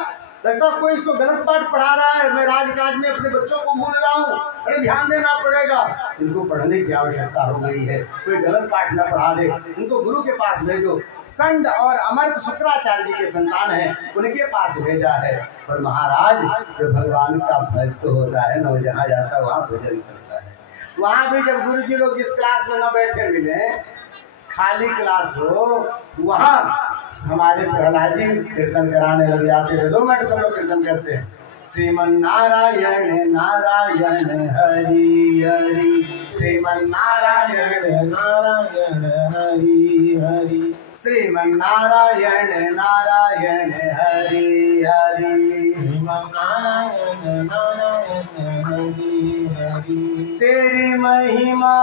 लगता कोई इसको गलत पाठ पढ़ा रहा है। मैं राजकाज में अपने बच्चों को भूल रहा हूँ, अरे ध्यान देना पड़ेगा। इनको पढ़ने की आवश्यकता हो गई है, कोई गलत पाठ न पढ़ा दे। इनको गुरु के पास भेजो। संड और अमर्क शुक्राचार्य जी के संतान हैं, उनके पास भेजा है। और महाराज जो भगवान का भक्त होता है न, वो जहाँ जाता है वहाँ भजन करता है। वहाँ भी जब गुरु जी लोग जिस क्लास में न बैठे मिले, खाली क्लास हो, वहाँ हमारे प्रहलाद जी कीर्तन कराने लग जाते हैं। 2 मिनट सब लोग कीर्तन करते हैं। श्रीमन नारायण नारायण हरि हरि, श्रीमन नारायण नारायण हरि हरि, श्रीमन नारायण नारायण हरि हरि, श्रीमन नारायण नारायण हरि हरि। तेरी महिमा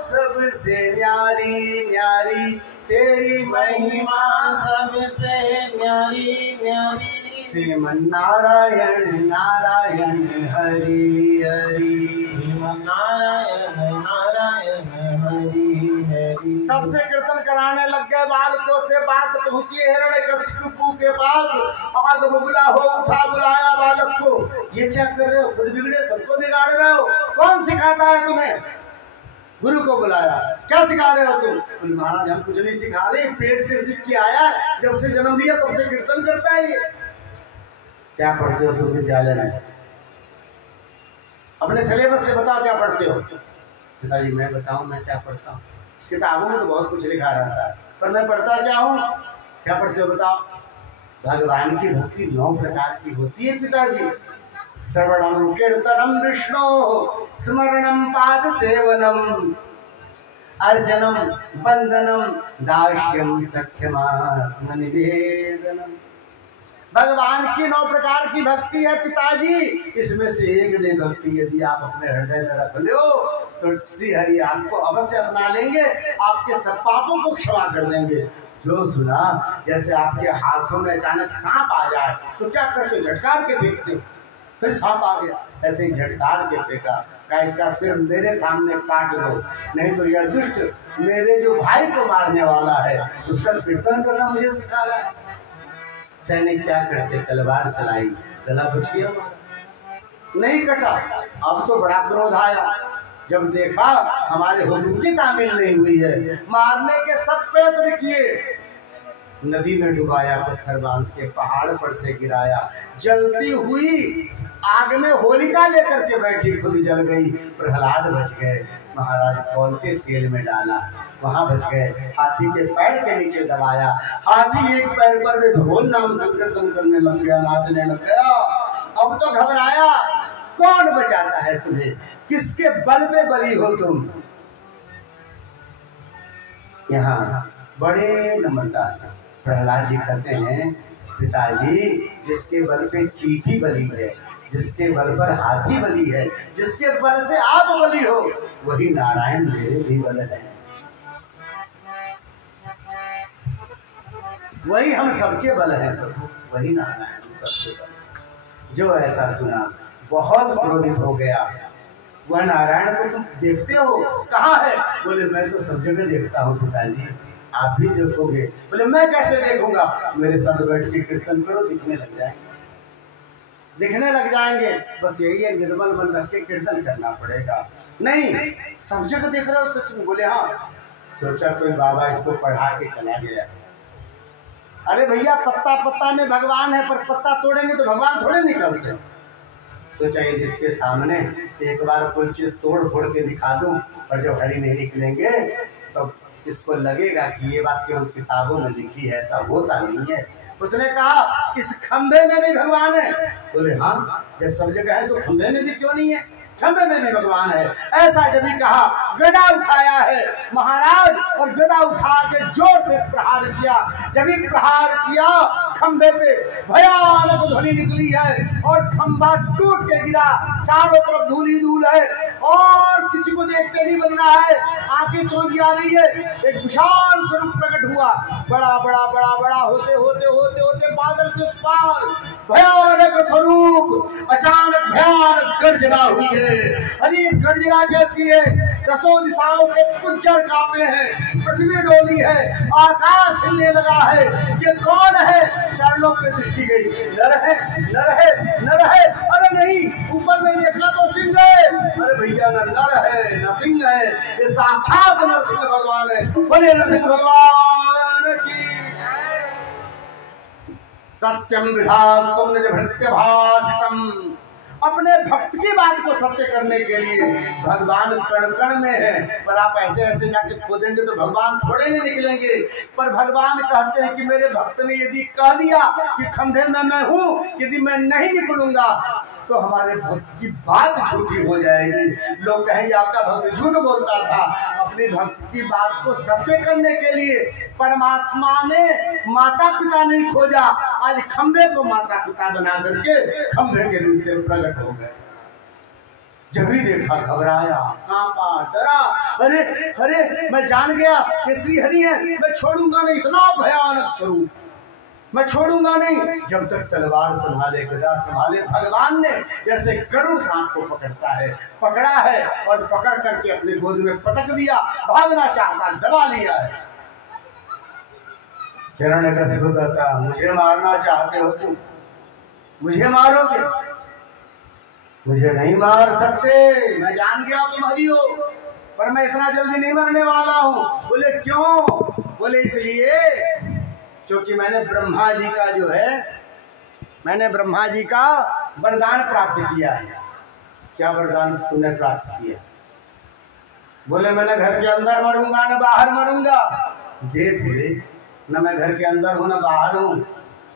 सबसे न्यारी न्यारी, तेरी महिमा सबसे न्यारी न्यारी, श्रीमन नारायण नारायण हरि हरि, श्रीमन नारायण नारायण हरि हरि। सबसे कीर्तन कराने लग गए। बालकों से बात पहुंची हिरण्यकशिपु के पास। आग बबूला हो उठा, बुलाया बालक को। ये क्या कर रहे हो, खुद बिगड़े सबको बिगाड़ रहे हो, कौन सिखाता है तुम्हें? गुरु को बुलाया। क्या सिखा रहे हो तुम? बोले महाराज हम कुछ नहीं सिखा रहे, पेट से सीख के आया, जब से जन्म लिया तब से कीर्तन करता है ये। क्या पढ़ते हो तुम विद्यालय में? अपने सिलेबस से बताओ क्या पढ़ते हो। पिताजी मैं बताऊं मैं क्या पढ़ता हूँ? किताबों में तो बहुत कुछ लिखा रहता है, पर मैं पढ़ता क्या हूँ? क्या पढ़ते हो बताओ? भगवान की भक्ति 9 प्रकार की होती है पिताजी। श्रवणम कीर्तनम विष्णु, स्मरणम पाद सेवनम, अर्चनम वंदनम, दास्यम सख्यमात्म निवेदनम। भगवान की 9 प्रकार की भक्ति है पिताजी। इसमें से एक भी भक्ति यदि आप अपने हृदय में रख लो तो श्री हरि आपको अवश्य अपना लेंगे, आपके सब पापों को क्षमा कर देंगे। जो सुना जैसे आपके हाथों में अचानक सांप आ जाए तो क्या करते, झटकार के फेंकते हो, फिर सांप आ गया ऐसे ही झटकार के फेंका, कहा इसका सिर मेरे सामने काट दो, नहीं तो यह दुष्ट मेरे जो भाई को मारने वाला है उसका कीर्तन करना मुझे सिखा रहा है। सैनिक क्या करते, तलवार चलाई, गला बच गया, नहीं कटा। अब तो बड़ा क्रोध आया, जब देखा हमारे हुक्म की तामील नहीं हुई है, मारने के सब प्रयत्न किए, नदी में डुबाया, पत्थर बांध के पहाड़ पर से गिराया, जलती हुई आग में होलिका लेकर के बैठी, खुद जल गई, प्रहलाद बच गए, महाराज खोलते तेल में डाला, वहां बच गए। हाथी के पैर के नीचे दबाया, हाथी एक पैर पर भी ढोल नाम संकीर्तन करने लग गया, नाचने लग गया। अब तो घबराया, कौन बचाता है तुम्हें, किसके बल पे बली हो तुम। यहाँ बड़े नम्रता से प्रहलाद जी कहते हैं, पिताजी जिसके बल पे चींटी बली है, जिसके बल पर हाथी बली है, जिसके बल से आप बली हो, वही नारायण मेरे भी बल है, वही हम सबके बल है, वही नारायण सबके बल। जो ऐसा सुना बहुत क्रोधित हो गया, वह नारायण को तुम देखते हो, कहाँ है? बोले मैं तो सब जगह देखता हूँ पिताजी, आप भी देखोगे। बोले मैं कैसे देखूंगा, मेरे साथ बैठ के कीर्तन करो, दिखने लग जाएंगे, दिखने लग जाएंगे। बस यही है, निर्मल मन रख के कीर्तन करना पड़ेगा। नहीं सब जगह देख रहे हो सच में? बोले हाँ। सोचा कोई बाबा इसको पढ़ा के चला गया। अरे भैया पत्ता पत्ता में भगवान है, पर पत्ता तोड़ेंगे तो भगवान थोड़े निकलते। सोचा ये जिसके सामने एक बार कोई चीज तोड़ फोड़ के दिखा दूं, और जब हरी नहीं निकलेंगे तो इसको लगेगा कि ये बात केवल किताबों में लिखी है, ऐसा होता नहीं है। उसने कहा इस खंभे में भी भगवान है। बोले हाँ, जब सब जगह है तो खंभे में भी क्यों नहीं है? खंभे में भी भगवान है। ऐसा जब ही कहा, गदा उठाया है महाराज, और गदा उठा के जोर से प्रहार किया। जब ही प्रहार किया, खंभे पे भयानक ध्वनि निकली है, और खंभा टूट के गिरा, चारों तरफ धूल धूल है, और किसी को देखते नहीं बन रहा है, आंखें चौंधी आ रही है। एक विशाल स्वरूप प्रकट हुआ, बड़ा बड़ा बड़ा बड़ा होते होते होते होते बादल के पार भयानक स्वरूप, अचानक भयानक गर्जना हुई है। अरे गर्जना कैसी है, दसों दिशाओं के कुंचर कांपे हैं, पृथ्वी डोली है, आकाश हिलने लगा है। ये कौन है? चरणों पे दृष्टि गई, नर है नर है नर है। अरे नहीं, ऊपर में देखा तो सिंह है। अरे भैया न नर है न सिंह है, ये साक्षात नरसिंह भगवान है। बोले नरसिंह भगवान की। सत्यम विधातुम निज भृत्य भाषितम। अपने भक्त की बात को सत्य करने के लिए भगवान कण कण में है, पर आप ऐसे ऐसे जाके खोदेंगे तो भगवान थोड़े नहीं निकलेंगे। पर भगवान कहते हैं कि मेरे भक्त ने यदि कह दिया कि खंभे में मैं हूँ, यदि मैं नहीं निकलूंगा तो हमारे भक्त की बात झूठी हो जाएगी। लोग कहेंगे आपका भक्त झूठ बोलता था। अपने भक्त की बात को सत्य करने के लिए परमात्मा ने माता पिता नहीं खोजा, आज खंभे को माता पिता बना करके खंभे के रूप से प्रकट हो गए। जब ही देखा घबराया, कांपा, डरा। अरे अरे मैं जान गया कि श्री हरि है, मैं छोड़ूंगा नहीं, इतना भयानक स्वरूप मैं छोड़ूंगा नहीं। जब तक तलवार संभाले, गदा संभाले, भगवान ने जैसे गरुड़ सांप को पकड़ता है, पकड़ा है, और पकड़ करके अपने गोद में पटक दिया। भागना चाहता, दबा लिया है। हिरण्यकशिपु कहता, मुझे मारना चाहते हो तुम, मुझे मारोगे? मुझे नहीं मार सकते, मैं जान गया तुम हरि हो, पर मैं इतना जल्दी नहीं मरने वाला हूँ। बोले क्यों? बोले इसलिए क्योंकि मैंने ब्रह्मा जी का जो है, मैंने ब्रह्मा जी का वरदान प्राप्त किया है। क्या वरदान तूने प्राप्त किया? बोले मैंने घर के अंदर मरूंगा न बाहर मरूंगा। देख ले, न मैं घर के अंदर हूं न बाहर हूं,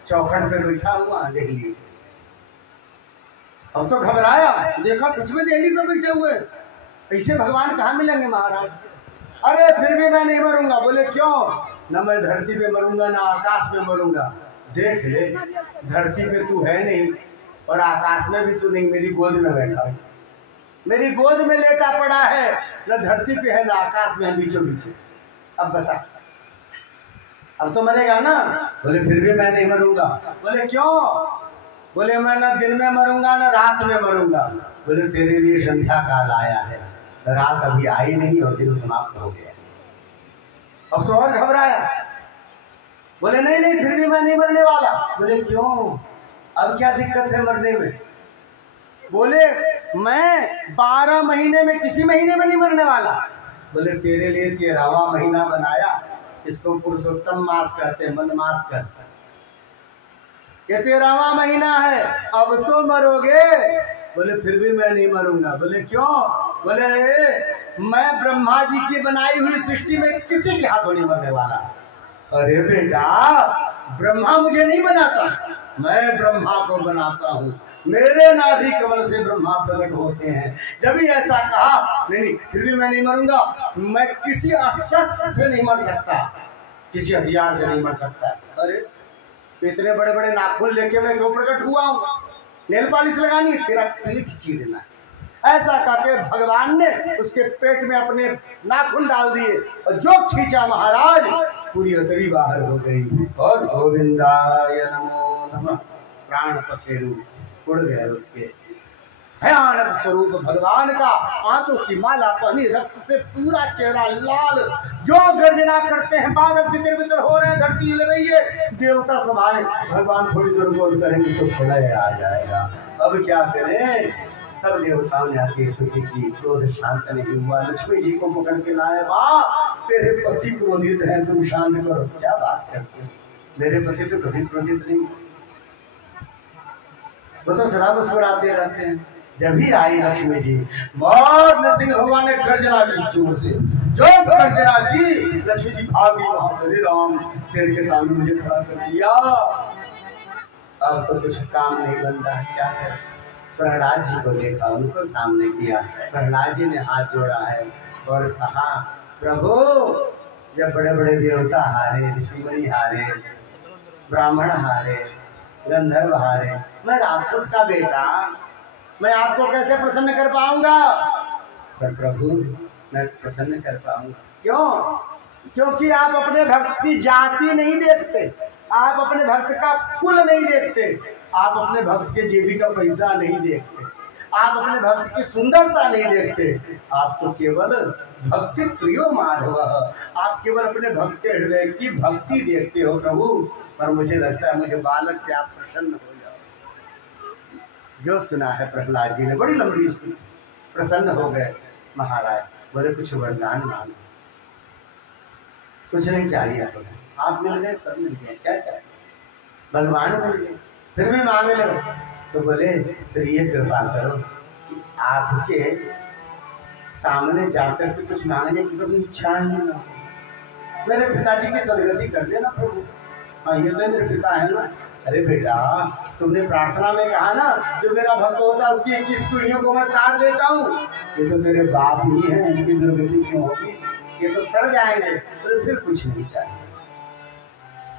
चौखट पे बैठा हुआ, देख लिए। अब तो घबराया, देखा सच में देहली पे बैठे हुए। ऐसे भगवान कहाँ मिलेंगे महाराज? अरे फिर भी मैं नहीं मरूंगा। बोले क्यों? न मैं धरती पे मरूंगा न आकाश में मरूंगा। देख ले, धरती पे तू है नहीं और आकाश में भी तू नहीं, मेरी गोद में बैठा है, मेरी गोद में लेटा पड़ा है, न धरती पे है न आकाश में है, बीचों बीच। अब बता, अब तो मरेगा ना? बोले फिर भी मैं नहीं मरूंगा। बोले क्यों? बोले मैं ना दिन में मरूंगा ना रात में मरूंगा। बोले तेरे लिए संध्या काल आया है, रात अभी आई नहीं और दिन समाप्त हो गया। अब तो और घबराया। बोले नहीं नहीं फिर भी मैं नहीं मरने वाला। बोले क्यों? अब क्या दिक्कत है मरने में? बोले मैं 12 महीने में किसी महीने में नहीं मरने वाला। बोले तेरे लिए 13वां महीना बनाया, इसको पुरुषोत्तम मास कहते हैं, मन मास कहते हैं। ये 13वां महीना है, अब तो मरोगे। बोले फिर भी मैं नहीं मरूंगा। बोले क्यों? बोले मैं ब्रह्मा जी की बनाई हुई सृष्टि में किसी के हाथों नहीं मरने वाला। अरे बेटा ब्रह्मा मुझे नहीं बनाता, मैं ब्रह्मा को बनाता हूँ, मेरे नाभि कमल से ब्रह्मा प्रकट होते हैं। जब भी ऐसा कहा नहीं फिर भी मैं नहीं मरूंगा, मैं किसी अस्त्र से नहीं मर सकता, किसी हथियार से नहीं मर सकता। अरे तो इतने बड़े बड़े नाखून लेके मैं क्यों प्रकट हुआ हूँ? नेल पॉलिश लगानी, तेरा पेट चीरना। ऐसा करके भगवान ने उसके पेट में अपने नाखून डाल दिए और जो खींचा महाराज पूरी अतरी बाहर हो गई। और गोविंदाय नमो नमः प्राण पखेरु उड़ गए उसके। भयानक स्वरूप भगवान का, आंतों की माला पहनी, रक्त से पूरा चेहरा लाल, जो गर्जना करते हैं बादल तितर बितर हो रहे हैं, धरती हिल रही है, देवता सब आए। भगवान थोड़ी देर बोल करेंगे तो प्रलय आ जाएगा। अब क्या करें? सब देवताओं ने आके स्तुति की, क्रोध शांत नहीं हुआ। लक्ष्मी जी को पकड़ के लाए, माँ तेरे पति क्रोधित हैं, तुम शांत करो। क्या बात करते हो? मेरे पति तो कभी क्रोधित नहीं, वो तो सदा मुस्कुराते रहते हैं। जब भी आई लक्ष्मी जी, और नरसिंह भगवान ने गर्जना की जोर से, जो गर्जना की लक्ष्मी जी भागी वहां से। राम शेर के सामने मुझे खड़ा कर दिया, अब तो कुछ काम नहीं बन रहा, क्या है? प्रहलाद जी को देखा, उनको सामने किया। प्रहलाद जी ने हाथ जोड़ा है और कहा प्रभु जब बड़े बड़े देवता हारे, ऋषिमुनि हारे, ब्राह्मण हारे, गंधर्व हारे, मैं राक्षस का बेटा, मैं आपको कैसे प्रसन्न कर पाऊंगा? पर प्रभु मैं प्रसन्न कर पाऊंगा। क्यों? क्योंकि आप अपने भक्त की जाति नहीं देखते, आप अपने भक्त का कुल नहीं देखते, आप अपने भक्त के जेबी का पैसा नहीं देखते, आप अपने भक्त की सुंदरता नहीं देखते, आप तो केवल भक्ति प्रियो माधव, आप केवल अपने भक्त के हृदय की भक्ति देखते हो प्रभु। पर मुझे लगता है मुझे बालक से आप प्रसन्न हो जाओ। जो सुना है प्रहलाद जी ने, बड़ी लंबी सुनी, प्रसन्न हो गए महाराज। बोले कुछ वरदान मांगो। कुछ नहीं चाहिए आप मिल गए, सब मिल गए, क्या चाहिए? भगवान मिल गए, फिर भी मांग लो। तो बोले फिर ये कृपा करो कि आपके सामने जाकर के कुछ मांगने की कभी इच्छा नहीं ना, मेरे पिताजी की सदगति कर देना प्रभु। हाँ ये तो मेरे पिता है ना। अरे बेटा तुमने प्रार्थना में कहा ना, जो मेरा भक्त होता है उसकी 21 पीढ़ियों को मैं काट देता हूँ। ये तो तेरे बाप ही है, इनकी दुर्गति क्यों होगी? ये तो कर जाएंगे। तो फिर कुछ नहीं चाहिए,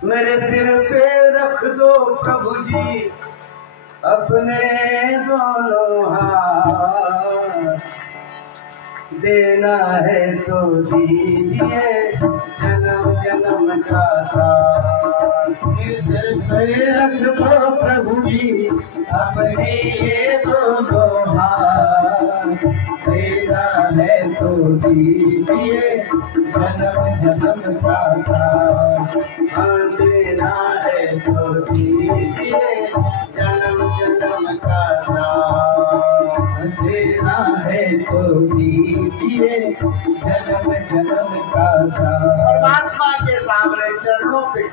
मेरे सिर पे रख दो प्रभु जी अपने दोनों हाथ, देना है तो दीजिए जन्म जन्म का साथ। मेरे सिर पर रख दो प्रभु जी अपने ये दोनों हाथ, देना है तो दीजिए जन्म जन्म का साथ। देना है तो दीजिए जन्म जन्म का साथ, देना है तो दीजिए जन्म जन्म का साथ। परमात्मा के सामने चरणों पे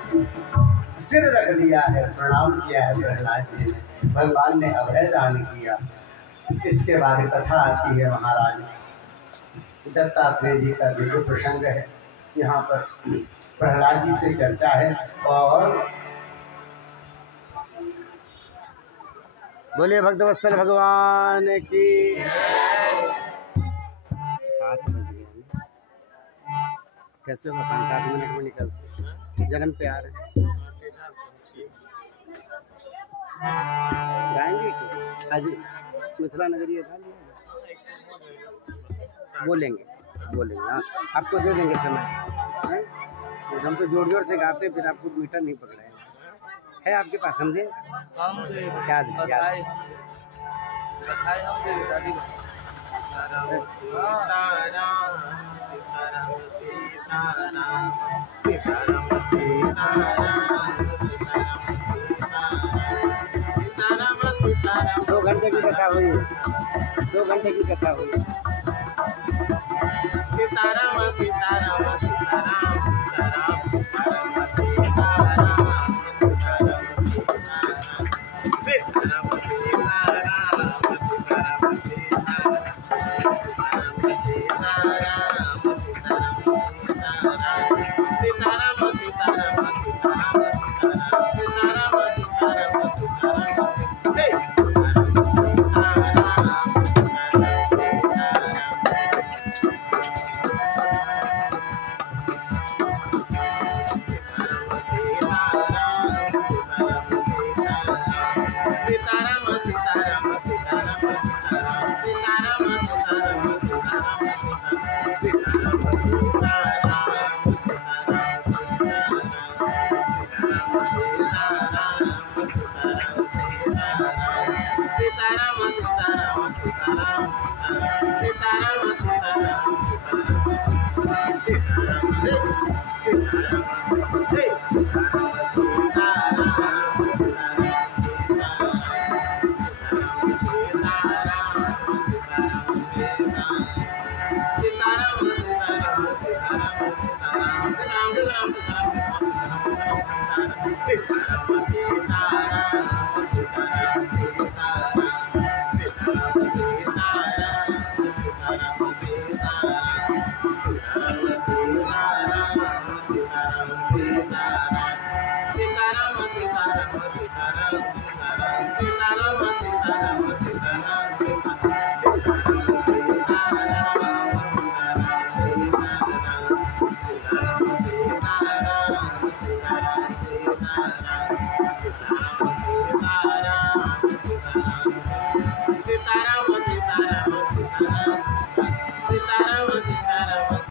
सिर रख दिया है, प्रणाम किया है प्रहलाद जी ने। भगवान ने अभय दान किया। इसके बाद कथा आती है महाराज, दत्तात्रेय जी का दिव्य प्रसंग है। यहाँ पर प्रहलाद जी से चर्चा है। और बोलिए भक्तवत्सल भगवान की। 7 बज गए, कैसे होगा? 5-7 मिनट में निकलते, जन्म पे आ रहे गाएंगे कि आज मिथिला नगरी गा लिया, बोलेंगे हाँ, आपको दे देंगे समय। हम तो जोर जोर से गाते फिर आपको मीटर नहीं पकड़े है आपके पास समझे क्या दो घंटे की कथा हुई 2 घंटे की कथा हुई सीताराम सीताराम सीताराम सीताराम